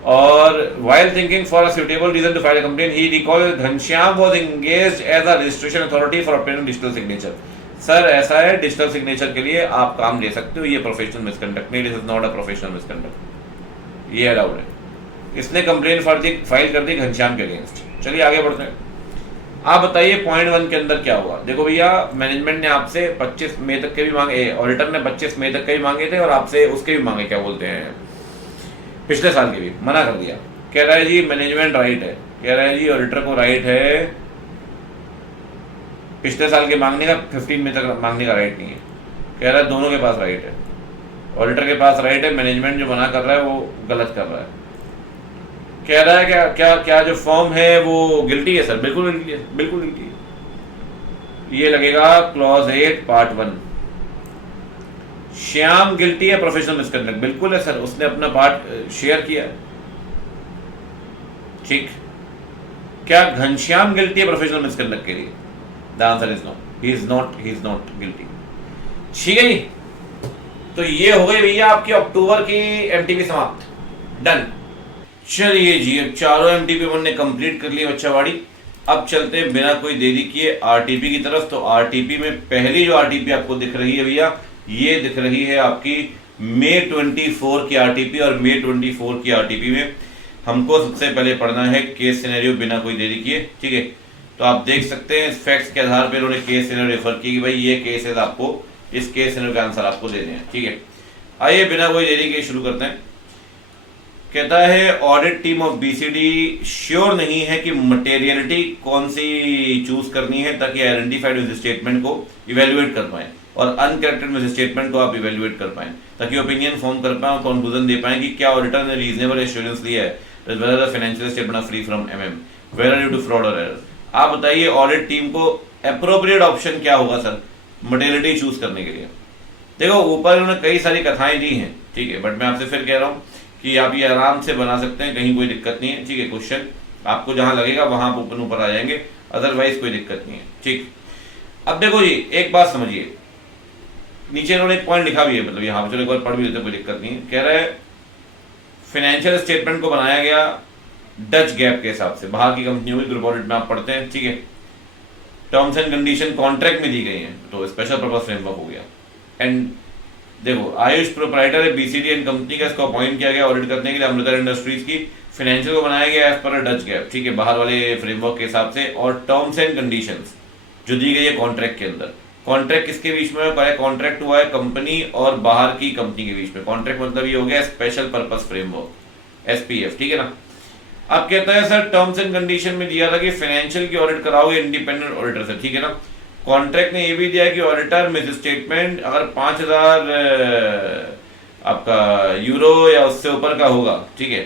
और while thinking for a suitable reason to file a complaint, he recalled Ghanshyam was engaged as a registration authority for obtaining digital signature. Sir ऐसा है, डिजिटल सिग्नेचर के लिए आप काम ले सकते हो, ये प्रोफेशनल मिसकंडक्ट नहीं, this is not a professional misconduct, ये अलाउड है। इसने कंप्लेंट फाइल कर दी घनश्याम के अगेंस्ट। चलिए आगे बढ़ते हैं। आप बताइए पॉइंट 1 के अंदर क्या हुआ। देखो भैया, मैनेजमेंट ने आपसे 25 मई तक के भी मांगे, ऑडिटर ने 25 मई तक के भी मांगे थे, और आपसे उसके भी मांगे, क्या बोलते हैं, पिछले साल के भी मना कर दिया। कह रहा है जी मैनेजमेंट राइट है, कह रहा है जी ऑडिटर को राइट है, पिछले साल के मांगने का 15 में तक मांगने का राइट नहीं है। कह रहा है दोनों के पास राइट है, ऑडिटर के पास राइट है, मैनेजमेंट जो मना कर रहा है वो गलत कर रहा है। कह रहा है क्या क्या क्या जो फॉर्म है वो गिल्टी है सर, बिल्कुल गिल्टी है, बिल्कुल गिल्टी है। ये लगेगा क्लॉज 8 पार्ट 1। श्याम गिल्टी है प्रोफेशनल मिसकंडक्ट, बिल्कुल है सर, उसने अपना पार्ट शेयर किया। ठीक, क्या घनश्याम गिल्टी है प्रोफेशनल मिसकंडक्ट के लिए? The answer is no, he is not guilty. ठीक है जी, तो ये हो गई भैया आपकी अक्टूबर की एमटीपी समाप्त, डन। चलिए जी, अब चारों एमटीपी हमने कंप्लीट कर ली बच्चावाड़ी। अब चलते हैं बिना कोई देरी किए आरटीपी की तरफ। तो आरटीपी में पहली जो आरटीपी आपको दिख रही है भैया, ये दिख रही है आपकी मई 24 की आरटीपी, और मई 24 की आरटीपी में हमको सबसे पहले पढ़ना है केस सिनेरियो बिना कोई देरी किए। ठीक है, तो आप देख सकते हैं इस फैक्ट्स के आधार पर उन्होंने केस सिनेरियो रेफर किया कि भाई ये केसेस आपको, इस केस सिनेरियो का आंसर आपको देने हैं। ठीक है, आइए बिना कोई देरी के शुरू करते हैं। कहता है audit team of BCD sure नहीं है कि मटेरियलिटी कौन सी चूज करनी है ताकि आइडेंटिफाइड मिस स्टेटमेंट को इवेल्युएट कर पाए और अनकरेक्टेड मिस स्टेटमेंट को आप इवेल्युएट कर पाए, ताकि ओपिनियन फॉर्म कर पाए और कंक्लूजन दे पाए कि क्या ऑडिटर ने रीजनेबल एश्योरेंस लिया है that whether the financial statement are free from MM whether due to fraud और एरर। आप बताइए ऑडिट टीम को एप्रोप्रिएट ऑप्शन क्या होगा सर मटेरियलिटी चूज करने के लिए। देखो ऊपर उन्होंने कई सारी कथाएं दी हैं, ठीक है, बट मैं आपसे फिर कह रहा हूँ कि आप ये आराम से बना सकते हैं, कहीं कोई दिक्कत नहीं है। ठीक है, क्वेश्चन आपको जहां लगेगा वहां ऊपर ऊपर आ जाएंगे, अदरवाइज कोई दिक्कत नहीं है। ठीक, अब देखो जी एक बात समझिए, नीचे इन्होंने एक पॉइंट लिखा भी है, मतलब यहाँ चलो एक बार पढ़ भी लेते, कोई दिक्कत नहीं है। कह रहा है फाइनेंशियल स्टेटमेंट को बनाया गया डच गैप के हिसाब से, बाहर की कंपनियों की ग्रुप ऑडिट में आप पढ़ते हैं। ठीक है, टर्म्स एंड कंडीशन कॉन्ट्रैक्ट में दी गई है, तो स्पेशल पर्पस फ्रेमवर्क हो गया। एंड देखो आयुष प्रोप्राइटर है बीसीडी एंड कंपनी का, इसको अपॉइंट किया गया ऑडिट करने के लिए अमृता इंडस्ट्रीज की। फाइनेंशियल को बनाया गया एज पर डच गैप, ठीक है, बाहर वाले फ्रेमवर्क के हिसाब से। और टर्म्स एंड कंडीशंस जो दी गई है कॉन्ट्रैक्ट के अंदर, कॉन्ट्रैक्ट किसके बीच में है? कॉन्ट्रैक्ट हुआ है कंपनी और बाहर की कंपनी के बीच में। कॉन्ट्रैक्ट मतलब ये हो गया स्पेशल पर्पस फ्रेमवर्क, एसपीएफ, ठीक है ना। अब कहता है सर टर्म्स एंड कंडीशन में दिया था कि फाइनेंशियल की ऑडिट कराओगे इंडिपेंडेंट ऑडिटर से, ठीक है ना। कॉन्ट्रैक्ट ने ये भी दिया कि ऑडिटर मिस स्टेटमेंट अगर 5000 आपका यूरो या उससे ऊपर का होगा, ठीक है,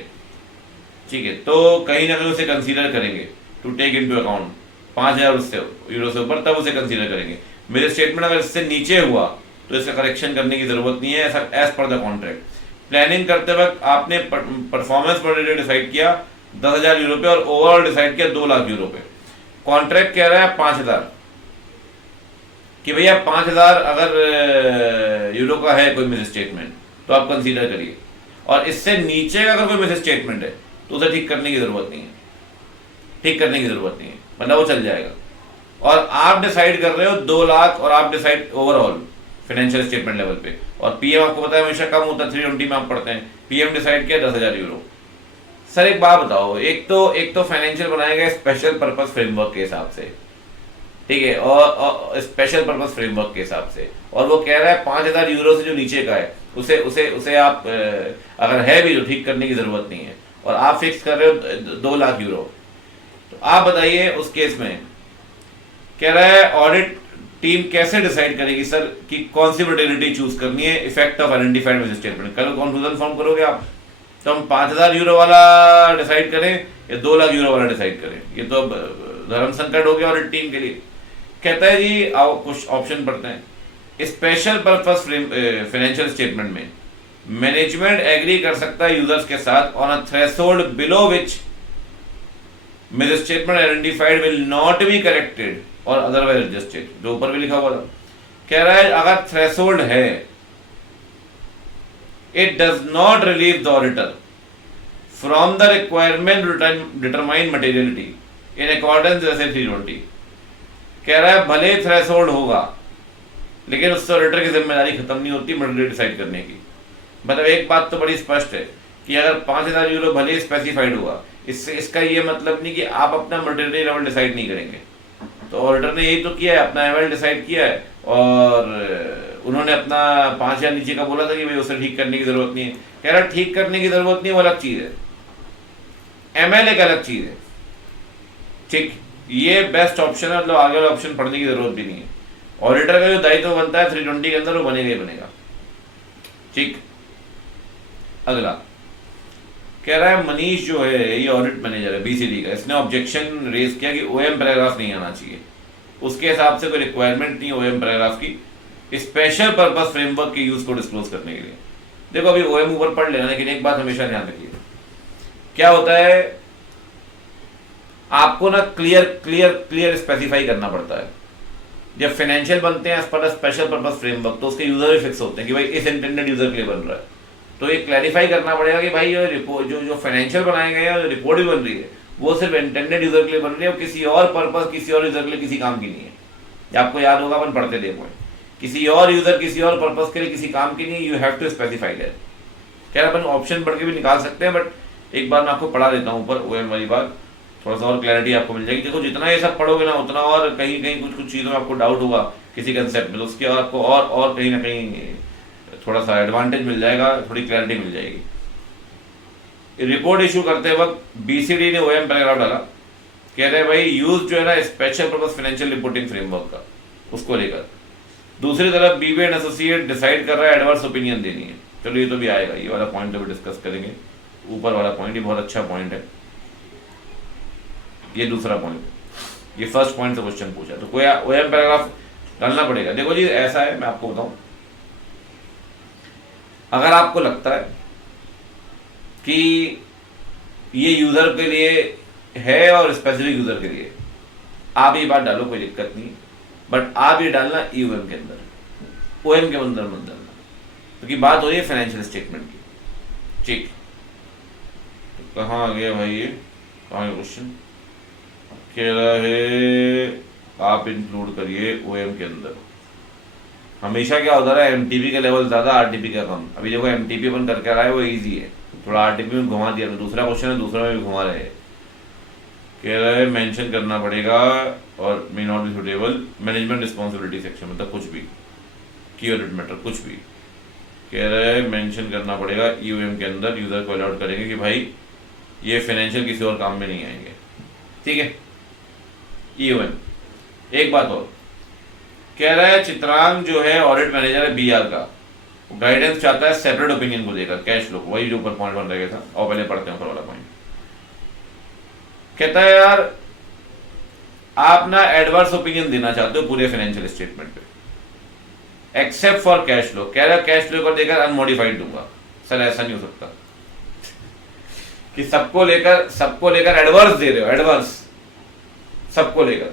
ठीक है, तो कहीं ना कहीं उसे कंसीडर करेंगे टू टेक इनटू अकाउंट। 5000 उससे यूरो से ऊपर तब उसे कंसीडर करेंगे। मिस स्टेटमेंट अगर इससे नीचे हुआ तो इसका करेक्शन करने की जरूरत नहीं है, ऐसा as per the contract. Planning करते वक्त आपने परफॉर्मेंस पर डिसाइड किया 10,000 यूरो पे और ओवरऑल डिसाइड किया 2 लाख यूरो पे। कॉन्ट्रैक्ट कह रहा है 5000 कि भैया 5000 अगर यूरो का है कोई मिस स्टेटमेंट तो आप कंसीडर करिए, और इससे नीचे का अगर कोई मिस स्टेटमेंट है तो उसे ठीक करने की जरूरत नहीं है, ठीक करने की जरूरत नहीं है, मतलब वो चल जाएगा। और आप डिसाइड कर रहे हो 2 लाख और आप decide overall financial statement level पे, और पीएम आपको पता है हमेशा कम होता है, 320 में आप पढ़ते हैं। पीएम डिसाइड किया 10,000 यूरो। सर एक बात बताओ, एक तो फाइनेंशियल बनाया गया स्पेशल पर्पस फ्रेमवर्क के हिसाब से, ठीक है, और स्पेशल पर्पस फ्रेमवर्क के हिसाब से, और वो कह रहा है 5,000 यूरो से जो नीचे का है उसे उसे उसे आप अगर है भी तो ठीक करने की जरूरत नहीं है, और आप फिक्स कर रहे हो 2 लाख यूरो। तो आप बताइए उस केस में कह रहा है ऑडिट टीम कैसे डिसाइड करेगी सर कि कौन सी मटेरियलिटी चूज करनी है, effect of identified with statement. कल कंक्लूजन फॉर्म करोगे आप, तो हम 5,000 यूरो वाला डिसाइड करें या 2 लाख यूरो वाला डिसाइड करें, ये तो अब धर्म संकट हो गया ऑडिट टीम के लिए। कहता है जी आओ कुछ ऑप्शन पढ़ते हैं। स्पेशल पर्पस फाइनेंशियल स्टेटमेंट में मैनेजमेंट एग्री कर सकता है यूजर्स के साथ on a threshold below which misstatement identified will not be corrected और अदरवाइज एडजस्टेड, जो ऊपर भी लिखा हुआ था। कह रहा है अगर थ्रेशोल्ड है, it does not relieve the auditor from the requirement determine materiality in accordance जैसे 320। कह रहा है भले थ्रेशोल्ड होगा लेकिन उससे ऑडिटर की जिम्मेदारी खत्म नहीं होती मटेरियल डिसाइड करने की। मतलब एक बात तो बड़ी स्पष्ट है कि अगर 5,000 यूरो भले स्पेसिफाइड हुआ, इससे इसका ये मतलब नहीं कि आप अपना मटेरियल लेवल डिसाइड नहीं करेंगे। तो ऑडिटर ने यही तो किया है, अपना लेवल डिसाइड किया है, और उन्होंने अपना 5,000 नीचे का बोला था कि भाई उसे ठीक करने की जरूरत नहीं है। कह रहा ठीक करने की जरूरत नहीं, वो अलग चीज है, एमएल एक अलग चीज है। ठीक, ये बेस्ट ऑप्शन है, मतलब आगे वाला ऑप्शन पढ़ने की जरूरत भी नहीं है। ऑडिटर का जो दायित्व बनता है 320 के अंदर वो बनेगा ही बनेगा। ठीक, अगला कह रहा है मनीष जो है ये ऑडिट मैनेजर है बीसीडी का, इसने ऑब्जेक्शन रेज किया कि ओएम पैराग्राफ नहीं आना चाहिए, उसके हिसाब से कोई रिक्वायरमेंट नहीं ओएम पैराग्राफ की स्पेशल पर्पस फ्रेमवर्क के यूज को डिस्क्लोज करने के लिए। देखो अभी ओएम ऊपर पढ़ लेना, लेकिन एक बात हमेशा ध्यान रखिए, क्या होता है आपको ना क्लियर क्लियर क्लियर स्पेसिफाई करना पड़ता है। जब फाइनेंशियल बनते हैं as per special purpose framework तो उसके यूजर भी फिक्स होते हैं कि भाई इस इंटेंडेड यूजर के लिए बन रहा है, तो ये क्लैरिफाई करना पड़ेगा कि भाई ये रिपोर्ट जो फाइनेंशियल बनाए गए हैं जो रिपोर्ट भी बन रही है वो सिर्फ इंटेंडेड यूजर के लिए बन रही है, और किसी और पर्पस किसी और यूजर के लिए किसी काम की नहीं है। आपको याद होगा अपन पढ़ते थे पॉइंट, किसी और यूजर किसी और पर्पस के लिए किसी काम की नहीं, you have to specify that. क्या अपन ऑप्शन पढ़ के भी निकाल सकते हैं, बट एक बार मैं आपको पढ़ा देता हूँ ऊपर ओएम वाली बात, थोड़ा सा और क्लैरिटी आपको मिल जाएगी। देखो जितना ये सब पढ़ोगे ना उतना और कहीं कहीं कुछ कुछ चीज़ों में आपको डाउट होगा किसी कंसेप्ट में, तो उसके और आपको और कहीं ना कहीं थोड़ा सा एडवांटेज मिल जाएगा, थोड़ी क्लैरिटी मिल जाएगी। रिपोर्ट इशू करते वक्त बीसीडी ने ओएम पैराग्राफ डाला, कह रहे हैं भाई यूज जो है ना special purpose financial reporting framework का, उसको लेकर। दूसरी तरफ बीबी एंड एसोसिएट डिसाइड कर रहा है एडवर्स ओपिनियन देनी है। चलो ये तो भी आएगा, ये वाला पॉइंट तो भी डिस्कस करेंगे। ऊपर वाला पॉइंट ये बहुत अच्छा पॉइंट है, ये दूसरा पॉइंट, ये फर्स्ट पॉइंट से क्वेश्चन पूछा तो कोई ओएम पैराग्राफ डालना पड़ेगा। देखो जी ऐसा है, मैं आपको बताऊं, अगर आपको लगता है कि ये यूजर के लिए है और स्पेसिफिक यूजर के लिए, आप ये बात डालो, कोई दिक्कत नहीं, बट आप ये डालना ईओएम के अंदर, ओएम के अंदर मत डालना, क्योंकि बात हो रही है फाइनेंशियल स्टेटमेंट की। ठीक, तो कहाँ आ गया भाई, ये कहाँ है क्वेश्चन, कह रहा है आप इंक्लूड करिए ओएम के अंदर। हमेशा क्या होता है एमटीपी का लेवल ज्यादा आरटीपी का कम। अभी देखो एमटीपी अपन करके रहा है वो इजी है, थोड़ा आरटीपी में घुमा दिया, तो दूसरा क्वेश्चन है दूसरा में भी घुमा रहे हैं। कह रहा है मेंशन करना पड़ेगा और may not be suitable management responsibility section, मतलब कुछ भी की ऑडिट मैटर कुछ भी। कह रहा है मेंशन करना पड़ेगा ईओएम के अंदर, यूजर को अलॉट करेंगे कि भाई ये फाइनेंशियल किसी और काम में नहीं आएंगे। ठीक है, ईओएम। एक बात और कह रहा है चित्रांग जो है ऑडिट मैनेजर है बीआर का, गाइडेंस चाहता है सेपरेट ओपिनियन को लेकर कैश फ्लो, वही जो ऊपर पॉइंट बन रहा था, और पहले पढ़ते हैं ऊपर वाला पॉइंट। कहता है यार आप ना एडवर्स ओपिनियन देना चाहते हो पूरे फाइनेंशियल स्टेटमेंट पे एक्सेप्ट फॉर कैश फ्लो। कह रहा है कैश फ्लो को देकर अनमोडिफाइड दूंगा। सर ऐसा नहीं हो सकता कि सबको लेकर एडवर्स दे रहे हो, एडवर्स सबको लेकर,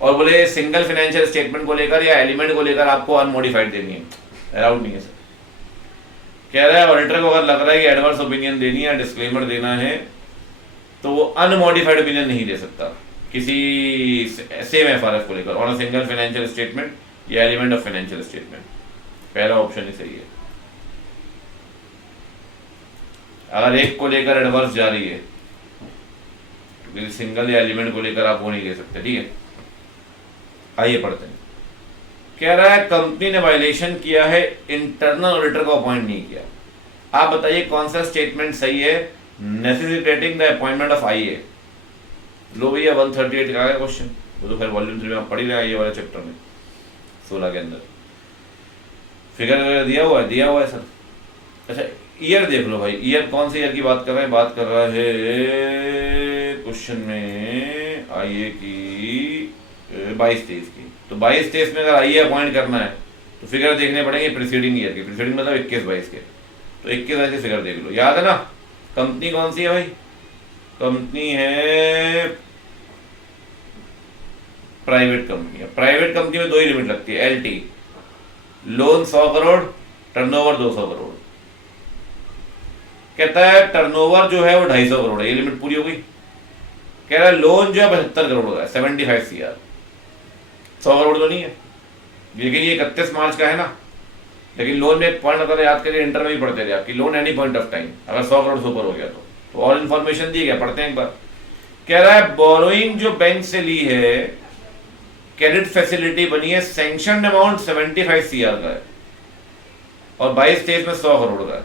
और बोले सिंगल फाइनेंशियल स्टेटमेंट को लेकर या एलिमेंट को लेकर आपको अनमोडिफाइड देनी है, अलाउड नहीं है सर। कह रहा है ऑडिटर को अगर लग रहा है कि एडवर्स ओपिनियन देनी है, डिस्क्लेमर देना है, तो वो अनमोडिफाइड ओपिनियन नहीं दे सकता किसी सेम एफआरएफ को लेकर on a single financial statement या एलिमेंट ऑफ फाइनेंशियल स्टेटमेंट। पहला ऑप्शन ही सही है। अगर एक को लेकर एडवर्स जा रही है तो सिंगल या एलिमेंट को लेकर आप वो नहीं दे सकते। ठीक है, आइए पढ़ते हैं। कह रहा है कंपनी ने वायलेशन किया है, इंटरनल ऑडिटर को अपॉइंट नहीं किया। आप बताइए कौन सा स्टेटमेंट सही है, नेसेसिटेटिंग द अपॉइंटमेंट ऑफ आईए। लो भैया 138 का क्वेश्चन, वो तो खैर वॉल्यूम 3 में आप पढ़ ही रहे हैं ये वाले चैप्टर में 16 के अंदर फिगर वगैरह दिया हुआ है सर। अच्छा ईयर देख लो भाई, ईयर कौन से ईयर की बात कर रहे हैं, बात कर रहा है क्वेश्चन में आईए की 22-23 की। तो 22-23 में अगर आईए अपॉइंट करना है तो फिगर देखने पड़ेंगे प्रीसीडिंग ईयर के, प्रीसीडिंग मतलब 21-22 के। तो 21-22 की फिगर देख लो, याद है ना। कंपनी कौन सी है भाई, कंपनी है प्राइवेट कंपनी है। प्राइवेट कंपनी में दो ही लिमिट लगती है, LT, loan 100 crore, turnover 200 crore. कहता है टर्नओवर जो है वो 250 करोड़ है, ये लिमिट पूरी हो गई। कह रहा है लोन जो है 75 करोड़ का है, 75 CR, 100 करोड़ तो नहीं है, लेकिन ये 31 मार्च का है ना। लेकिन लोन में एक पॉइंट अगर याद करिए, इंटर में भी पढ़ते रहे आपकी, loan any point of time अगर 100 करोड़ से ऊपर हो गया तो और इन्फॉर्मेशन दी गया, पढ़ते हैं एक बार। कह रहा है बोरोइंग जो बैंक से ली है, क्रेडिट फैसिलिटी बनी है, सैंक्शन अमाउंट 75 CR का है और 22-23 में 100 करोड़ का है।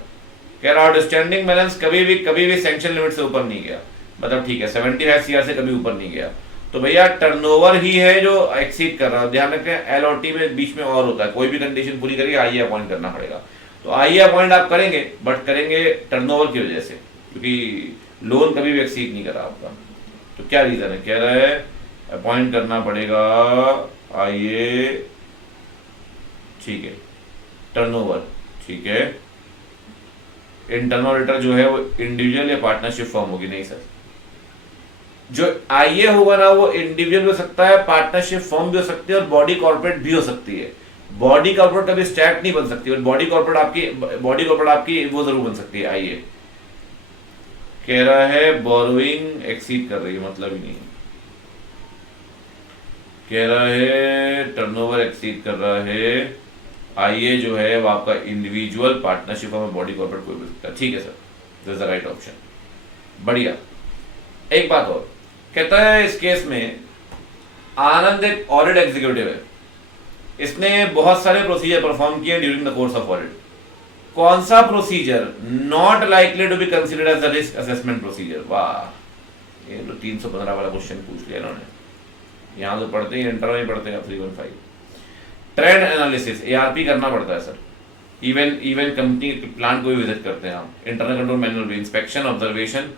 कह रहा आउटस्टैंडिंग बैलेंस कभी भी सैंक्शन लिमिट से ऊपर नहीं गया, मतलब ठीक है 75 CR से कभी ऊपर नहीं गया। तो भैया टर्नओवर ही है जो एक्सीड कर रहा है। ध्यान रखें एल और टी में बीच में और होता है, कोई भी कंडीशन पूरी करके आईए अपॉइंट करना पड़ेगा। तो आईए अपॉइंट आप करेंगे, बट करेंगे टर्नओवर की वजह से, क्योंकि लोन कभी भी एक्सीड नहीं करा आपका। तो क्या रीजन है, कह रहा है अपॉइंट करना पड़ेगा आईए, ठीक है, टर्नओवर, ठीक है। इंटरनल ऑडिटर जो है वो इंडिविजुअल या पार्टनरशिप फॉर्म होगी, नहीं सर, जो आईए होगा ना वो इंडिविजुअल भी हो सकता है, पार्टनरशिप फॉर्म भी हो सकती है और बॉडी कॉर्पोरेट भी हो सकती है। बॉडी कॉर्पोरेट कभी स्टैट नहीं बन सकती, और बॉडी कॉर्पोरेट आपकी वो जरूर बन सकती है आईए। कह रहा है बोरोइंग एक्सीड कर रही है, मतलब ही नहीं, कह रहा है टर्नओवर एक्सीड कर रहा है। आईए जो है वो आपका इंडिविजुअल, पार्टनरशिप और बॉडी कॉर्पोरेट कोई भी सकता है, ठीक है sir, this is the right option. बढ़िया। एक बात और कहता है, इस केस में आनंद एक ऑडिट एग्जीक्यूटिव है, इसने बहुत सारे प्रोसीजर परफॉर्म किए during the course of audit. कौन सा procedure not likely to be considered as the risk assessment procedure. वाह, ये तो 315 वाला क्वेश्चन पूछ लिया इन्होंने। यहां तो पढ़ते ही इंटर में पढ़ते हैं 315। ट्रेंड एनालिसिस एआरपी करना पड़ता है सर, इवन कंपनी प्लांट को भी विजिट करते हैं हम, internal control manual, inspection, observation,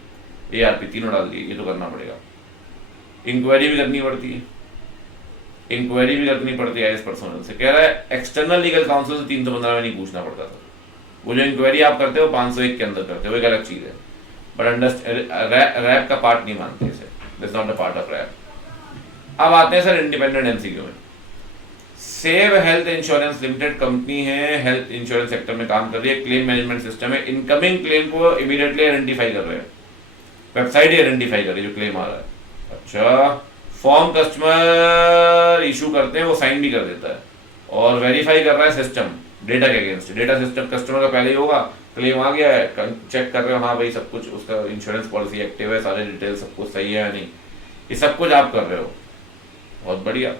ARP तीनों डाल दिए, ये तो करना पड़ेगा। इंक्वायरी भी करनी पड़ती है, इंक्वायरी भी करनी पड़ती है एज पर्सनल से। कह रहा है एक्सटर्नल लीगल काउंसिल से 315 में नहीं पूछना पड़ता था, वो जो इंक्वायरी आप करते हो 501 के अंदर करते हो, एक अलग चीज है, बट रैप का पार्ट नहीं मानते इसे, this not a part of RAP. अब आते हैं सर इंडिपेंडेंट एमसीक्यू में। Save health insurance limited company है, हेल्थ इंश्योरेंस सेक्टर में काम कर रही है, क्लेम मैनेजमेंट सिस्टम है, इनकमिंग क्लेम को इमीडिएटली आइडेंटिफाई कर रहे हैं, वेबसाइट ही आइडेंटिफाई कर रही है जो क्लेम आ रहा है। अच्छा, फॉर्म कस्टमर इशू करते हैं, वो साइन भी कर देता है, और वेरीफाई कर रहा है सिस्टम डेटा के अगेंस्ट। डेटा सिस्टम कस्टमर का पहले ही होगा, क्लेम आ गया है, चेक कर रहे हो हाँ भाई सब कुछ उसका इंश्योरेंस पॉलिसी एक्टिव है, सारे डिटेल सब कुछ सही है या नहीं, ये सब कुछ आप कर रहे हो, बहुत बढ़िया।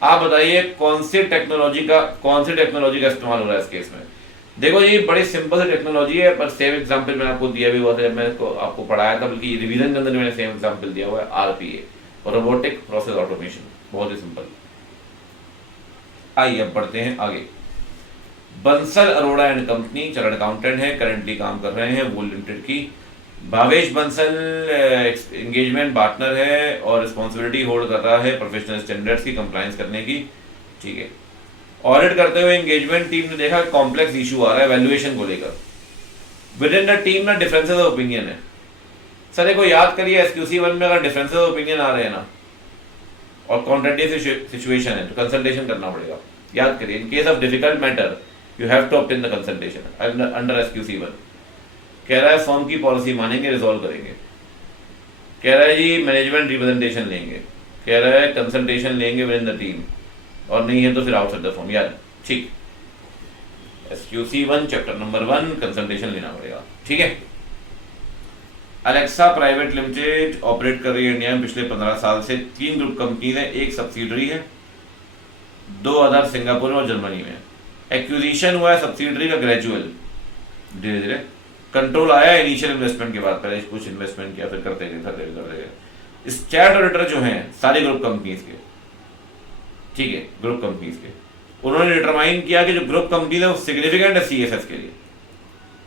आप बताइए कौन सी टेक्नोलॉजी का इस्तेमाल हो रहा है इस केस में। देखो ये बड़ी सिंपल सी टेक्नोलॉजी है, पर सेम एग्जांपल मैंने आपको दिया भी हुआ था जब मैंने आपको पढ़ाया था, बल्कि रिवीजन के अंदर मैंने सेम एग्जांपल दिया हुआ है, आरपीए, रोबोटिक प्रोसेस ऑटोमेशन, बहुत ही सिंपल। आइए अब बढ़ते हैं आगे। Bansal Arora and company, chartered accountant है, करंटली काम कर रहे हैं वो लिमिटेड की। भावेश बंसल एंगेजमेंट पार्टनर है और रिस्पॉन्सिबिलिटी होल्ड कर रहा है प्रोफेशनल स्टैंडर्ड्स की कंप्लायंस करने की, ठीक है। ऑडिट करते हुए एंगेजमेंट टीम ने देखा कॉम्प्लेक्स इशू आ रहा है वैल्यूएशन को लेकर, विद इन द टीम ना डिफरेंसेस ऑफ ओपिनियन है। सर देखो याद करिए एसक्यूसी 1 में अगर डिफरेंसेस ऑफ ओपिनियन आ रहे हैं ना और कॉन्ट्रडिक्टरी सिचुएशन है तो कंसल्टेशन करना पड़ेगा, याद करिए। In case of difficult matter you have to obtain the consultation under SQC 1। कह रहा है फॉर्म की पॉलिसी मानेंगे, रिजॉल्व करेंगे। कह रहा है जी मैनेजमेंट रिप्रेजेंटेशन लेंगे, कह रहा है कंसल्टेशन लेंगे विद इन द टीम, और नहीं है तो फिर आउटसाइड द फॉर्म, याद, ठीक। एसक्यूसी 1 चैप्टर नंबर 1 कंसल्टेशन लेना पड़ेगा, ठीक है। अलेक्सा प्राइवेट लिमिटेड ऑपरेट कर रही है इंडिया में पिछले 15 साल से। 3 ग्रुप कंपनीज है, एक सब्सिडरी है, 2000 सिंगापुर में और जर्मनी में। एक्विजिशन हुआ है सब्सिडरी का ग्रेजुअल, धीरे धीरे कंट्रोल आया इनिशियल इन्वेस्टमेंट के बाद, पहले कुछ इन्वेस्टमेंट किया फिर करते गए। स्टैट ऑडिटर जो हैं सारी ग्रुप कंपनीज के, ठीक है, ग्रुप कंपनीज के, उन्होंने डिटरमाइन किया कि जो ग्रुप कंपनीज है वो सिग्निफिकेंट है सीएफएस के लिए,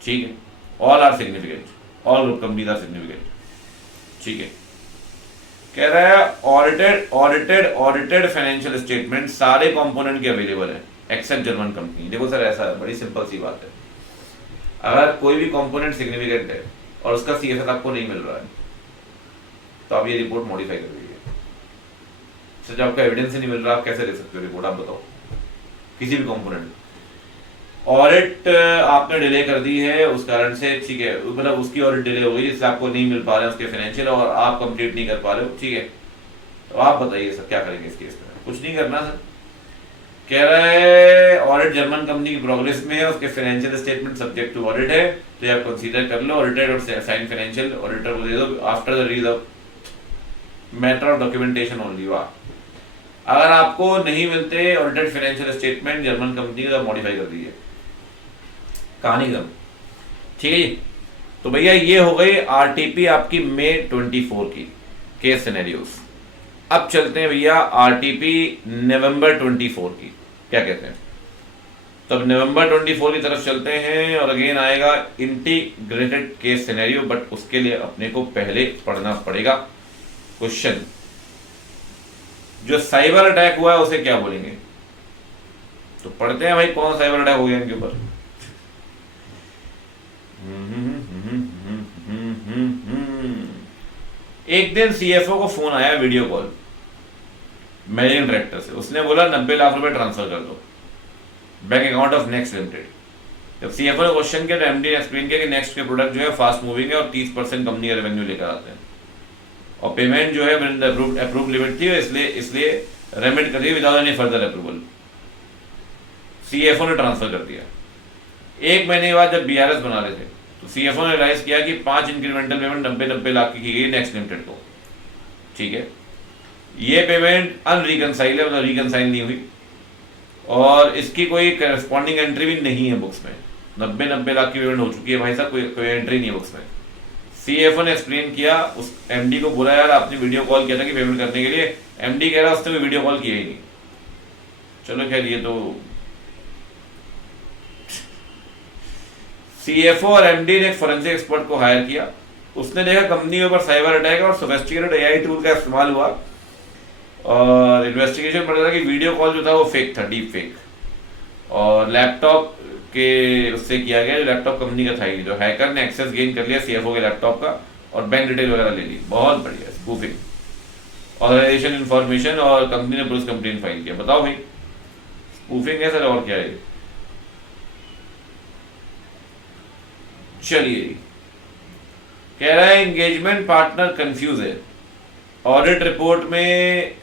ठीक है, all are significant, all group companies are significant, ठीक है। कह रहा है ऑडिटेड फाइनेंशियल स्टेटमेंट सारे कंपोनेंट के अवेलेबल है एक्सेप्ट जर्मन कंपनी। देखो सर ऐसा है, बड़ी सिंपल सी बात है, अगर कोई भी कंपोनेंट सिग्निफिकेंट है और उसका सीएफएस आपको नहीं मिल रहा है तो आप ये रिपोर्ट मॉडिफाई कर दीजिए। सर जब आपका एविडेंस ही नहीं मिल रहा आप कैसे दे सकते हो रिपोर्ट, आप बताओ। किसी भी कंपोनेंट ऑडिट आपने डिले कर दी है उस कारण से, ठीक है, मतलब उसकी ऑडिट डिले हो गई जिससे आपको नहीं मिल पा रहे हैं उसके फाइनेंशियल और आप कंप्लीट नहीं कर पा रहे हो, ठीक है, तो आप बताइए सर क्या करेंगे इस केस में। कुछ नहीं करना सर। कह रहा है ऑडिट जर्मन कंपनी की प्रोग्रेस में है, उसके financial statement subject to audit है, तो आप कंसीडर कर लो ऑडिटेड और साइन फाइनेंशियल ऑडिटर को दे दो after the raise of matter of documentation only. वाह, अगर आपको नहीं मिलते audited financial statement German company का, मॉडिफाई कर दीजिए, कहानी कम, ठीक है जी। तो भैया ये हो गई आरटीपी आपकी मई 24 की केस सिनेरियोस। अब चलते हैं भैया आरटीपी नवंबर 24 की, क्या कहते हैं। तब नवंबर 24 की तरफ चलते हैं और अगेन आएगा इंटीग्रेटेड केस सिनेरियो, बट उसके लिए अपने को पहले पढ़ना पड़ेगा क्वेश्चन। जो साइबर अटैक हुआ है उसे क्या बोलेंगे, तो पढ़ते हैं भाई कौन साइबर अटैक हो गया इनके ऊपर। एक दिन सीएफओ को फोन आया वीडियो कॉल मैनेजिंग डायरेक्टर से, उसने बोला 90 लाख रुपए ट्रांसफर कर दो bank account of next limited. जब सीएफओ ने क्वेश्चन किया तो एमडी ने एक्सप्लेन किया कि नेक्स्ट के प्रोडक्ट जो है फास्ट मूविंग है और 30% कंपनी का रेवेन्यू लेकर आते हैं और पेमेंट जो है अप्रूव लिमिट थी इसलिए रेमिट कर दी without any further approval. CFO ने ट्रांसफर कर दिया। एक महीने के बाद जब बीआरएस बना रहे थे तो सीएफओ ने रियलाइज किया कि 5 इंक्रीमेंटल पेमेंट 90 लाख की गई नेक्स्ट लिमिटेड को, ठीक है। ये पेमेंट अनरिकनसाइल है, मतलब रिकनसाइल नहीं हुई और इसकी कोई करस्पॉन्डिंग एंट्री भी नहीं है बुक्स में। 90 लाख की पेमेंट हो चुकी है भाई साहब, कोई एंट्री नहीं है बुक्स में। सीएफओ ने एक्सप्लेन किया, उस एमडी को बोला यार आपने वीडियो कॉल किया था कि पेमेंट करने के लिए, एमडी कह रहा उसने कोई वीडियो कॉल किया ही नहीं। चलो खैर ये तो सीएफओ और एमडी ने एक फोरेंसिक एक्सपर्ट को हायर किया। उसने देखा कंपनी के ऊपर साइबर अटैक और सोफिस्टिकेटेड एआई टूल का इस्तेमाल हुआ और इन्वेस्टिगेशन पता चला कि वीडियो कॉल जो था वो फेक था, डीप फेक, और लैपटॉप के उससे किया गया, जो लैपटॉप कंपनी का था ही, जो हैकर ने एक्सेस गेन कर लिया सीएफओ के लैपटॉप का और बैंक डिटेल वगैरह ले ली। बहुत बढ़िया स्पूफिंग, ऑर्गेनाइजेशन इन्फॉर्मेशन, और कंपनी ने पुलिस कंप्लेंट फाइल किया। बताओ भाई स्पूफिंग है सर, और क्या है। चलिए, कह रहा है एंगेजमेंट पार्टनर कंफ्यूज है, ऑडिट रिपोर्ट में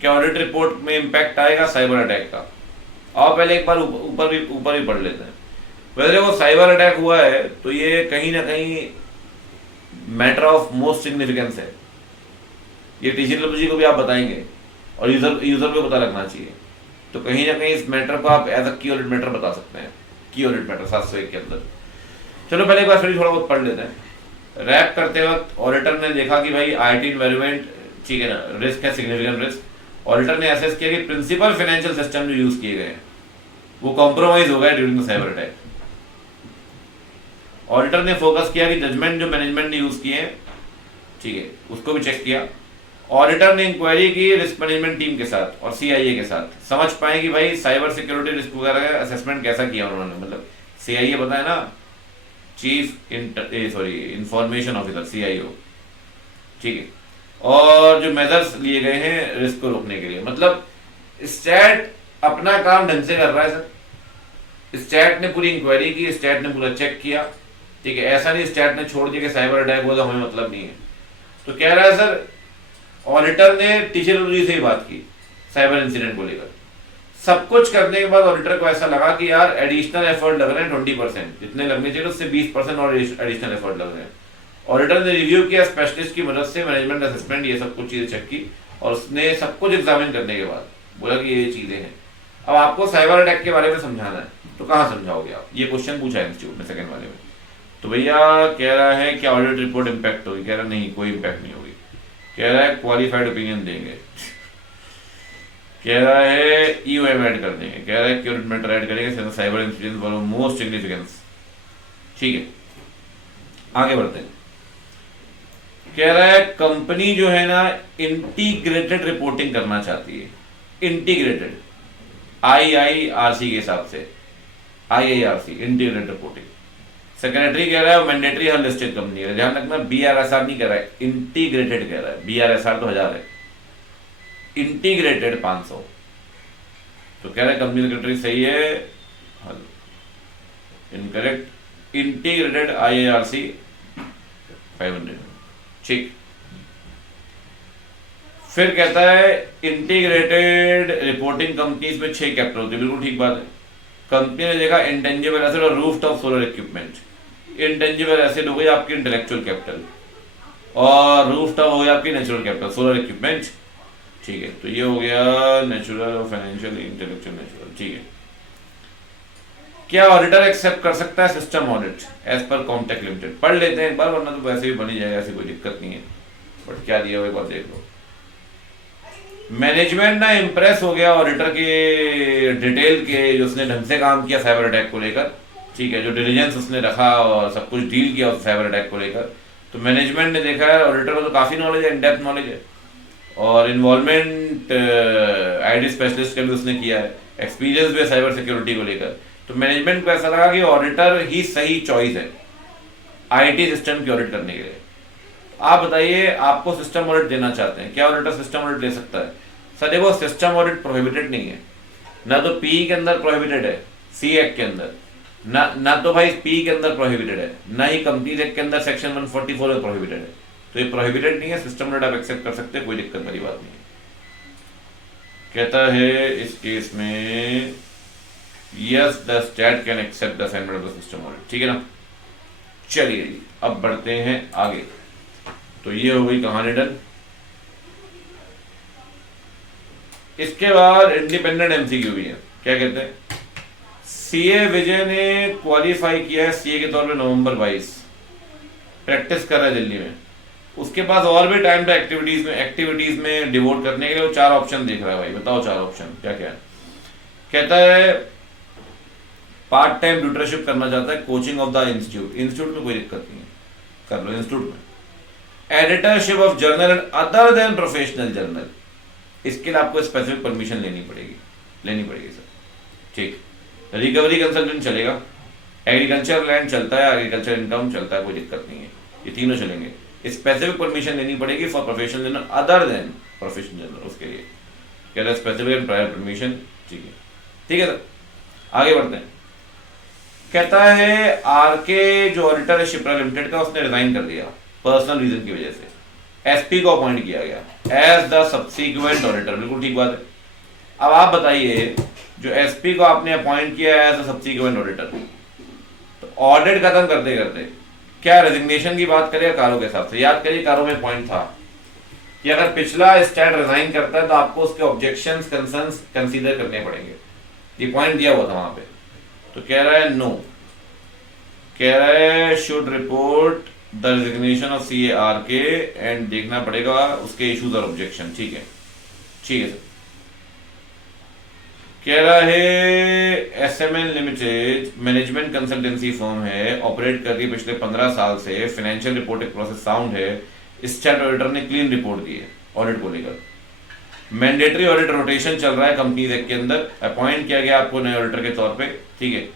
क्या ऑडिट रिपोर्ट में इंपैक्ट आएगा साइबर अटैक का। आओ पहले एक बार ऊपर भी पढ़ लेते हैं। वैसे वो साइबर अटैक हुआ है तो ये कहीं ना कहीं मैटर ऑफ मोस्ट सिग्निफिकेंस है। ये टीचर जी को भी आप बताएंगे और यूजर को पता लगना चाहिए, तो कहीं ना कहीं इस मैटर को आप एज अ की ऑडिट मैटर बता सकते हैं, की ऑडिट मैटर 701 के अंदर। चलो पहले एक बार फिर थोड़ा बहुत पढ़ लेते हैं। रैप करते वक्त ऑडिटर ने देखा कि भाई आईटी एनवायरनमेंट, ठीक है ना, रिस्क है, सिग्निफिकेंट रिस्क। ऑडिटर ने एसेस किया कि प्रिंसिपल फाइनेंशियल सिस्टम जो यूज किए गए वो कॉम्प्रोमाइज हो गया during the cyber attack. Auditor ने फोकस किया कि जजमेंट जो मैनेजमेंट ने यूज किए हैं, ठीक है, उसको भी चेक किया। ऑडिटर ने इंक्वायरी की रिस्क मैनेजमेंट टीम के साथ और सीआईए के साथ, समझ पाए कि भाई साइबर सिक्योरिटी रिस्क वगैरह का असेसमेंट कैसा किया उन्होंने। मतलब सीआईए बताया ना, चीफ इंफॉर्मेशन ऑफिसर, सीआईओ, ठीक है, और जो मेजर्स लिए गए हैं रिस्क को रोकने के लिए। मतलब स्टैट अपना काम ढंग से कर रहा है सर। स्टैट ने पूरी इंक्वायरी की, स्टैट ने पूरा चेक किया, ठीक है। ऐसा नहीं स्टैट ने छोड़ दिया कि साइबर अटैक हुआ तो हमें मतलब नहीं है। तो कह रहा है सर ऑडिटर ने टीचर से ही बात की साइबर इंसिडेंट को लेकर। सब कुछ करने के बाद ऑडिटर को ऐसा लगा कि यार एडिशनल एफर्ट लग रहे हैं 20%, जितने लगने चाहिए उससे 20% और एडिशनल एफर्ट लग रहे हैं। ऑडिटर ने रिव्यू किया स्पेशलिस्ट की मदद से, मैनेजमेंट असेसमेंट, ये सब कुछ चीजें चेक की और उसने सब कुछ एग्जामिन करने के बाद बोला कि ये चीजें हैं। अब आपको साइबर अटैक के बारे में समझाना है तो कहाँ समझाओगे आप, ये क्वेश्चन पूछा है इंस्टीट्यूट ने सेकंड वाले में। तो भैया कह रहा है कि ऑडिट रिपोर्ट इम्पैक्ट होगी, कह रहा नहीं कोई इम्पैक्ट नहीं होगी, कह रहा है क्वालिफाइड ओपिनियन देंगे, कह रहा है ईओएम ऐड कर देंगे, कह रहा है क्यूरेट मैटर ऐड करेंगे, cyber incidence for most significance. ठीक है, आगे बढ़ते हैं। कह रहा है कंपनी जो है ना इंटीग्रेटेड रिपोर्टिंग करना चाहती है, इंटीग्रेटेड आईआईआरसी के हिसाब से, आईआईआरसी इंटीग्रेटेड रिपोर्टिंग। सेक्रेटरी कह रहा है मैंडेटरी हर लिस्टेड कंपनी है, ध्यान रखना बीआरएसआर नहीं कह रहा है, इंटीग्रेटेड कह रहा है, बीआरएसआर तो 1000 है, इंटीग्रेटेड 500। तो कह रहा है कंपनी सेक्रेटरी सही है, इनकरेक्ट, इंटीग्रेटेड आईआईआरसी 500। ठीक, फिर कहता है इंटीग्रेटेड रिपोर्टिंग कंपनीज में 6 कैपिटल होते हैं, बिल्कुल ठीक बात है। कंपनी ने देखा इंटेंजिबल एसेट और roof top solar equipment, intangible asset हो गई आपकी इंटेलेक्चुअल कैपिटल और रूफ टॉप हो गया आपकी नेचुरल कैपिटल सोलर इक्विपमेंट। ठीक है, तो ये हो गया नेचुरल और फाइनेंशियल, इंटेलेक्चुअल, नेचुरल। ठीक है, क्या ऑडिटर एक्सेप्ट कर सकता है system audit as per Comtech Limited? पढ़ लेते हैं एक बार, वरना तो वैसे भी बन ही जाएगा, ऐसी कोई दिक्कत नहीं है। बट क्या दिया हुआ एक बार देख लो। मैनेजमेंट ना इम्प्रेस हो गया ऑडिटर के डिटेल के, जो उसने ढंग से काम किया साइबर अटैक को लेकर। ठीक है, जो डिलीजेंस उसने रखा और सब कुछ डील किया उस साइबर अटैक को लेकर, तो मैनेजमेंट ने देखा है ऑडिटर को तो काफ़ी नॉलेज है, इन डेप्थ नॉलेज है, और इन्वॉल्वमेंट आईटी स्पेशलिस्ट का भी उसने किया है, एक्सपीरियंस भी है साइबर सिक्योरिटी को लेकर। तो मैनेजमेंट को ऐसा लगा कि ऑडिटर ही सही चॉइस है आईटी सिस्टम की ऑडिट करने के लिए। आप बताइए, आपको सिस्टम ऑडिट देना चाहते हैं, क्या ऑडिटर सिस्टम ऑडिट ले सकता है? सर देखो, सिस्टम ऑडिट प्रोहिबिटेड नहीं है, ना तो पी के अंदर प्रोहिबिटेड है, सी एक्ट के अंदर ना तो भाई पी के अंदर प्रोहिबिटेड है, ना ही कंपनीज एक्ट के अंदर सेक्शन 144 में प्रोहिबिटेड है। तो ये प्रोहिबिटेड नहीं है, सिस्टम ऑडिट आप एक्सेप्ट कर सकते हैं, कोई दिक्कत वाली बात नहीं है। कहता है इस केस में yes the state can accept the assignment of the system audit. ठीक है ना, चलिए अब बढ़ते हैं आगे। तो ये हो गई कहानी डन। इसके बाद इंडिपेंडेंट एमसीक्यू भी है। क्या कहते हैं? सीए विजय ने क्वालिफाई किया है सीए के तौर पे नवंबर 22, प्रैक्टिस कर रहा है दिल्ली में। उसके पास और भी टाइम था एक्टिविटीज में डिवोट करने के लिए। वो 4 ऑप्शन देख रहा है भाई, बताओ 4 ऑप्शन क्या क्या है। कहता है पार्ट टाइम ट्यूटरशिप करना चाहता है, कोचिंग ऑफ द इंस्टीट्यूट में कोई दिक्कत नहीं है, कर लो इंस्टीट्यूट में। Editorship of journal and other than professional journal, इसके लिए आपको स्पेसिफिक परमिशन लेनी पड़ेगी सर। ठीक, रिकवरी कंसल्टेंट चलेगा, एग्रीकल्चर लैंड चलता है, एग्रीकल्चर इनकम चलता है, कोई दिक्कत नहीं है, ये तीनों चलेंगे। स्पेसिफिक परमिशन लेनी पड़ेगी for professional journal other than professional journal, उसके लिए कह रहा है स्पेसिफिक एंड प्रायर परमिशन। ठीक है सर, आगे बढ़ते हैं। कहता है आरके जो ऑडिटर है शिप्रा लिमिटेड का, उसने रिजाइन कर दिया पर्सनल रीजन की वजह से, एसपी को अपॉइंट किया गया एज द सब्सिक्वेंट ऑडिटर। बिल्कुल ठीक बात है। अब आप बताइए, जो एसपी को आपने अपॉइंट किया एज द सब्सिक्वेंट ऑडिटर, तो ऑडिट खत्म करते करते क्या रेजिग्नेशन की बात करें कारों के हिसाब से? याद करिए, कारों में पॉइंट था कि अगर पिछला स्टेट रिजाइन करता है तो आपको उसके ऑब्जेक्शंस कंसर्न्स कंसीडर करने पड़ेंगे, ये पॉइंट दिया हुआ था वहां पे। तो कह रहा है नो, कह रहा है should report the resignation of CARK and देखना पड़ेगा उसके इश्यूज और ऑब्जेक्शन। ठीक है सर। कह रहा है SMN limited management consultancy firm है, ऑपरेट कर रही है पिछले 15 साल से, फाइनेंशियल रिपोर्टिंग प्रोसेस साउंड है, स्टेट ऑडिटर ने क्लीन रिपोर्ट दी है ऑडिट को लेकर। मैंडेटरी ऑडिट रोटेशन चल रहा है कंपनीज एक्ट के अंदर, अपॉइंट किया गया आपको नए ऑडिटर के तौर पे। ठीक है,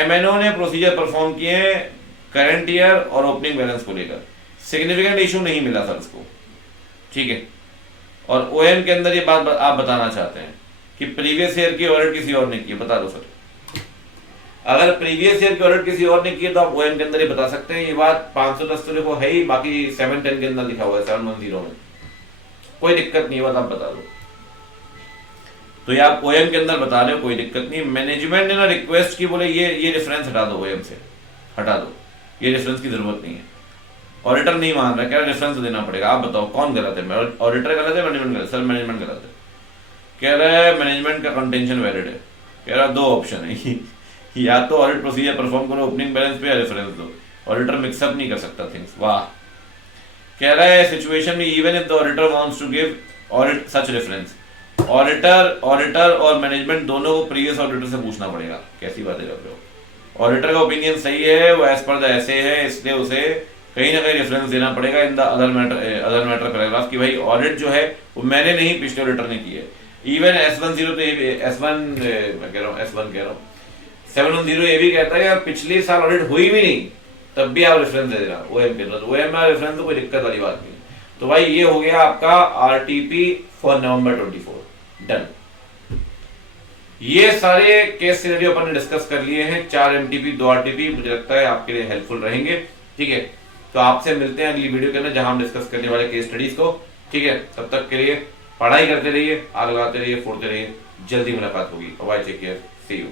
MNO ने प्रोसीजर परफॉर्म किए हैं करंट ईयर और ओपनिंग बैलेंस को लेकर, सिग्निफिकेंट इशू नहीं मिला सर उसको। ठीक है, और OM के अंदर ये बात आप बताना चाहते हैं कि प्रीवियस ईयर की ऑडिट किसी और ने की, बता दो सर। अगर प्रीवियस ईयर की ऑडिट किसी और ने की तो आप OM के अंदर ही बता सकते हैं। ये बात 510 तो देखो है ही, बाकी 710 के अंदर लिखा हुआ है 710 में, कोई दिक्कत नहीं है, बात आप बता दो। तो ये आप OM के अंदर बता रहे हो, कोई दिक्कत नहीं। मैनेजमेंट ने ना रिक्वेस्ट की, बोले ये रेफरेंस हटा दो, OM से हटा दो, ये रेफरेंस की जरूरत नहीं है। ऑडिटर नहीं मान रहा, क्या रेफरेंस देना पड़ेगा। आप बताओ कौन गलत है, ऑडिटर गलत है मैनेजमेंट गलत? सर मैनेजमेंट गलत है। कह रहा है मैनेजमेंट का कंटेंशन वैलिड है। कह रहा दो ऑप्शन है या तो ऑडिट प्रोसीजर परफॉर्म करो ओपनिंग बैलेंस पे या रेफरेंस दो, ऑडिटर मिक्सअप नहीं कर सकता थिंग्स। वाह। कह रहा है सिचुएशन में even if the auditor wants to give audit such reference, auditor और मैनेजमेंट दोनों को प्रीवियस ऑडिटर से पूछना पड़ेगा। कैसी बातें कर रहे हो? ऑडिटर का ओपिनियन सही है, वो एज पर द ऐसे है, इसलिए उसे कहीं ना कहीं रेफरेंस देना पड़ेगा in the other matter paragraph की भाई ऑडिट जो है वो मैंने नहीं पिछले ऑडिटर ने की है। इवन S10 तो S1 मैं कह रहा हूँ S1 कह रहा हूँ 710 ये भी कहता है यार पिछले साल ऑडिट हुई भी नहीं तब भी आप रेफरेंस दे देना। OM के अंदर OM में रेफरेंस तो कोई दिक्कत वाली बात नहीं। तो भाई ये हो गया आपका RTP फॉर नवंबर 24 डन। ये सारे केस सिनेरियो अपन ने डिस्कस कर लिए हैं, 4 MTP 2 RTP मुझे लगता है आपके लिए हेल्पफुल रहेंगे। ठीक है, तो आपसे मिलते हैं अगली वीडियो के अंदर जहां हम डिस्कस करने वाले केस स्टडीज को। ठीक है, तब तक के लिए पढ़ाई करते रहिए, आग लगाते रहिए, फोड़ते रहिए, जल्दी मुलाकात होगी। Bye, take care, see you.